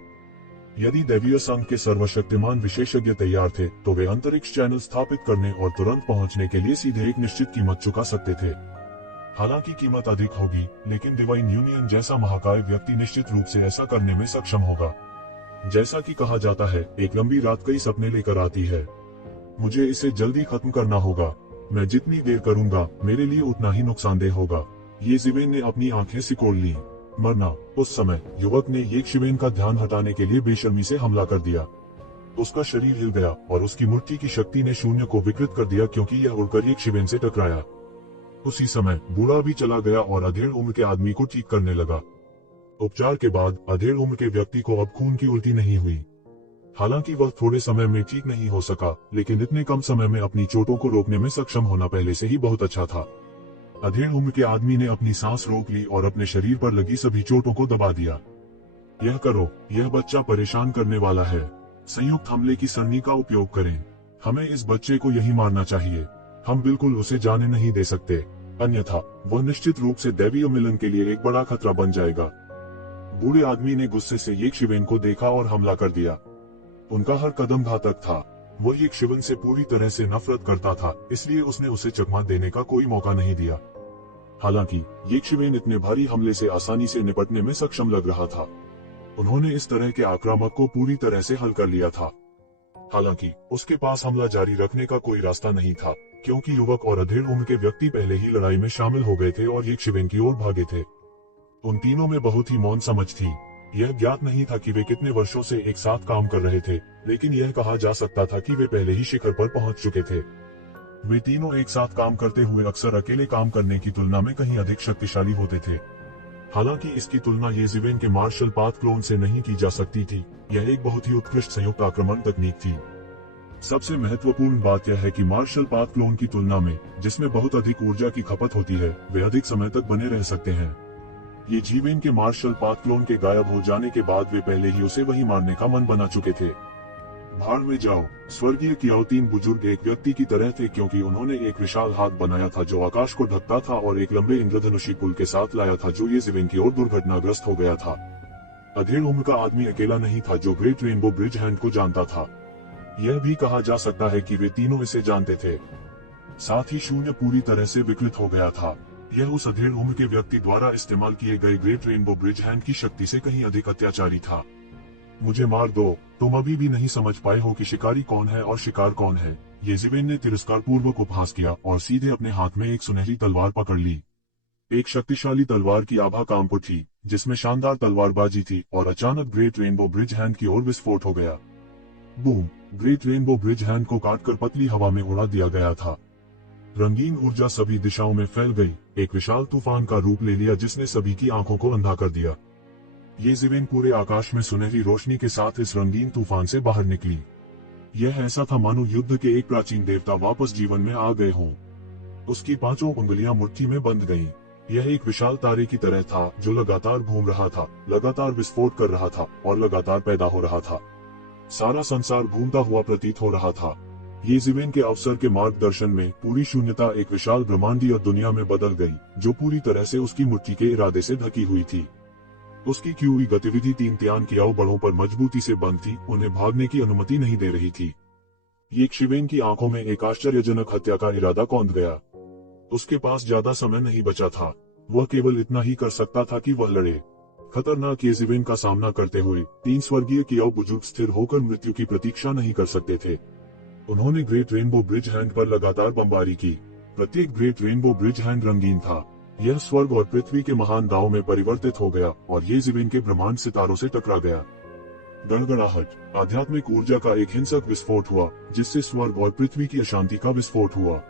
यदि दैवीय संघ के सर्वशक्तिमान विशेषज्ञ तैयार थे तो वे अंतरिक्ष चैनल स्थापित करने और तुरंत पहुंचने के लिए सीधे एक निश्चित कीमत चुका सकते थे। हालांकि कीमत अधिक होगी, लेकिन डिवाइन यूनियन जैसा महाकाय व्यक्ति निश्चित रूप से ऐसा करने में सक्षम होगा। जैसा कि कहा जाता है, एक लंबी रात कई सपने लेकर आती है। मुझे इसे जल्दी खत्म करना होगा। मैं जितनी देर करूंगा मेरे लिए उतना ही नुकसानदेह होगा। ये जिवेन ने अपनी आंखें सिकोड़ ली। मरना। उस समय युवक ने येशिवेन का ध्यान हटाने के लिए बेशर्मी से हमला कर दिया। उसका शरीर हिल गया और उसकी मूर्ति की शक्ति ने शून्य को विकृत कर दिया क्योंकि यह उड़कर येशिवेन से टकराया। उसी समय बूढ़ा भी चला गया और अधेड़ उम्र के आदमी को ठीक करने लगा। उपचार के बाद अधेड़ उम्र के व्यक्ति को अब खून की उल्टी नहीं हुई। हालांकि वह थोड़े समय में ठीक नहीं हो सका, लेकिन इतने कम समय में अपनी चोटों को रोकने में सक्षम होना पहले से ही बहुत अच्छा था। अधेड़ उम्र के आदमी ने अपनी सांस रोक ली और अपने शरीर पर लगी सभी चोटों को दबा दिया। यह करो, यह बच्चा परेशान करने वाला है। संयुक्त हमले की सरनी का उपयोग करें। हमें इस बच्चे को यही मारना चाहिए। हम बिल्कुल उसे जाने नहीं दे सकते, अन्यथा वह निश्चित रूप से दैवीय मिलन के लिए एक बड़ा खतरा बन जाएगा। बूढ़े आदमी ने गुस्से से येशिवेन को देखा और हमला कर दिया। उनका हर कदम घातक था। वह येशिवेन से पूरी तरह से नफरत करता था, इसलिए उसने उसे चकमा देने का कोई मौका नहीं दिया। हालांकि येशिवेन इतने भारी हमले से आसानी से निपटने में सक्षम लग रहा था। उन्होंने इस तरह के आक्रामक को पूरी तरह से हल कर लिया था। हालांकि उसके पास हमला जारी रखने का कोई रास्ता नहीं था, क्योंकि युवक और अधेड़ उम्र के व्यक्ति पहले ही लड़ाई में शामिल हो गए थे और येशिवेन की ओर भागे थे। उन तीनों में बहुत ही मौन समझ थी। यह ज्ञात नहीं था कि वे कितने वर्षों से एक साथ काम कर रहे थे, लेकिन यह कहा जा सकता था कि वे पहले ही शिखर पर पहुंच चुके थे। वे तीनों एक साथ काम करते हुए अक्सर अकेले काम करने की तुलना में कहीं अधिक शक्तिशाली होते थे। हालांकि इसकी तुलना येशिवेन के मार्शल पाथ क्लोन से नहीं की जा सकती थी। यह एक बहुत ही उत्कृष्ट संयुक्त आक्रमण तकनीक थी। सबसे महत्वपूर्ण बात यह है कि मार्शल पाथ क्लोन की तुलना में, जिसमें बहुत अधिक ऊर्जा की खपत होती है, वे अधिक समय तक बने रह सकते हैं। ये येशिवेन के मार्शल पाथ क्लोन के गायब हो जाने के बाद वे पहले ही उसे वही मारने का मन बना चुके थे। भाड़ में जाओ। स्वर्गीय कियाओ तीन बुजुर्ग एक व्यक्ति की तरह थे, क्योंकि उन्होंने एक विशाल हाथ बनाया था जो आकाश को ढकता था और एक लंबे इंद्रधनुषी पुल के साथ लाया था जो येशिवेन की ओर दुर्घटनाग्रस्त हो गया था। अधेड़ उम्र का आदमी अकेला नहीं था जो ग्रेट रेनबो ब्रिज हैंड को जानता था। यह भी कहा जा सकता है कि वे तीनों इसे जानते थे। साथ ही शून्य पूरी तरह से विकृत हो गया था। यह उस अधेड़ उम्र के व्यक्ति द्वारा इस्तेमाल किए गए ग्रेट रेनबो ब्रिज हैंड की शक्ति से कहीं अधिक अत्याचारी था। मुझे मार दो। तुम अभी भी नहीं समझ पाए हो कि शिकारी कौन है और शिकार कौन है। येशिवेन ने तिरस्कार पूर्वक उपहास किया और सीधे अपने हाथ में एक सुनहरी तलवार पकड़ ली। एक शक्तिशाली तलवार की आभा कांपुर थी, जिसमें शानदार तलवारबाजी थी, और अचानक ग्रेट रेनबो ब्रिज हैंड की ओर विस्फोट हो गया। Boom! Great rainbow bridge hand को काटकर पतली हवा में उड़ा दिया गया था। रंगीन ऊर्जा सभी दिशाओं में फैल गई, एक विशाल तूफान का रूप ले लिया जिसने सभी की आंखों को अंधा कर दिया। येशिवेन पूरे आकाश में सुनहरी रोशनी के साथ इस रंगीन तूफान से बाहर निकली। यह ऐसा था मानो युद्ध के एक प्राचीन देवता वापस जीवन में आ गए हों। उसकी पांचों उंगलियां मुट्ठी में बंध गईं। यह एक विशाल तारे की तरह था जो लगातार घूम रहा था, लगातार विस्फोट कर रहा था और लगातार पैदा हो रहा था। सारा संसार घूमता हुआ प्रतीत हो रहा था। येशिवेन के अवसर के मार्गदर्शन में पूरी शून्यता एक विशाल ब्रह्मांडीय दुनिया में बदल गई, जो पूरी तरह से उसकी मुट्ठी के इरादे से ढकी हुई थी। उसकी की हुई गतिविधि तीन त्यान कियाओ बड़ों पर मजबूती से बंद थी, उन्हें भागने की अनुमति नहीं दे रही थी। येशिवेन की आंखों में एक आश्चर्यजनक हत्या का इरादा कौंध गया। उसके पास ज्यादा समय नहीं बचा था। वह केवल इतना ही कर सकता था कि वह लड़े। खतरनाक येशिवेन का सामना करते हुए तीन स्वर्गीय कियाओ बुजुर्ग स्थिर होकर मृत्यु की प्रतीक्षा नहीं कर सकते थे। उन्होंने ग्रेट रेनबो ब्रिज हैंड पर लगातार बमबारी की। प्रत्येक ग्रेट रेनबो ब्रिज हैंड रंगीन था। यह स्वर्ग और पृथ्वी के महान दावों में परिवर्तित हो गया और येशिवेन के ब्रह्मांड सितारों से टकरा गया। गड़गड़ाहट, आध्यात्मिक ऊर्जा का एक हिंसक विस्फोट हुआ, जिससे स्वर्ग और पृथ्वी की अशांति का विस्फोट हुआ।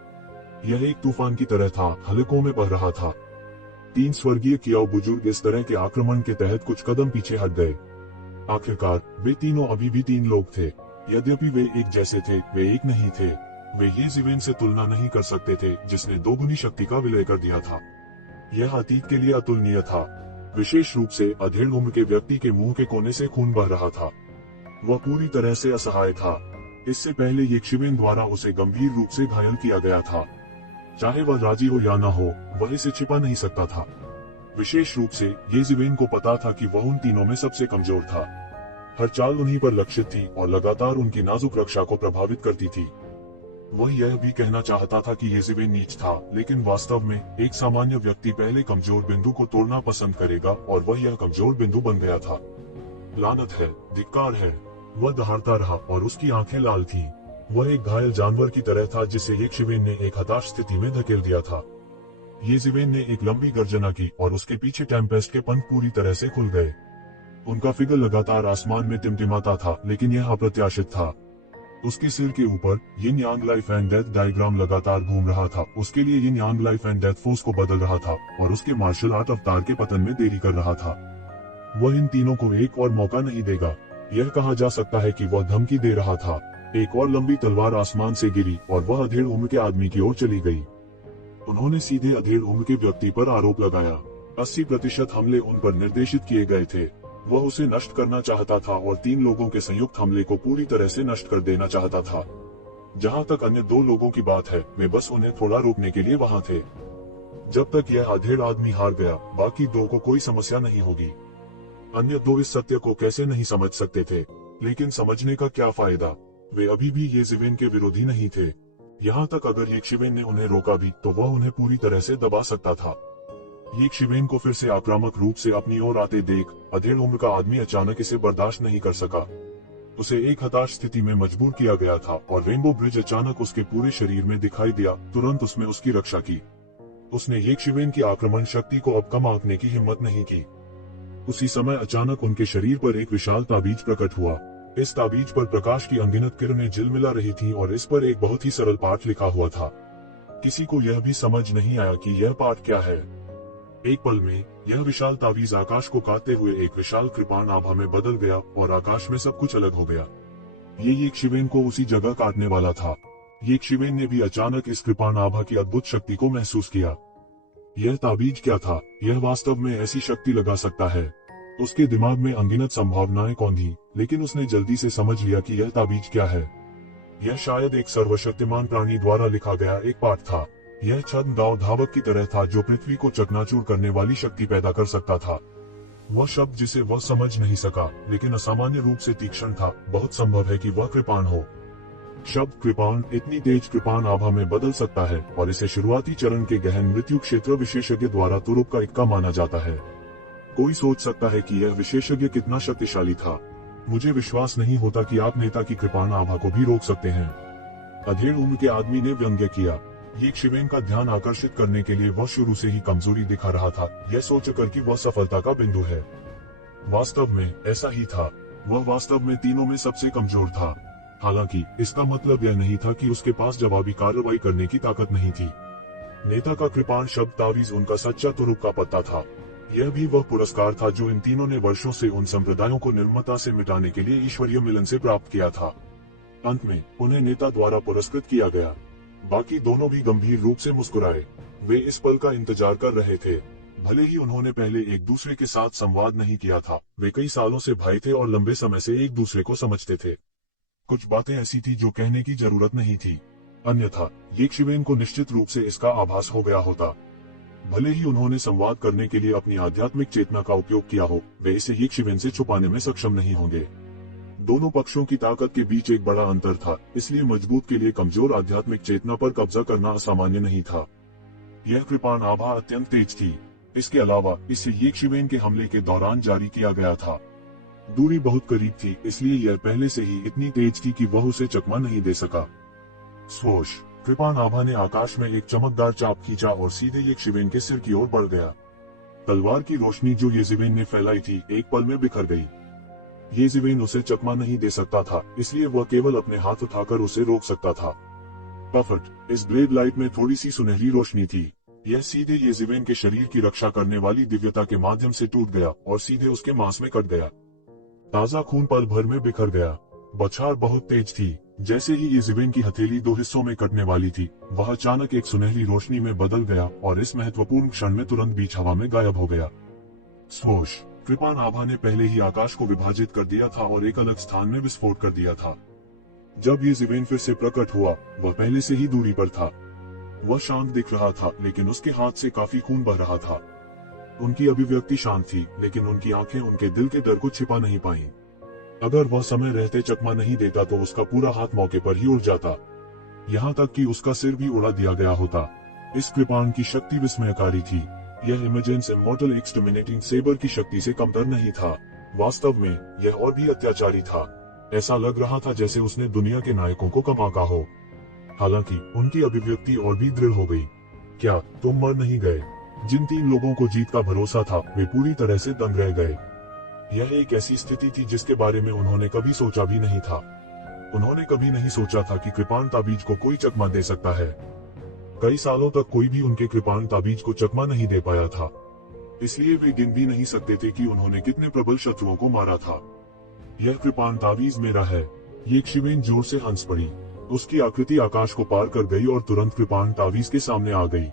यह एक तूफान की तरह था, हलकों में बह रहा था। 3 स्वर्गीय कियाओ बुजुर्ग इस तरह के आक्रमण के तहत कुछ कदम पीछे हट गए। आखिरकार वे तीनों अभी भी 3 लोग थे। यद्यपि वे एक जैसे थे, वे एक नहीं थे। वे ये जीवेन से तुलना नहीं कर सकते थे, जिसने दोगुनी शक्ति का विलय कर दिया था। यह अतीत के लिए अतुलनीय था। विशेष रूप से अधेड़ उम्र के व्यक्ति के मुंह के कोने से खून बह रहा था। वह पूरी तरह से असहाय था। इससे पहले यक्षिवेन द्वारा उसे गंभीर रूप से घायल किया गया था। चाहे वह राजी हो या न हो, वह इसे छिपा नहीं सकता था। विशेष रूप से येजिवेन को पता था कि वह उन तीनों में सबसे कमजोर था। हर चाल उन्हीं पर लक्षित थी और लगातार उनकी नाजुक रक्षा को प्रभावित करती थी। वह यह भी कहना चाहता था कि येजिवेन नीच था, लेकिन वास्तव में एक सामान्य व्यक्ति पहले कमजोर बिंदु को तोड़ना पसंद करेगा, और वह यह कमजोर बिंदु बन गया था। लानत है, धिक्कार है। वह दहाड़ता रहा और उसकी आंखें लाल थीं। वह एक घायल जानवर की तरह था जिसे यक्षिवेन ने एक हताश स्थिति में धकेल दिया था। येजिवेन ने एक लंबी गर्जना की और उसके पीछे टेम्पेस्ट के पंख पूरी तरह से खुल गए। उनका फिगर लगातार आसमान में टिमटिमाता था, लेकिन यह अप्रत्याशित था। उसके सिर के ऊपर यिन यांग लाइफ एंड डेथ डायग्राम लगातार घूम रहा था। उसके लिए यिन यांग लाइफ एंड डेथ फोर्स को बदल रहा था और उसके मार्शल आर्ट अवतार के पतन में देरी कर रहा था। वह इन तीनों को एक और मौका नहीं देगा। यह कहा जा सकता है कि वह धमकी दे रहा था। एक और लंबी तलवार आसमान से गिरी और वह अधेड़ उम्र के आदमी की ओर चली गई। उन्होंने सीधे अधेड़ उम्र के व्यक्ति पर आरोप लगाया। 80% हमले उन पर निर्देशित किए गए थे। वह उसे नष्ट करना चाहता था और 3 लोगों के संयुक्त हमले को पूरी तरह से नष्ट कर देना चाहता था। जहां तक अन्य 2 लोगों की बात है, वे बस उन्हें थोड़ा रोकने के लिए वहां थे। जब तक यह अधेड़ आदमी हार गया, बाकी 2 को कोई समस्या नहीं होगी। अन्य 2 इस सत्य को कैसे नहीं समझ सकते थे, लेकिन समझने का क्या फायदा। वे अभी भी येजिवेन के विरोधी नहीं थे। यहाँ तक अगर यक्षिवेन ने उन्हें रोका भी, तो वह उन्हें पूरी तरह से दबा सकता था। यक्षिवेन को फिर से आक्रामक रूप से अपनी ओर आते देख अधेड़ उम्र का आदमी अचानक इसे बर्दाश्त नहीं कर सका। उसे एक हताश स्थिति में मजबूर किया गया था और रेनबो ब्रिज अचानक उसके पूरे शरीर में दिखाई दिया। तुरंत उसने उसकी रक्षा की। उसने यक्षिवेन की आक्रमण शक्ति को अब कम आंकने की हिम्मत नहीं की। उसी समय अचानक उनके शरीर पर एक विशाल ताबीज प्रकट हुआ। इस ताबीज पर प्रकाश की अनगिनत किरणें झिलमिला रही थीं और इस पर एक बहुत ही सरल पाठ लिखा हुआ था। किसी को यह भी समझ नहीं आया कि यह पाठ क्या है। एक पल में यह विशाल ताबीज आकाश को काटते हुए एक विशाल कृपाण आभा में बदल गया और आकाश में सब कुछ अलग हो गया। ये यक्षिवेन को उसी जगह काटने वाला था। यक्षिवेन ने भी अचानक इस कृपाण आभा की अद्भुत शक्ति को महसूस किया। यह ताबीज क्या था? यह वास्तव में ऐसी शक्ति लगा सकता है। उसके दिमाग में अनगिनत संभावनाएं कौंधी, लेकिन उसने जल्दी से समझ लिया कि यह ताबीज क्या है। यह शायद एक सर्वशक्तिमान प्राणी द्वारा लिखा गया एक पाठ था। यह छद्म दाव धावक की तरह था जो पृथ्वी को चकनाचूर करने वाली शक्ति पैदा कर सकता था। वह शब्द जिसे वह समझ नहीं सका, लेकिन असामान्य रूप से तीक्ष्ण था। बहुत संभव है कि वह कृपाण हो। शब्द कृपाण इतनी तेज कृपाण आभा में बदल सकता है और इसे शुरुआती चरण के गहन मृत्यु क्षेत्र विशेषज्ञ द्वारा तुरुप का इक्का माना जाता है। कोई सोच सकता है कि यह विशेषज्ञ कितना शक्तिशाली था। मुझे विश्वास नहीं होता कि आप नेता की कृपाण आभा को भी रोक सकते हैं। अधेड़ उम्र के आदमी ने व्यंग्य किया। यक्षिवेन का ध्यान आकर्षित करने के लिए वह शुरू से ही कमजोरी दिखा रहा था, यह सोचकर कि वह सफलता का बिंदु है। वास्तव में ऐसा ही था। वह वास्तव में तीनों में सबसे कमजोर था। हालांकि इसका मतलब यह नहीं था कि उसके पास जवाबी कार्रवाई करने की ताकत नहीं थी। नेता का कृपाण शब्द तावीज उनका सच्चा तुरुप का पत्ता था। यह भी वह पुरस्कार था जो इन तीनों ने वर्षों से उन संप्रदायों को निर्ममता से मिटाने के लिए ईश्वरीय मिलन से प्राप्त किया था। अंत में उन्हें नेता द्वारा पुरस्कृत किया गया। बाकी दोनों भी गंभीर रूप से मुस्कुराए। वे इस पल का इंतजार कर रहे थे। भले ही उन्होंने पहले एक दूसरे के साथ संवाद नहीं किया था, वे कई सालों से भाई थे और लंबे समय से एक दूसरे को समझते थे। कुछ बातें ऐसी थी जो कहने की जरूरत नहीं थी, अन्यथा यक्षिवेन को निश्चित रूप से इसका आभास हो गया होता। भले ही उन्होंने संवाद करने के लिए अपनी आध्यात्मिक चेतना का उपयोग किया हो, वे इसे यक्षिवेन से छुपाने में सक्षम नहीं होंगे। दोनों पक्षों की ताकत के बीच एक बड़ा अंतर था, इसलिए मजबूत के लिए कमजोर आध्यात्मिक चेतना पर कब्जा करना असामान्य नहीं था। यह कृपाण आभा अत्यंत तेज थी। इसके अलावा इसे यक्षिवेन के हमले के दौरान जारी किया गया था। दूरी बहुत करीब थी, इसलिए यह पहले से ही इतनी तेज थी कि वह उसे चकमा नहीं दे सका। स्वोश! कृपाण आभा ने आकाश में एक चमकदार चाप खींचा और सीधे यक्षिवेन के सिर की ओर बढ़ गया। तलवार की रोशनी जो येजिवेन ने फैलाई थी, एक पल में बिखर गई। येज़िवेन उसे चकमा नहीं दे सकता था, इसलिए वह केवल अपने हाथ उठाकर उसे रोक सकता था। परफेक्ट। इस ब्लेड लाइट में थोड़ी सी सुनहरी रोशनी थी। यह सीधे येज़िवेन के शरीर की रक्षा करने वाली दिव्यता के माध्यम से टूट गया और सीधे उसके मांस में कट गया। ताजा खून पल भर में बिखर गया। बौछार बहुत तेज थी। जैसे ही येज़िवेन की हथेली दो हिस्सों में कटने वाली थी, वह अचानक एक सुनहरी रोशनी में बदल गया और इस महत्वपूर्ण क्षण में तुरंत बीच हवा में गायब हो गया। स्वोश। कृपाण आभा ने पहले ही आकाश को विभाजित कर दिया था और एक अलग स्थान में विस्फोट कर दिया था। जब येज़िवेन फिर से प्रकट हुआ, वह पहले से ही दूरी पर था। वह शांत दिख रहा था, लेकिन उसके हाथ से काफी खून बह रहा था। उनकी अभिव्यक्ति शांत थी, लेकिन उनकी आंखें उनके दिल के डर को छिपा नहीं पाईं। अगर वह समय रहते चकमा नहीं देता तो उसका पूरा हाथ मौके पर ही उड़ जाता, यहाँ तक कि उसका सिर भी उड़ा दिया गया होता। इस कृपाण की शक्ति विस्मयकारी थी। यह इमेजेंस इमॉर्टल एक्सटर्मिनेटिंग सेबर की शक्ति से कमतर नहीं था। वास्तव में यह और भी अत्याचारी था। ऐसा लग रहा था जैसे उसने दुनिया के नायकों को कम आंका हो। हालांकि उनकी अभिव्यक्ति और भी दृढ़ हो गई। क्या तुम मर नहीं गए? जिन 3 लोगों को जीत का भरोसा था, वे पूरी तरह से दंग रह गए। यह एक ऐसी स्थिति थी जिसके बारे में उन्होंने कभी सोचा भी नहीं था। उन्होंने कभी नहीं सोचा था कि कृपाण ताबीज को कोई चकमा दे सकता है। कई सालों तक कोई भी उनके कृपाण ताबीज को चकमा नहीं दे पाया था। इसलिए वे गिन भी नहीं सकते थे कि उन्होंने कितने प्रबल शत्रुओं को मारा था। यह कृपाण ताबीज मेरा है। येज़िवेन जोर से हंस पड़ी। उसकी आकृति आकाश को पार कर गई और तुरंत कृपाण ताबीज के सामने आ गई।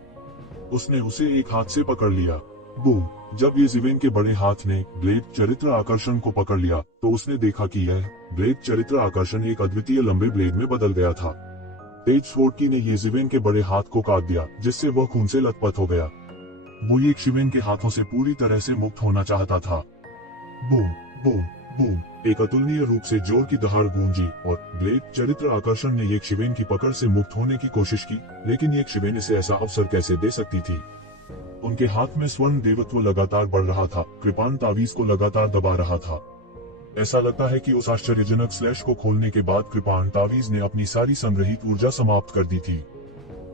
उसने उसे एक हाथ से पकड़ लिया। बूम। जब येज़िवेन के बड़े हाथ ने ब्लेड चरित्र आकर्षण को पकड़ लिया, तो उसने देखा कि यह ब्लेड चरित्र आकर्षण एक अद्वितीय लंबे ब्लेड में बदल गया था। तेज स्फोटकी ने येज़िवेन के बड़े हाथ को काट दिया, जिससे वह खून से लथपथ हो गया। वो येज़िवेन के हाथों से पूरी तरह से मुक्त होना चाहता था। Boom boom boom. एक अतुलनीय रूप से जोर की दहाड़ गूंजी और ब्लेड चरित्र आकर्षण ने येज़िवेन की पकड़ से मुक्त होने की कोशिश की, लेकिन येज़िवेन इसे ऐसा अवसर कैसे दे सकती थी? उनके हाथ में स्वर्ण देवत्व लगातार बढ़ रहा था, कृपाण ताबीज को लगातार दबा रहा था। ऐसा लगता है कि उस आश्चर्यजनक स्लैश को खोलने के बाद कृपाण ताबीज ने अपनी सारी संग्रहित ऊर्जा समाप्त कर दी थी।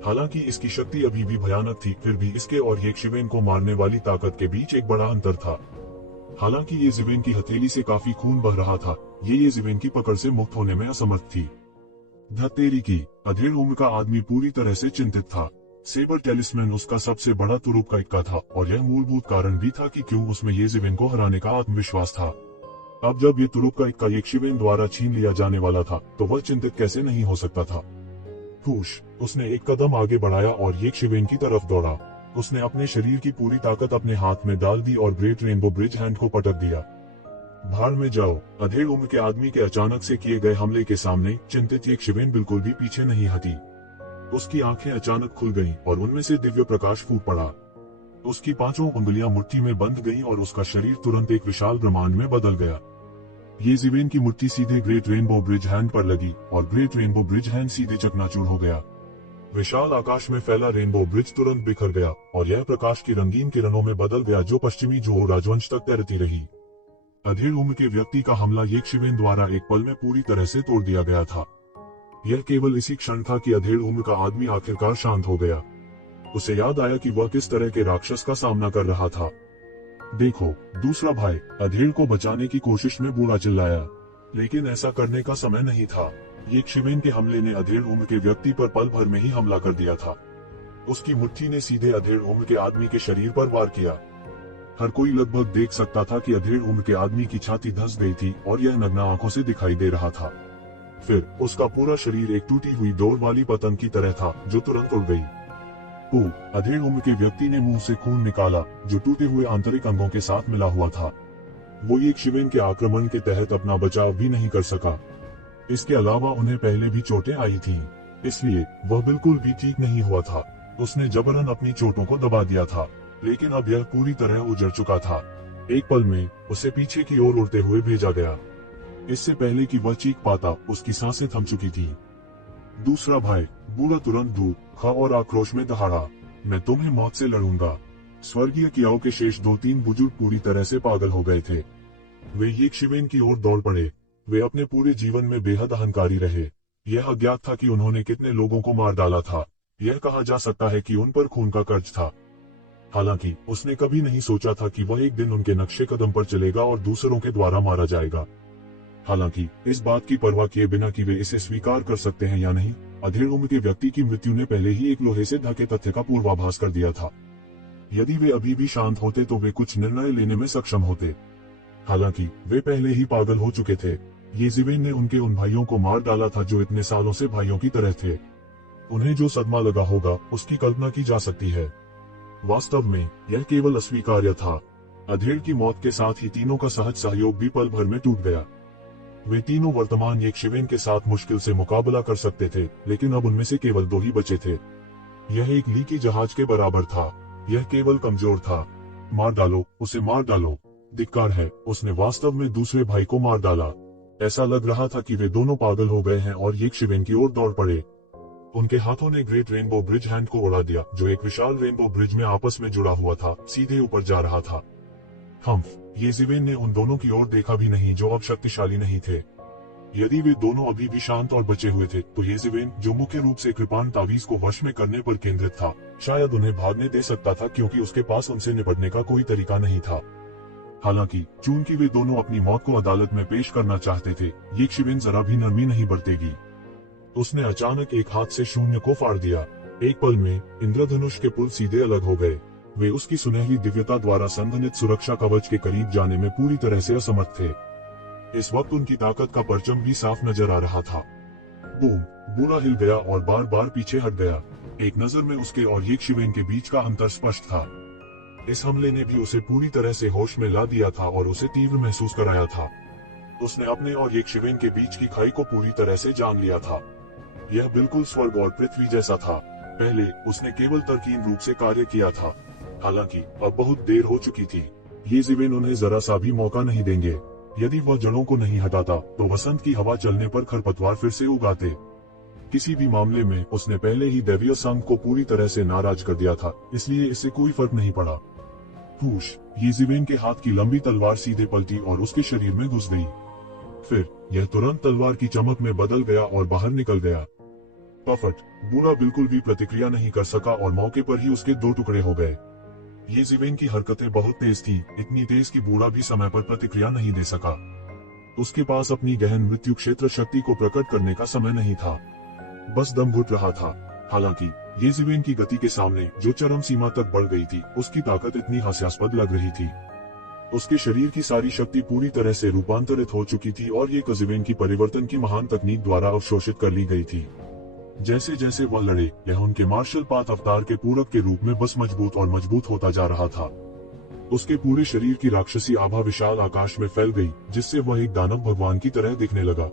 हालांकि इसकी शक्ति अभी भी भयानक थी, फिर भी इसके और येज़िवेन को मारने वाली ताकत के बीच एक बड़ा अंतर था। हालांकि येज़िवेन की हथेली से काफी खून बह रहा था, ये येज़िवेन की पकड़ से मुक्त होने में असमर्थ थी। धतेरी की अधेड़ उम्र का आदमी पूरी तरह से चिंतित था। सेबर टेलिस्मैन उसका सबसे बड़ा तुरुप का इक्का था, और यह मूलभूत कारण भी था कि क्यों उसमें येज़िवेन को हराने का आत्मविश्वास था। अब जब ये तुरुप का इक्का येज़िवेन द्वारा छीन लिया जाने वाला था, तो वह चिंतित कैसे नहीं हो सकता था। फूश। उसने एक कदम आगे बढ़ाया और येज़िवेन की तरफ दौड़ा। उसने अपने शरीर की पूरी ताकत अपने हाथ में डाल दी और ग्रेट रेनबो ब्रिज हैंड को पटक दिया। भाड़ में जाओ। अधेड़ उम्र के आदमी के अचानक से किए गए हमले के सामने चिंतित येज़िवेन बिल्कुल भी पीछे नहीं हटी। उसकी आंखें अचानक खुल गईं और उनमें से दिव्य प्रकाश फूट पड़ा। उसकी 5 उंगलियां मुट्ठी में बंध गईं और उसका शरीर तुरंत एक विशाल ब्रह्मांड में बदल गया। येज़िवेन की मुट्ठी सीधे ग्रेट रेनबो ब्रिज हैंड पर लगी और ग्रेट रेनबो ब्रिज हैंड सीधे चकनाचूर हो गया। विशाल आकाश में फैला रेनबो ब्रिज तुरंत बिखर गया और यह प्रकाश की रंगीन किरणों में बदल गया जो पश्चिमी जोहो राजवंश तक तैरती रही। अधेड़ उम्र के व्यक्ति का हमला येज़िवेन द्वारा एक पल में पूरी तरह से तोड़ दिया गया था। यह केवल इसी क्षण था कि अधेड़ उम्र का आदमी आखिरकार शांत हो गया। उसे याद आया कि वह किस तरह के राक्षस का सामना कर रहा था। देखो, दूसरा भाई अधेड़ को बचाने की कोशिश में बूढ़ा चिल्लाया, लेकिन ऐसा करने का समय नहीं था। येज़िवेन के हमले ने अधेड़ उम्र के व्यक्ति पर पल भर में ही हमला कर दिया था। उसकी मुट्ठी ने सीधे अधेड़ उम्र के आदमी के शरीर पर वार किया। हर कोई लगभग देख सकता था कि अधेड़ उम्र के आदमी की छाती धंस गई थी और यह नग्न आंखों से दिखाई दे रहा था। फिर उसका पूरा शरीर एक टूटी हुई डोर वाली पतंग की तरह था जो तुरंत उड़ गई। अधेड़ उम्र के व्यक्ति ने मुंह से खून निकाला जो टूटे हुए आंतरिक अंगों के साथ मिला हुआ था। वो येज़िवेन के आक्रमण के तहत अपना बचाव भी नहीं कर सका। इसके अलावा उन्हें पहले भी चोटें आई थीं, इसलिए वह बिल्कुल भी ठीक नहीं हुआ था। उसने जबरन अपनी चोटों को दबा दिया था, लेकिन अब यह पूरी तरह उजड़ चुका था। एक पल में उसे पीछे की ओर उड़ते हुए भेजा गया। इससे पहले कि वह चीख पाता, उसकी सांसें थम चुकी थी। दूसरा भाई बूढ़ा तुरंत दूर खा और आक्रोश में दहाड़ा, मैं तुम्हें मौत से लड़ूंगा। स्वर्गीय कियाओं के शेष 2-3 बुजुर्ग पूरी तरह से पागल हो गए थे। वे येज़िवेन की ओर दौड़ पड़े। वे अपने पूरे जीवन में बेहद अहंकारी रहे। यह अज्ञात था कि उन्होंने कितने लोगों को मार डाला था। यह कहा जा सकता है कि उन पर खून का कर्ज था। हालांकि उसने कभी नहीं सोचा था कि वह एक दिन उनके नक्शे कदम पर चलेगा और दूसरों के द्वारा मारा जाएगा। हालांकि इस बात की परवाह किए बिना कि वे इसे स्वीकार कर सकते हैं या नहीं, अधेड़ उम्र के व्यक्ति की मृत्यु ने पहले ही एक लोहे से ढके तथ्य का पूर्वाभास कर दिया था। यदि वे अभी भी शांत होते तो वे कुछ निर्णय लेने में सक्षम होते। हालांकि वे पहले ही पागल हो चुके थे। येज़ेबेल ने उनके उन भाइयों को मार डाला था जो इतने सालों से भाइयों की तरह थे। उन्हें जो सदमा लगा होगा उसकी कल्पना की जा सकती है। वास्तव में यह केवल अस्वीकार्य था। अधेड़ की मौत के साथ ही तीनों का सहज सहयोग भी पल भर में टूट गया। वे तीनों वर्तमान येशविन के साथ मुश्किल से मुकाबला कर सकते थे, लेकिन अब उनमें से केवल 2 ही बचे थे। यह एक लीकी जहाज के बराबर था। यह केवल कमजोर था। मार डालो, उसे मार डालो। धिक्कार है, उसने वास्तव में दूसरे भाई को मार डाला। ऐसा लग रहा था कि वे दोनों पागल हो गए हैं और येशविन की ओर दौड़ पड़े। उनके हाथों ने ग्रेट रेनबो ब्रिज हैंड को उड़ा दिया, जो एक विशाल रेनबो ब्रिज में आपस में जुड़ा हुआ था, सीधे ऊपर जा रहा था। येज़ेबेल ने उन दोनों की ओर देखा भी नहीं जो अब शक्तिशाली नहीं थे। यदि वे दोनों अभी भी शांत और बचे हुए थे, तो येज़ेबेल, जो मुख्य रूप से कृपाण तावीज को वश में करने पर केंद्रित था, शायद उन्हें भागने दे सकता था, क्योंकि उसके पास उनसे निपटने का कोई तरीका नहीं था। हालांकि चूंकि वे दोनों अपनी मौत को अदालत में पेश करना चाहते थे, येशविन जरा भी नरमी नहीं बरतेगी। उसने अचानक एक हाथ से शून्य को फाड़ दिया। एक पल में इंद्रधनुष के पुल सीधे अलग हो गए। वे उसकी सुनहरी दिव्यता द्वारा संघनित सुरक्षा कवच के करीब जाने में पूरी तरह से असमर्थ थे। इस वक्त उनकी ताकत का परचम भी साफ नजर आ रहा था। बूम! बूढ़ा हिल गया और बार बार पीछे हट गया। एक नजर में उसके और येशविन के बीच का अंतर स्पष्ट था। इस हमले ने भी उसे पूरी तरह से होश में ला दिया था और उसे तीव्र महसूस कराया था। उसने अपने और येशविन के बीच की खाई को पूरी तरह से जान लिया था। यह बिल्कुल स्वर्ग और पृथ्वी जैसा था। पहले उसने केवल तरकीन रूप से कार्य किया था, हालांकि अब बहुत देर हो चुकी थी। येज़ेबेल उन्हें जरा सा भी मौका नहीं देंगे। यदि वह जड़ों को नहीं हटाता, तो वसंत की हवा चलने पर खरपतवार फिर से उगाते। किसी भी मामले में उसने पहले ही दैवीय संघ को पूरी तरह से नाराज कर दिया था, इसलिए इससे कोई फर्क नहीं पड़ा। पूछ! येज़ेबेल के हाथ की लंबी तलवार सीधे पलटी और उसके शरीर में घुस गई। फिर यह तुरंत तलवार की चमक में बदल गया और बाहर निकल गया। पफट! बूढ़ा बिल्कुल भी प्रतिक्रिया नहीं कर सका और मौके पर ही उसके 2 टुकड़े हो गए। येज़ेबेल की हरकतें बहुत तेज थी, इतनी तेज कि बूढ़ा भी समय पर प्रतिक्रिया नहीं दे सका। उसके पास अपनी गहन मृत्यु क्षेत्र शक्ति को प्रकट करने का समय नहीं था, बस दम घुट रहा था। हालांकि येज़ेबेल की गति के सामने, जो चरम सीमा तक बढ़ गई थी, उसकी ताकत इतनी हास्यास्पद लग रही थी। उसके शरीर की सारी शक्ति पूरी तरह से रूपांतरित हो चुकी थी और ये येज़ेबेल की परिवर्तन की महान तकनीक द्वारा अवशोषित कर ली गई थी। जैसे जैसे वह लड़े, यह उनके मार्शल पाथ अवतार के पूरक के रूप में बस मजबूत और मजबूत होता जा रहा था। उसके पूरे शरीर की राक्षसी आभा विशाल आकाश में फैल गई, जिससे वह एक दानव भगवान की तरह दिखने लगा।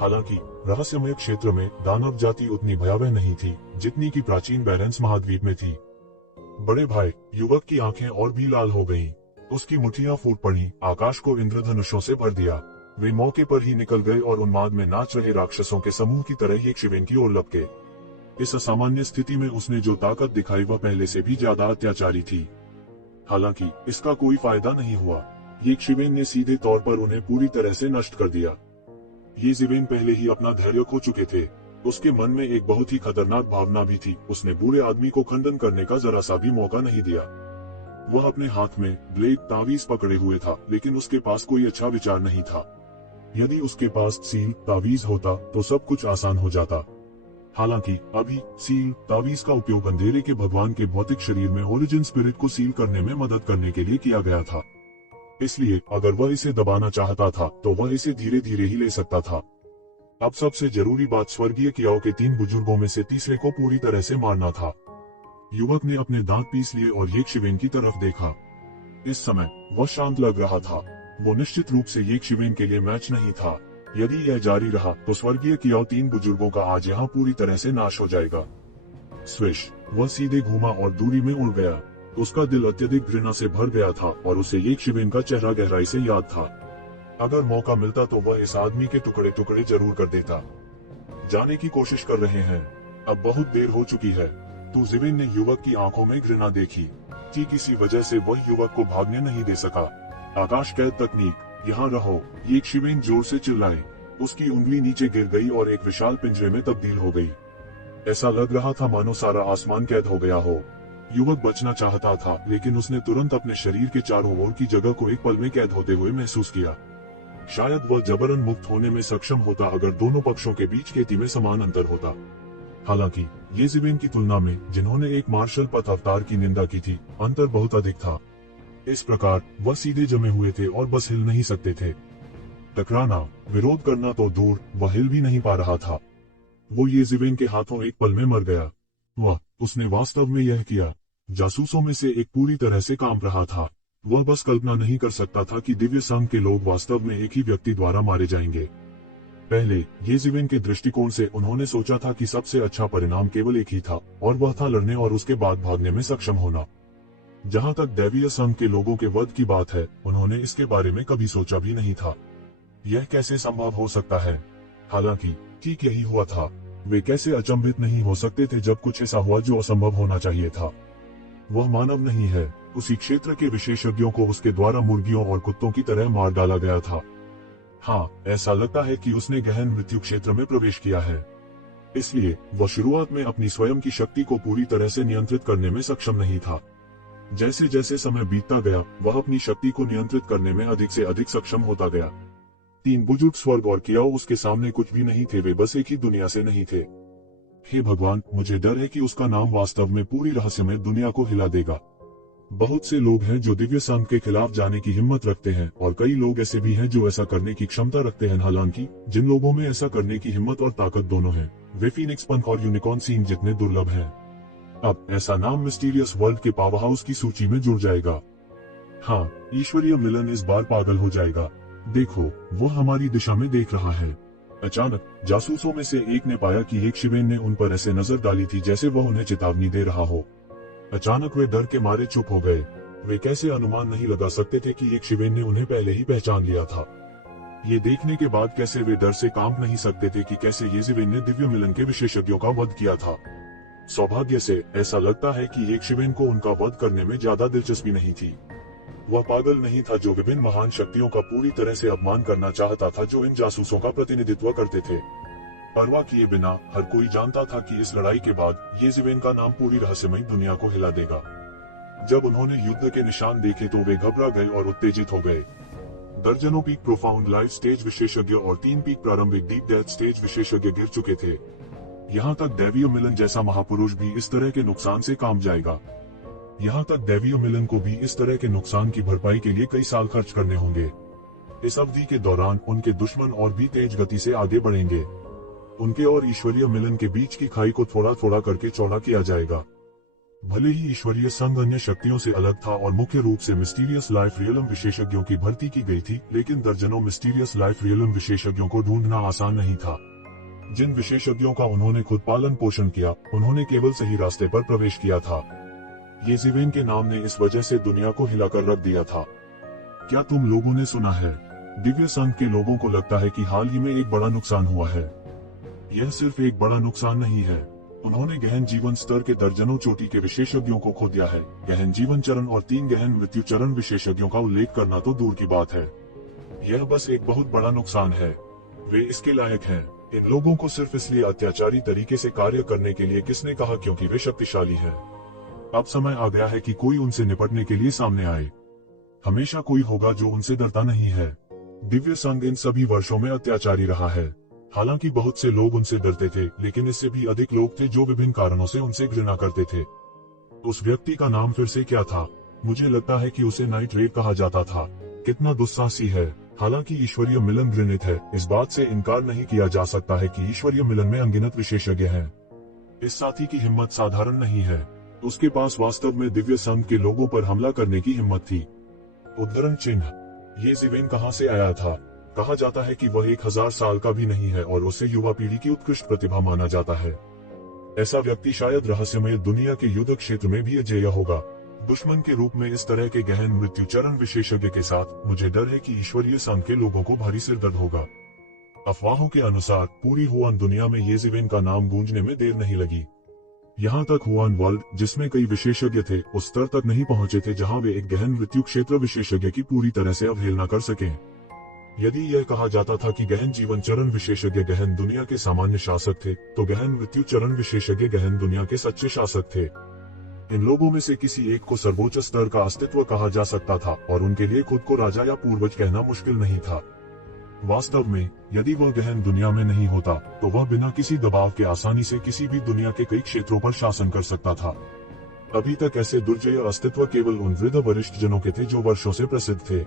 हालांकि रहस्यमय क्षेत्र में दानव जाति उतनी भयावह नहीं थी, जितनी की प्राचीन बैरेंस महाद्वीप में थी। बड़े भाई, युवक की आंखें और भी लाल हो गईं। उसकी मुठ्ठियां फूट पड़ी, आकाश को इंद्रधनुषों से भर दिया। वे मौके पर ही निकल गए और उन्माद में नाच रहे राक्षसों के समूह की तरह येशविन की ओर लपके। इस असामान्य स्थिति में उसने जो ताकत दिखाई वह पहले से भी ज्यादा अत्याचारी थी। हालांकि इसका कोई फायदा नहीं हुआ। येशविन ने सीधे तौर पर उन्हें पूरी तरह से नष्ट कर दिया। येशविन पहले ही अपना धैर्य खो चुके थे। उसके मन में एक बहुत ही खतरनाक भावना भी थी। उसने बूढ़े आदमी को खंडन करने का जरा सा भी मौका नहीं दिया। वह अपने हाथ में ब्लेड तावीज पकड़े हुए था, लेकिन उसके पास कोई अच्छा विचार नहीं था। यदि उसके पास सील तावीज होता तो सब कुछ आसान हो जाता। हालांकि अभी सील तावीज का उपयोग अंधेरे के भगवान के भौतिक शरीर में ओरिजिन स्पिरिट को सील करने में मदद करने के लिए किया गया था। इसलिए अगर वह इसे दबाना चाहता था तो वह इसे धीरे धीरे ही ले सकता था। अब सबसे जरूरी बात स्वर्गीय कियाओ के 3 बुजुर्गों में से तीसरे को पूरी तरह से मारना था। युवक ने अपने दांत पीस लिए और येशविन की तरफ देखा। इस समय वह शांत लग रहा था। वो निश्चित रूप से येशविन के लिए मैच नहीं था। यदि यह जारी रहा तो स्वर्गीय कियाओ 3 बुजुर्गों का आज यहाँ पूरी तरह से नाश हो जाएगा। स्विश! वह सीधे घूमा और दूरी में उड़ गया। उसका दिल अत्यधिक घृणा से भर गया था और उसे येशविन का चेहरा गहराई से याद था। अगर मौका मिलता तो वह इस आदमी के टुकड़े टुकड़े जरूर कर देता। जाने की कोशिश कर रहे हैं। अब बहुत देर हो चुकी है। येशविन ने युवक की आंखों में घृणा देखी कि किसी वजह से वह युवक को भागने नहीं दे सका। आकाश कैद तकनीक, यहाँ रहो! येशविन जोर से चिल्लाए। उसकी उंगली नीचे गिर गई और एक विशाल पिंजरे में तब्दील हो गई। ऐसा लग रहा था मानो सारा आसमान कैद हो गया हो। युवक बचना चाहता था, लेकिन उसने तुरंत अपने शरीर के चारों ओर की जगह को एक पल में कैद होते हुए महसूस किया। शायद वह जबरन मुक्त होने में सक्षम होता अगर दोनों पक्षों के बीच खेती में समान अंतर होता। हालांकि येज़ेबेल की तुलना में जिन्होंने एक मार्शल पथ अवतार की निंदा की थी, अंतर बहुत अधिक था। इस प्रकार वह सीधे जमे हुए थे और बस हिल नहीं सकते थे। टकराना, विरोध करना तो दूर, वह हिल भी नहीं पा रहा था। वो येज़ेबेल के हाथों एक पल में मर गया। उसने वास्तव में यह किया। जासूसों में से एक पूरी तरह से कांप रहा था। वह बस कल्पना नहीं कर सकता था कि दिव्य संघ के लोग वास्तव में एक ही व्यक्ति द्वारा मारे जाएंगे। पहले येज़ेबेल के दृष्टिकोण से उन्होंने सोचा था कि सबसे अच्छा परिणाम केवल एक ही था, और वह था लड़ने और उसके बाद भागने में सक्षम होना। जहां तक दैवीय संघ के लोगों के वध की बात है, उन्होंने इसके बारे में कभी सोचा भी नहीं था। यह कैसे संभव हो सकता है? हालांकि ठीक यही हुआ था। वे कैसे अचंभित नहीं हो सकते थे जब कुछ ऐसा हुआ जो असंभव होना चाहिए था। वह मानव नहीं है। उसी क्षेत्र के विशेषज्ञों को उसके द्वारा मुर्गियों और कुत्तों की तरह मार डाला गया था। हाँ, ऐसा लगता है कि उसने गहन मृत्यु क्षेत्र में प्रवेश किया है। इसलिए वह शुरुआत में अपनी स्वयं की शक्ति को पूरी तरह से नियंत्रित करने में सक्षम नहीं था। जैसे जैसे समय बीतता गया, वह अपनी शक्ति को नियंत्रित करने में अधिक से अधिक सक्षम होता गया। 3 बुजुर्ग स्वर्ग और कियाओ उसके सामने कुछ भी नहीं थे। वे बस एक ही दुनिया से नहीं थे। हे भगवान, मुझे डर है कि उसका नाम वास्तव में पूरी रहस्यमय दुनिया को हिला देगा। बहुत से लोग हैं जो दिव्य संघ के खिलाफ जाने की हिम्मत रखते हैं, और कई लोग ऐसे भी हैं जो ऐसा करने की क्षमता रखते हैं। हालांकि जिन लोगों में ऐसा करने की हिम्मत और ताकत दोनों है, वे फीनिक्स पंख और यूनिकॉर्न सींग जितने दुर्लभ हैं। अब ऐसा नाम मिस्टीरियस वर्ल्ड के पावर हाउस की सूची में जुड़ जाएगा। हाँ, ईश्वरीय मिलन इस बार पागल हो जाएगा। देखो, वो हमारी दिशा में देख रहा है। अचानक जासूसों में से एक ने पाया कि एक शिवेन ने उन पर ऐसे नजर डाली थी जैसे वह उन्हें चेतावनी दे रहा हो। अचानक वे डर के मारे चुप हो गए। वे कैसे अनुमान नहीं लगा सकते थे कि एक शिवेन ने उन्हें पहले ही पहचान लिया था। ये देखने के बाद कैसे वे डर से कांप नहीं सकते थे कि कैसे येज़ेबेल ने दिव्य मिलन के विशेषज्ञों का वध किया था। सौभाग्य से ऐसा लगता है कि एक शिवेन को उनका वध करने में ज्यादा दिलचस्पी नहीं थी। वह पागल नहीं था जो विभिन्न महान शक्तियों का पूरी तरह से अपमान करना चाहता था, जो इन जासूसों का प्रतिनिधित्व करते थे। परवाह किए बिना हर कोई जानता था कि इस लड़ाई के बाद येज़ेबेल का नाम पूरी रहस्यमयी दुनिया को हिला देगा। जब उन्होंने युद्ध के निशान देखे तो वे घबरा गए और उत्तेजित हो गए। दर्जनों पीक प्रोफाउंड लाइफ स्टेज विशेषज्ञ और 3 पीक प्रारंभिक डीप डेथ स्टेज विशेषज्ञ गिर चुके थे। यहाँ तक दैवीय मिलन जैसा महापुरुष भी इस तरह के नुकसान से काम जाएगा। यहाँ तक दैवीय मिलन को भी इस तरह के नुकसान की भरपाई के लिए कई साल खर्च करने होंगे। इस अवधि के दौरान उनके दुश्मन और भी तेज गति से आगे बढ़ेंगे। उनके और ईश्वरीय मिलन के बीच की खाई को थोड़ा थोड़ा करके चौड़ा किया जाएगा। भले ही ईश्वरीय संघ अन्य शक्तियों से अलग था और मुख्य रूप से मिस्टीरियस लाइफ रियलम विशेषज्ञों की भर्ती की गई थी, लेकिन दर्जनों मिस्टीरियस लाइफ रियलम विशेषज्ञों को ढूंढना आसान नहीं था। जिन विशेषज्ञों का उन्होंने खुद पालन पोषण किया, उन्होंने केवल सही रास्ते पर प्रवेश किया था। येज़ेबेल के नाम ने इस वजह से दुनिया को हिलाकर रख दिया था। क्या तुम लोगों ने सुना है? दिव्य संघ के लोगों को लगता है कि हाल ही में एक बड़ा नुकसान हुआ है। यह सिर्फ एक बड़ा नुकसान नहीं है। उन्होंने गहन जीवन स्तर के दर्जनों चोटी के विशेषज्ञों को खो दिया है। गहन जीवन चरण और 3 गहन मृत्यु चरण विशेषज्ञों का उल्लेख करना तो दूर की बात है। यह बस एक बहुत बड़ा नुकसान है। वे इसके लायक हैं। इन लोगों को सिर्फ इसलिए अत्याचारी तरीके से कार्य करने के लिए किसने कहा क्योंकि वे शक्तिशाली हैं। अब समय आ गया है कि कोई उनसे निपटने के लिए सामने आए। हमेशा कोई होगा जो उनसे डरता नहीं है। दिव्य संघ इन सभी वर्षों में अत्याचारी रहा है। हालांकि बहुत से लोग उनसे डरते थे, लेकिन इससे भी अधिक लोग थे जो विभिन्न कारणों से उनसे घृणा करते थे। उस व्यक्ति का नाम फिर से क्या था? मुझे लगता है कि उसे नाइट रेड कहा जाता था। कितना दुस्साहसी है। हालांकि ईश्वरीय मिलन घृणित है, इस बात से इनकार नहीं किया जा सकता है कि ईश्वरीय मिलन में अनगिनत विशेषज्ञ हैं। इस साथी की हिम्मत साधारण नहीं है। उसके पास वास्तव में दिव्य संघ के लोगों पर हमला करने की हिम्मत थी। उद्धरण चिन्ह, येज़ेबेल कहाँ से आया था? कहा जाता है कि वह 1000 साल का भी नहीं है और उसे युवा पीढ़ी की उत्कृष्ट प्रतिभा माना जाता है। ऐसा व्यक्ति शायद रहस्यमय दुनिया के युद्ध क्षेत्र में भी अजेय होगा। दुश्मन के रूप में इस तरह के गहन मृत्यु चरण विशेषज्ञ के साथ मुझे डर है कि ईश्वरीय संघ के लोगों को भारी सिरदर्द होगा। अफवाहों के अनुसार पूरी हुआन दुनिया में येज़ेबेल का नाम गूंजने में देर नहीं लगी। यहाँ तक हुआन वर्ल्ड, जिसमें कई विशेषज्ञ थे, उस स्तर तक नहीं पहुंचे थे जहां वे एक गहन मृत्यु क्षेत्र विशेषज्ञ की पूरी तरह से अवहेलना कर सकें। यदि यह कहा जाता था कि गहन जीवन चरण विशेषज्ञ गहन दुनिया के सामान्य शासक थे, तो गहन मृत्यु चरण विशेषज्ञ गहन दुनिया के सच्चे शासक थे। इन लोगों में से किसी एक को सर्वोच्च स्तर का अस्तित्व कहा जा सकता था और उनके लिए खुद को राजा या पूर्वज कहना मुश्किल नहीं था। वास्तव में यदि वह गहन दुनिया में नहीं होता तो वह बिना किसी दबाव के आसानी से किसी भी दुनिया के कई क्षेत्रों पर शासन कर सकता था। अभी तक ऐसे दुर्जय अस्तित्व केवल उन वृद्ध वरिष्ठ जनों के थे जो वर्षों से प्रसिद्ध थे।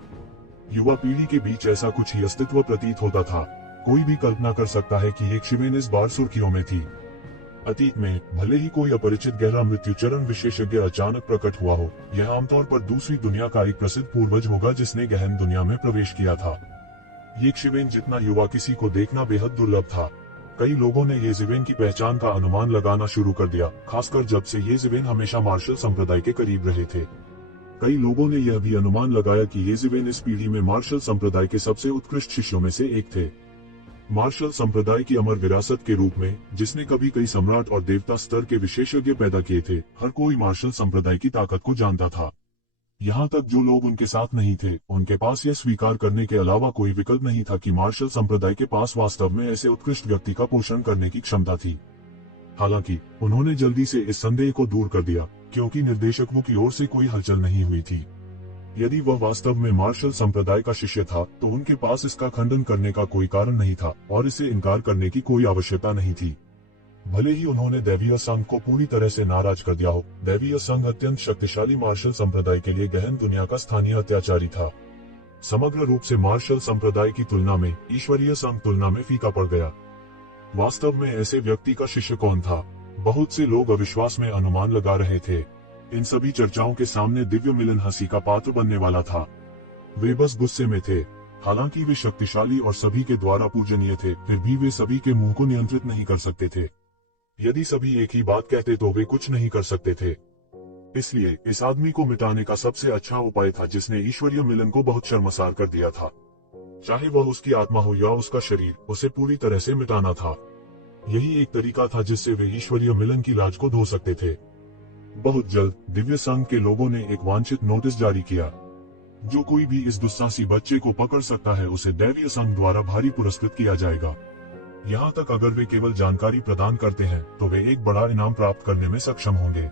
युवा पीढ़ी के बीच ऐसा कुछ ही अस्तित्व प्रतीत होता था। कोई भी कल्पना कर सकता है कि एक शिवेन इस बार सुर्खियों में थी। अतीत में भले ही कोई अपरिचित गहरा मृत्यु चरण विशेषज्ञ अचानक प्रकट हुआ हो, यह आमतौर पर दूसरी दुनिया का एक प्रसिद्ध पूर्वज होगा जिसने गहन दुनिया में प्रवेश किया था। ये शिवेन जितना युवा किसी को देखना बेहद दुर्लभ था। कई लोगों ने ये शिवेन की पहचान का अनुमान लगाना शुरू कर दिया, खासकर जब से ये शिवेन हमेशा मार्शल संप्रदाय के करीब रहे थे। कई लोगों ने यह भी अनुमान लगाया कि ये शिवेन इस पीढ़ी में मार्शल संप्रदाय के सबसे उत्कृष्ट शिष्यों में से एक थे। मार्शल संप्रदाय की अमर विरासत के रूप में, जिसने कभी कई सम्राट और देवता स्तर के विशेषज्ञ पैदा किए थे, हर कोई मार्शल संप्रदाय की ताकत को जानता था। यहाँ तक जो लोग उनके साथ नहीं थे, उनके पास यह स्वीकार करने के अलावा कोई विकल्प नहीं था कि मार्शल संप्रदाय के पास वास्तव में ऐसे उत्कृष्ट व्यक्ति का पोषण करने की क्षमता थी। हालांकि उन्होंने जल्दी से इस संदेह को दूर कर दिया, क्योंकि निर्देशकों की ओर से कोई हलचल नहीं हुई थी। यदि वह वास्तव में मार्शल संप्रदाय का शिष्य था तो उनके पास इसका खंडन करने का कोई कारण नहीं था और इसे इनकार करने की कोई आवश्यकता नहीं थी। भले ही उन्होंने दैवीय संघ को पूरी तरह से नाराज कर दिया हो, दैवीय संघ अत्यंत शक्तिशाली मार्शल संप्रदाय के लिए गहन दुनिया का स्थानीय अत्याचारी था। समग्र रूप से मार्शल संप्रदाय की तुलना में ईश्वरीय संघ तुलना में फीका पड़ गया। वास्तव में ऐसे व्यक्ति का शिष्य कौन था? बहुत से लोग अविश्वास में अनुमान लगा रहे थे। इन सभी चर्चाओं के सामने दिव्य मिलन हंसी का पात्र बनने वाला था। वे बस गुस्से में थे। हालांकि वे शक्तिशाली और सभी के द्वारा पूजनीय थे, फिर भी वे सभी के मुंह को नियंत्रित नहीं कर सकते थे। यदि सभी एक ही बात कहते तो वे कुछ नहीं कर सकते थे। इसलिए इस आदमी को मिटाने का सबसे अच्छा उपाय था जिसने ईश्वरीय मिलन को बहुत शर्मसार कर दिया था। चाहे वह उसकी आत्मा हो या उसका शरीर, उसे पूरी तरह से मिटाना था। यही एक तरीका था जिससे वे ईश्वरीय मिलन की लाज को धो सकते थे। बहुत जल्द दिव्य संघ के लोगों ने एक वांछित नोटिस जारी किया। जो कोई भी इस दुस्साहसी बच्चे को पकड़ सकता है उसे दैवीय संघ द्वारा भारी पुरस्कृत किया जाएगा। यहाँ तक अगर वे केवल जानकारी प्रदान करते हैं तो वे एक बड़ा इनाम प्राप्त करने में सक्षम होंगे।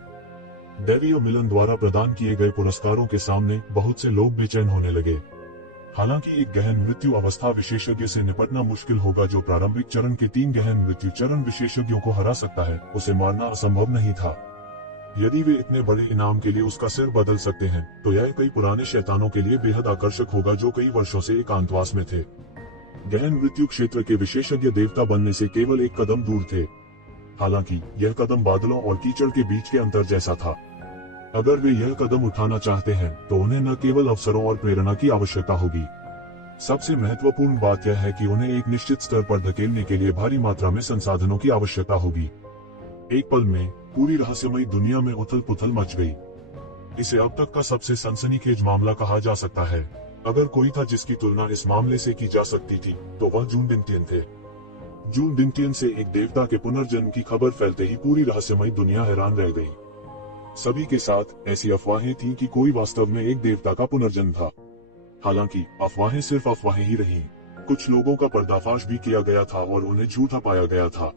दैवीय मिलन द्वारा प्रदान किए गए पुरस्कारों के सामने बहुत से लोग बेचैन होने लगे। हालांकि एक गहन मृत्यु अवस्था विशेषज्ञ से निपटना मुश्किल होगा जो प्रारंभिक चरण के 3 गहन मृत्यु चरण विशेषज्ञों को हरा सकता है, उसे मारना असंभव नहीं था। यदि वे इतने बड़े इनाम के लिए उसका सिर बदल सकते हैं तो यह कई पुराने शैतानों के लिए बेहद आकर्षक होगा जो कई वर्षों से एकांतवास में थे। गहन मृत्यु क्षेत्र के विशेषज्ञ देवता बनने से केवल एक कदम दूर थे। हालांकि यह कदम बादलों और कीचड़ के बीच के अंतर जैसा था। अगर वे यह कदम उठाना चाहते हैं तो उन्हें न केवल अवसरों और प्रेरणा की आवश्यकता होगी। सबसे महत्वपूर्ण बात यह है कि उन्हें एक निश्चित स्तर पर धकेलने के लिए भारी मात्रा में संसाधनों की आवश्यकता होगी। एक पल में पूरी रहस्यमयी दुनिया में उथल पुथल मच गई। इसे अब तक का सबसे सनसनीखेज मामला कहा जा सकता है। अगर कोई था जिसकी तुलना इस मामले से की जा सकती थी तो वह जून डिंगटियन थे। जून डिंगटियन से एक देवता के पुनर्जन्म की खबर फैलते ही पूरी रहस्यमयी दुनिया हैरान रह गई। सभी के साथ ऐसी अफवाहें थीं कि कोई वास्तव में एक देवता का पुनर्जन्म था। हालांकि अफवाहें सिर्फ अफवाहें ही रहीं। कुछ लोगों का पर्दाफाश भी किया गया था और उन्हें झूठा पाया गया था।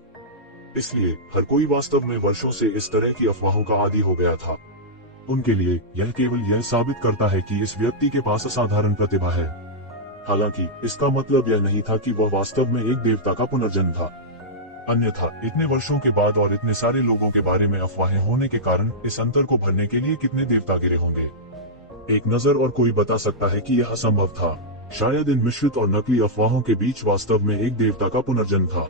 इसलिए हर कोई वास्तव में वर्षों से इस तरह की अफवाहों का आदी हो गया था। उनके लिए यह केवल यह साबित करता है कि इस व्यक्ति के पास असाधारण प्रतिभा है। हालांकि इसका मतलब यह नहीं था कि वह वास्तव में एक देवता का पुनर्जन्म था। अन्यथा इतने वर्षों के बाद और इतने सारे लोगों के बारे में अफवाहें होने के कारण इस अंतर को भरने के लिए कितने देवता गिरे होंगे। एक नजर और कोई बता सकता है कि यह असंभव था। शायद इन मिश्रित और नकली अफवाहों के बीच वास्तव में एक देवता का पुनर्जन्म था।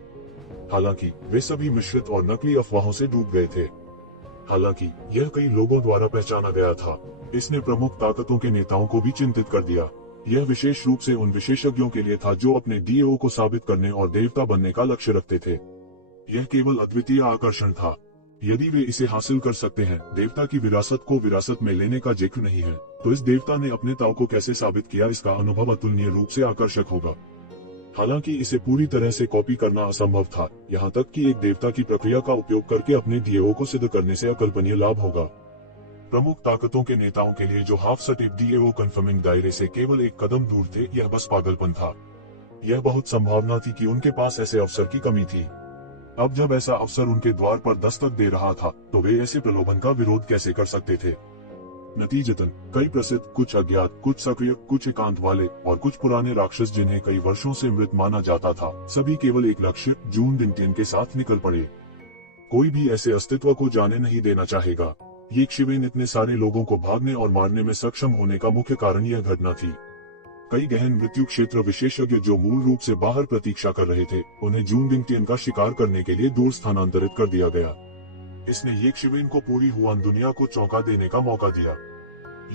हालांकि वे सभी मिश्रित और नकली अफवाहों से डूब गए थे। हालांकि यह कई लोगों द्वारा पहचाना गया था। इसने प्रमुख ताकतों के नेताओं को भी चिंतित कर दिया। यह विशेष रूप से उन विशेषज्ञों के लिए था जो अपने डीएओ को साबित करने और देवता बनने का लक्ष्य रखते थे। यह केवल अद्वितीय आकर्षण था। यदि वे इसे हासिल कर सकते हैं, देवता की विरासत को विरासत में लेने का जिक्र नहीं है, तो इस देवता ने अपने ताव को कैसे साबित किया, इसका अनुभव अतुलनीय रूप से आकर्षक होगा। हालांकि इसे पूरी तरह से कॉपी करना असंभव था, यहाँ तक कि एक देवता की प्रक्रिया का उपयोग करके अपने डीएओ को सिद्ध करने से अकल्पनीय लाभ होगा। प्रमुख ताकतों के नेताओं के लिए जो हाफ सटीक डीएओ कन्फर्मिंग दायरे से केवल एक कदम दूर थे, यह बस पागलपन था। यह बहुत संभावना थी कि उनके पास ऐसे अवसर की कमी थी। अब जब ऐसा अवसर उनके द्वार पर दस्तक दे रहा था, तो वे ऐसे प्रलोभन का विरोध कैसे कर सकते थे। नतीजतन कई प्रसिद्ध, कुछ अज्ञात, कुछ सक्रिय, कुछ एकांत वाले और कुछ पुराने राक्षस जिन्हें कई वर्षों से मृत माना जाता था, सभी केवल एक लक्ष्य जून डिंगटियन के साथ निकल पड़े। कोई भी ऐसे अस्तित्व को जाने नहीं देना चाहेगा। ये शिवेन इतने सारे लोगों को भागने और मारने में सक्षम होने का मुख्य कारण यह घटना थी। कई गहन मृत्यु क्षेत्र विशेषज्ञ जो मूल रूप से बाहर प्रतीक्षा कर रहे थे, उन्हें जून डिंगटियन का शिकार करने के लिए दूर स्थानांतरित कर दिया गया। इसने ये शिवेन को पूरी हुआन दुनिया को चौंका देने का मौका दिया।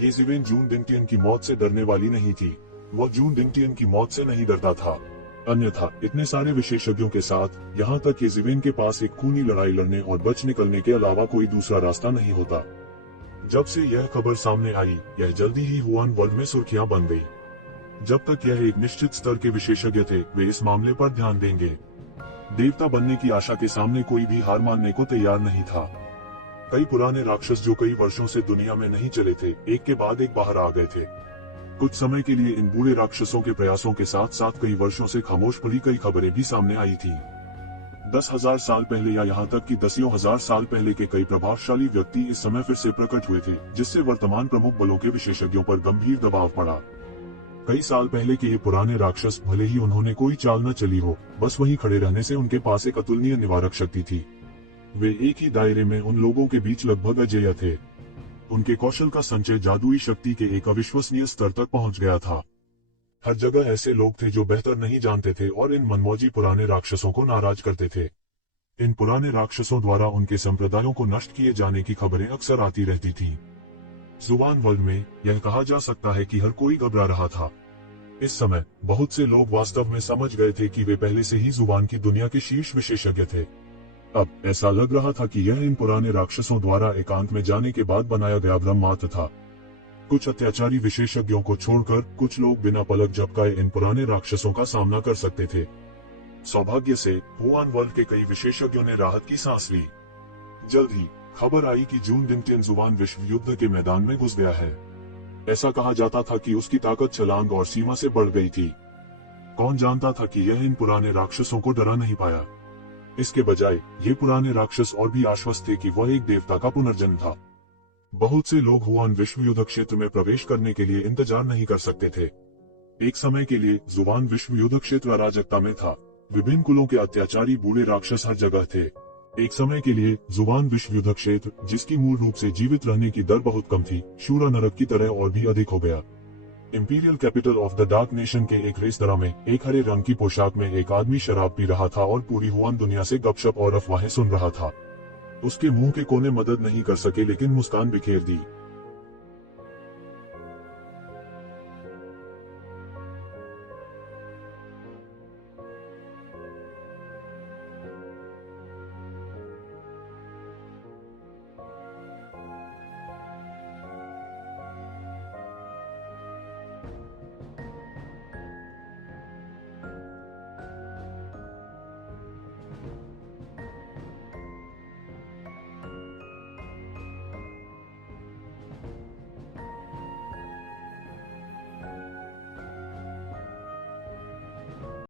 ये शिवेन जून डिंगटियन की मौत से डरने वाली नहीं थी, वह जून डिंगटियन की मौत से नहीं डरता था। अन्यथा इतने सारे विशेषज्ञों के साथ यहाँ तक कि शिवेन के पास एक खूनी लड़ाई लड़ने और बच निकलने के अलावा कोई दूसरा रास्ता नहीं होता। जब से यह खबर सामने आई, यह जल्दी ही हुआन वर्ल्ड में सुर्खियां बन गई। जब तक यह एक निश्चित स्तर के विशेषज्ञ थे, वे इस मामले पर ध्यान देंगे। देवता बनने की आशा के सामने कोई भी हार मानने को तैयार नहीं था। कई पुराने राक्षस जो कई वर्षों से दुनिया में नहीं चले थे, एक के बाद एक बाहर आ गए थे। कुछ समय के लिए इन बूढ़े राक्षसों के प्रयासों के साथ साथ कई वर्षों से खामोश पड़ी कई खबरें भी सामने आई थी। 10,000 साल पहले या यहाँ तक कि दसियों हजार साल पहले के कई प्रभावशाली व्यक्ति इस समय फिर से प्रकट हुए थे, जिससे वर्तमान प्रमुख बलों के विशेषज्ञों पर गंभीर दबाव पड़ा। कई साल पहले के ये पुराने राक्षस, भले ही उन्होंने कोई चाल न चली हो, बस वहीं खड़े रहने से उनके पास एक अतुलनीय निवारक शक्ति थी। वे एक ही दायरे में उन लोगों के बीच लगभग अजेय थे। उनके कौशल का संचय जादुई शक्ति के एक अविश्वसनीय स्तर तक पहुंच गया था। हर जगह ऐसे लोग थे जो बेहतर नहीं जानते थे और इन मनमौजी पुराने राक्षसों को नाराज करते थे। इन पुराने राक्षसों द्वारा उनके संप्रदायों को नष्ट किए जाने की खबरें अक्सर आती रहती थी। जुबान वर्ल्ड में यह कहा जा सकता है कि हर कोई घबरा रहा था। इस समय बहुत से लोग वास्तव में समझ गए थे कि वे पहले से ही जुबान की दुनिया के शीर्ष विशेषज्ञ थे। अब ऐसा लग रहा था कि यह इन पुराने राक्षसों द्वारा एकांत में जाने के बाद बनाया गया भ्रम मात्र था। कुछ अत्याचारी विशेषज्ञों को छोड़कर कुछ लोग बिना पलक झपकाए इन पुराने राक्षसों का सामना कर सकते थे। सौभाग्य से हुआन वर्ल्ड के कई विशेषज्ञों ने राहत की सांस ली। जल्द ही खबर आई कि जून डिंगटियन जुबान विश्व युद्ध के मैदान में घुस गया है। ऐसा कहा जाता था कि उसकी ताकत छलांग और सीमा से बढ़ गई थी। कौन जानता था कि यह इन पुराने राक्षसों को डरा नहीं पाया। इसके बजाय ये पुराने राक्षस और भी आश्वस्त थे कि वह एक देवता का पुनर्जन्म था। बहुत से लोग हुआन विश्व युद्ध क्षेत्र में प्रवेश करने के लिए इंतजार नहीं कर सकते थे। एक समय के लिए जुबान विश्व युद्ध क्षेत्र अराजकता में था। विभिन्न कुलों के अत्याचारी बूढ़े राक्षस हर जगह थे। एक समय के लिए जुबान विश्व युद्ध क्षेत्र, जिसकी मूल रूप से जीवित रहने की दर बहुत कम थी, शूरा नरक की तरह और भी अधिक हो गया। Imperial capital of the dark nation के एक रेस्तरां में एक हरे रंग की पोशाक में एक आदमी शराब पी रहा था और पूरी हुआन दुनिया से गपशप और अफवाहें सुन रहा था। उसके मुंह के कोने मदद नहीं कर सके लेकिन मुस्कान बिखेर दी।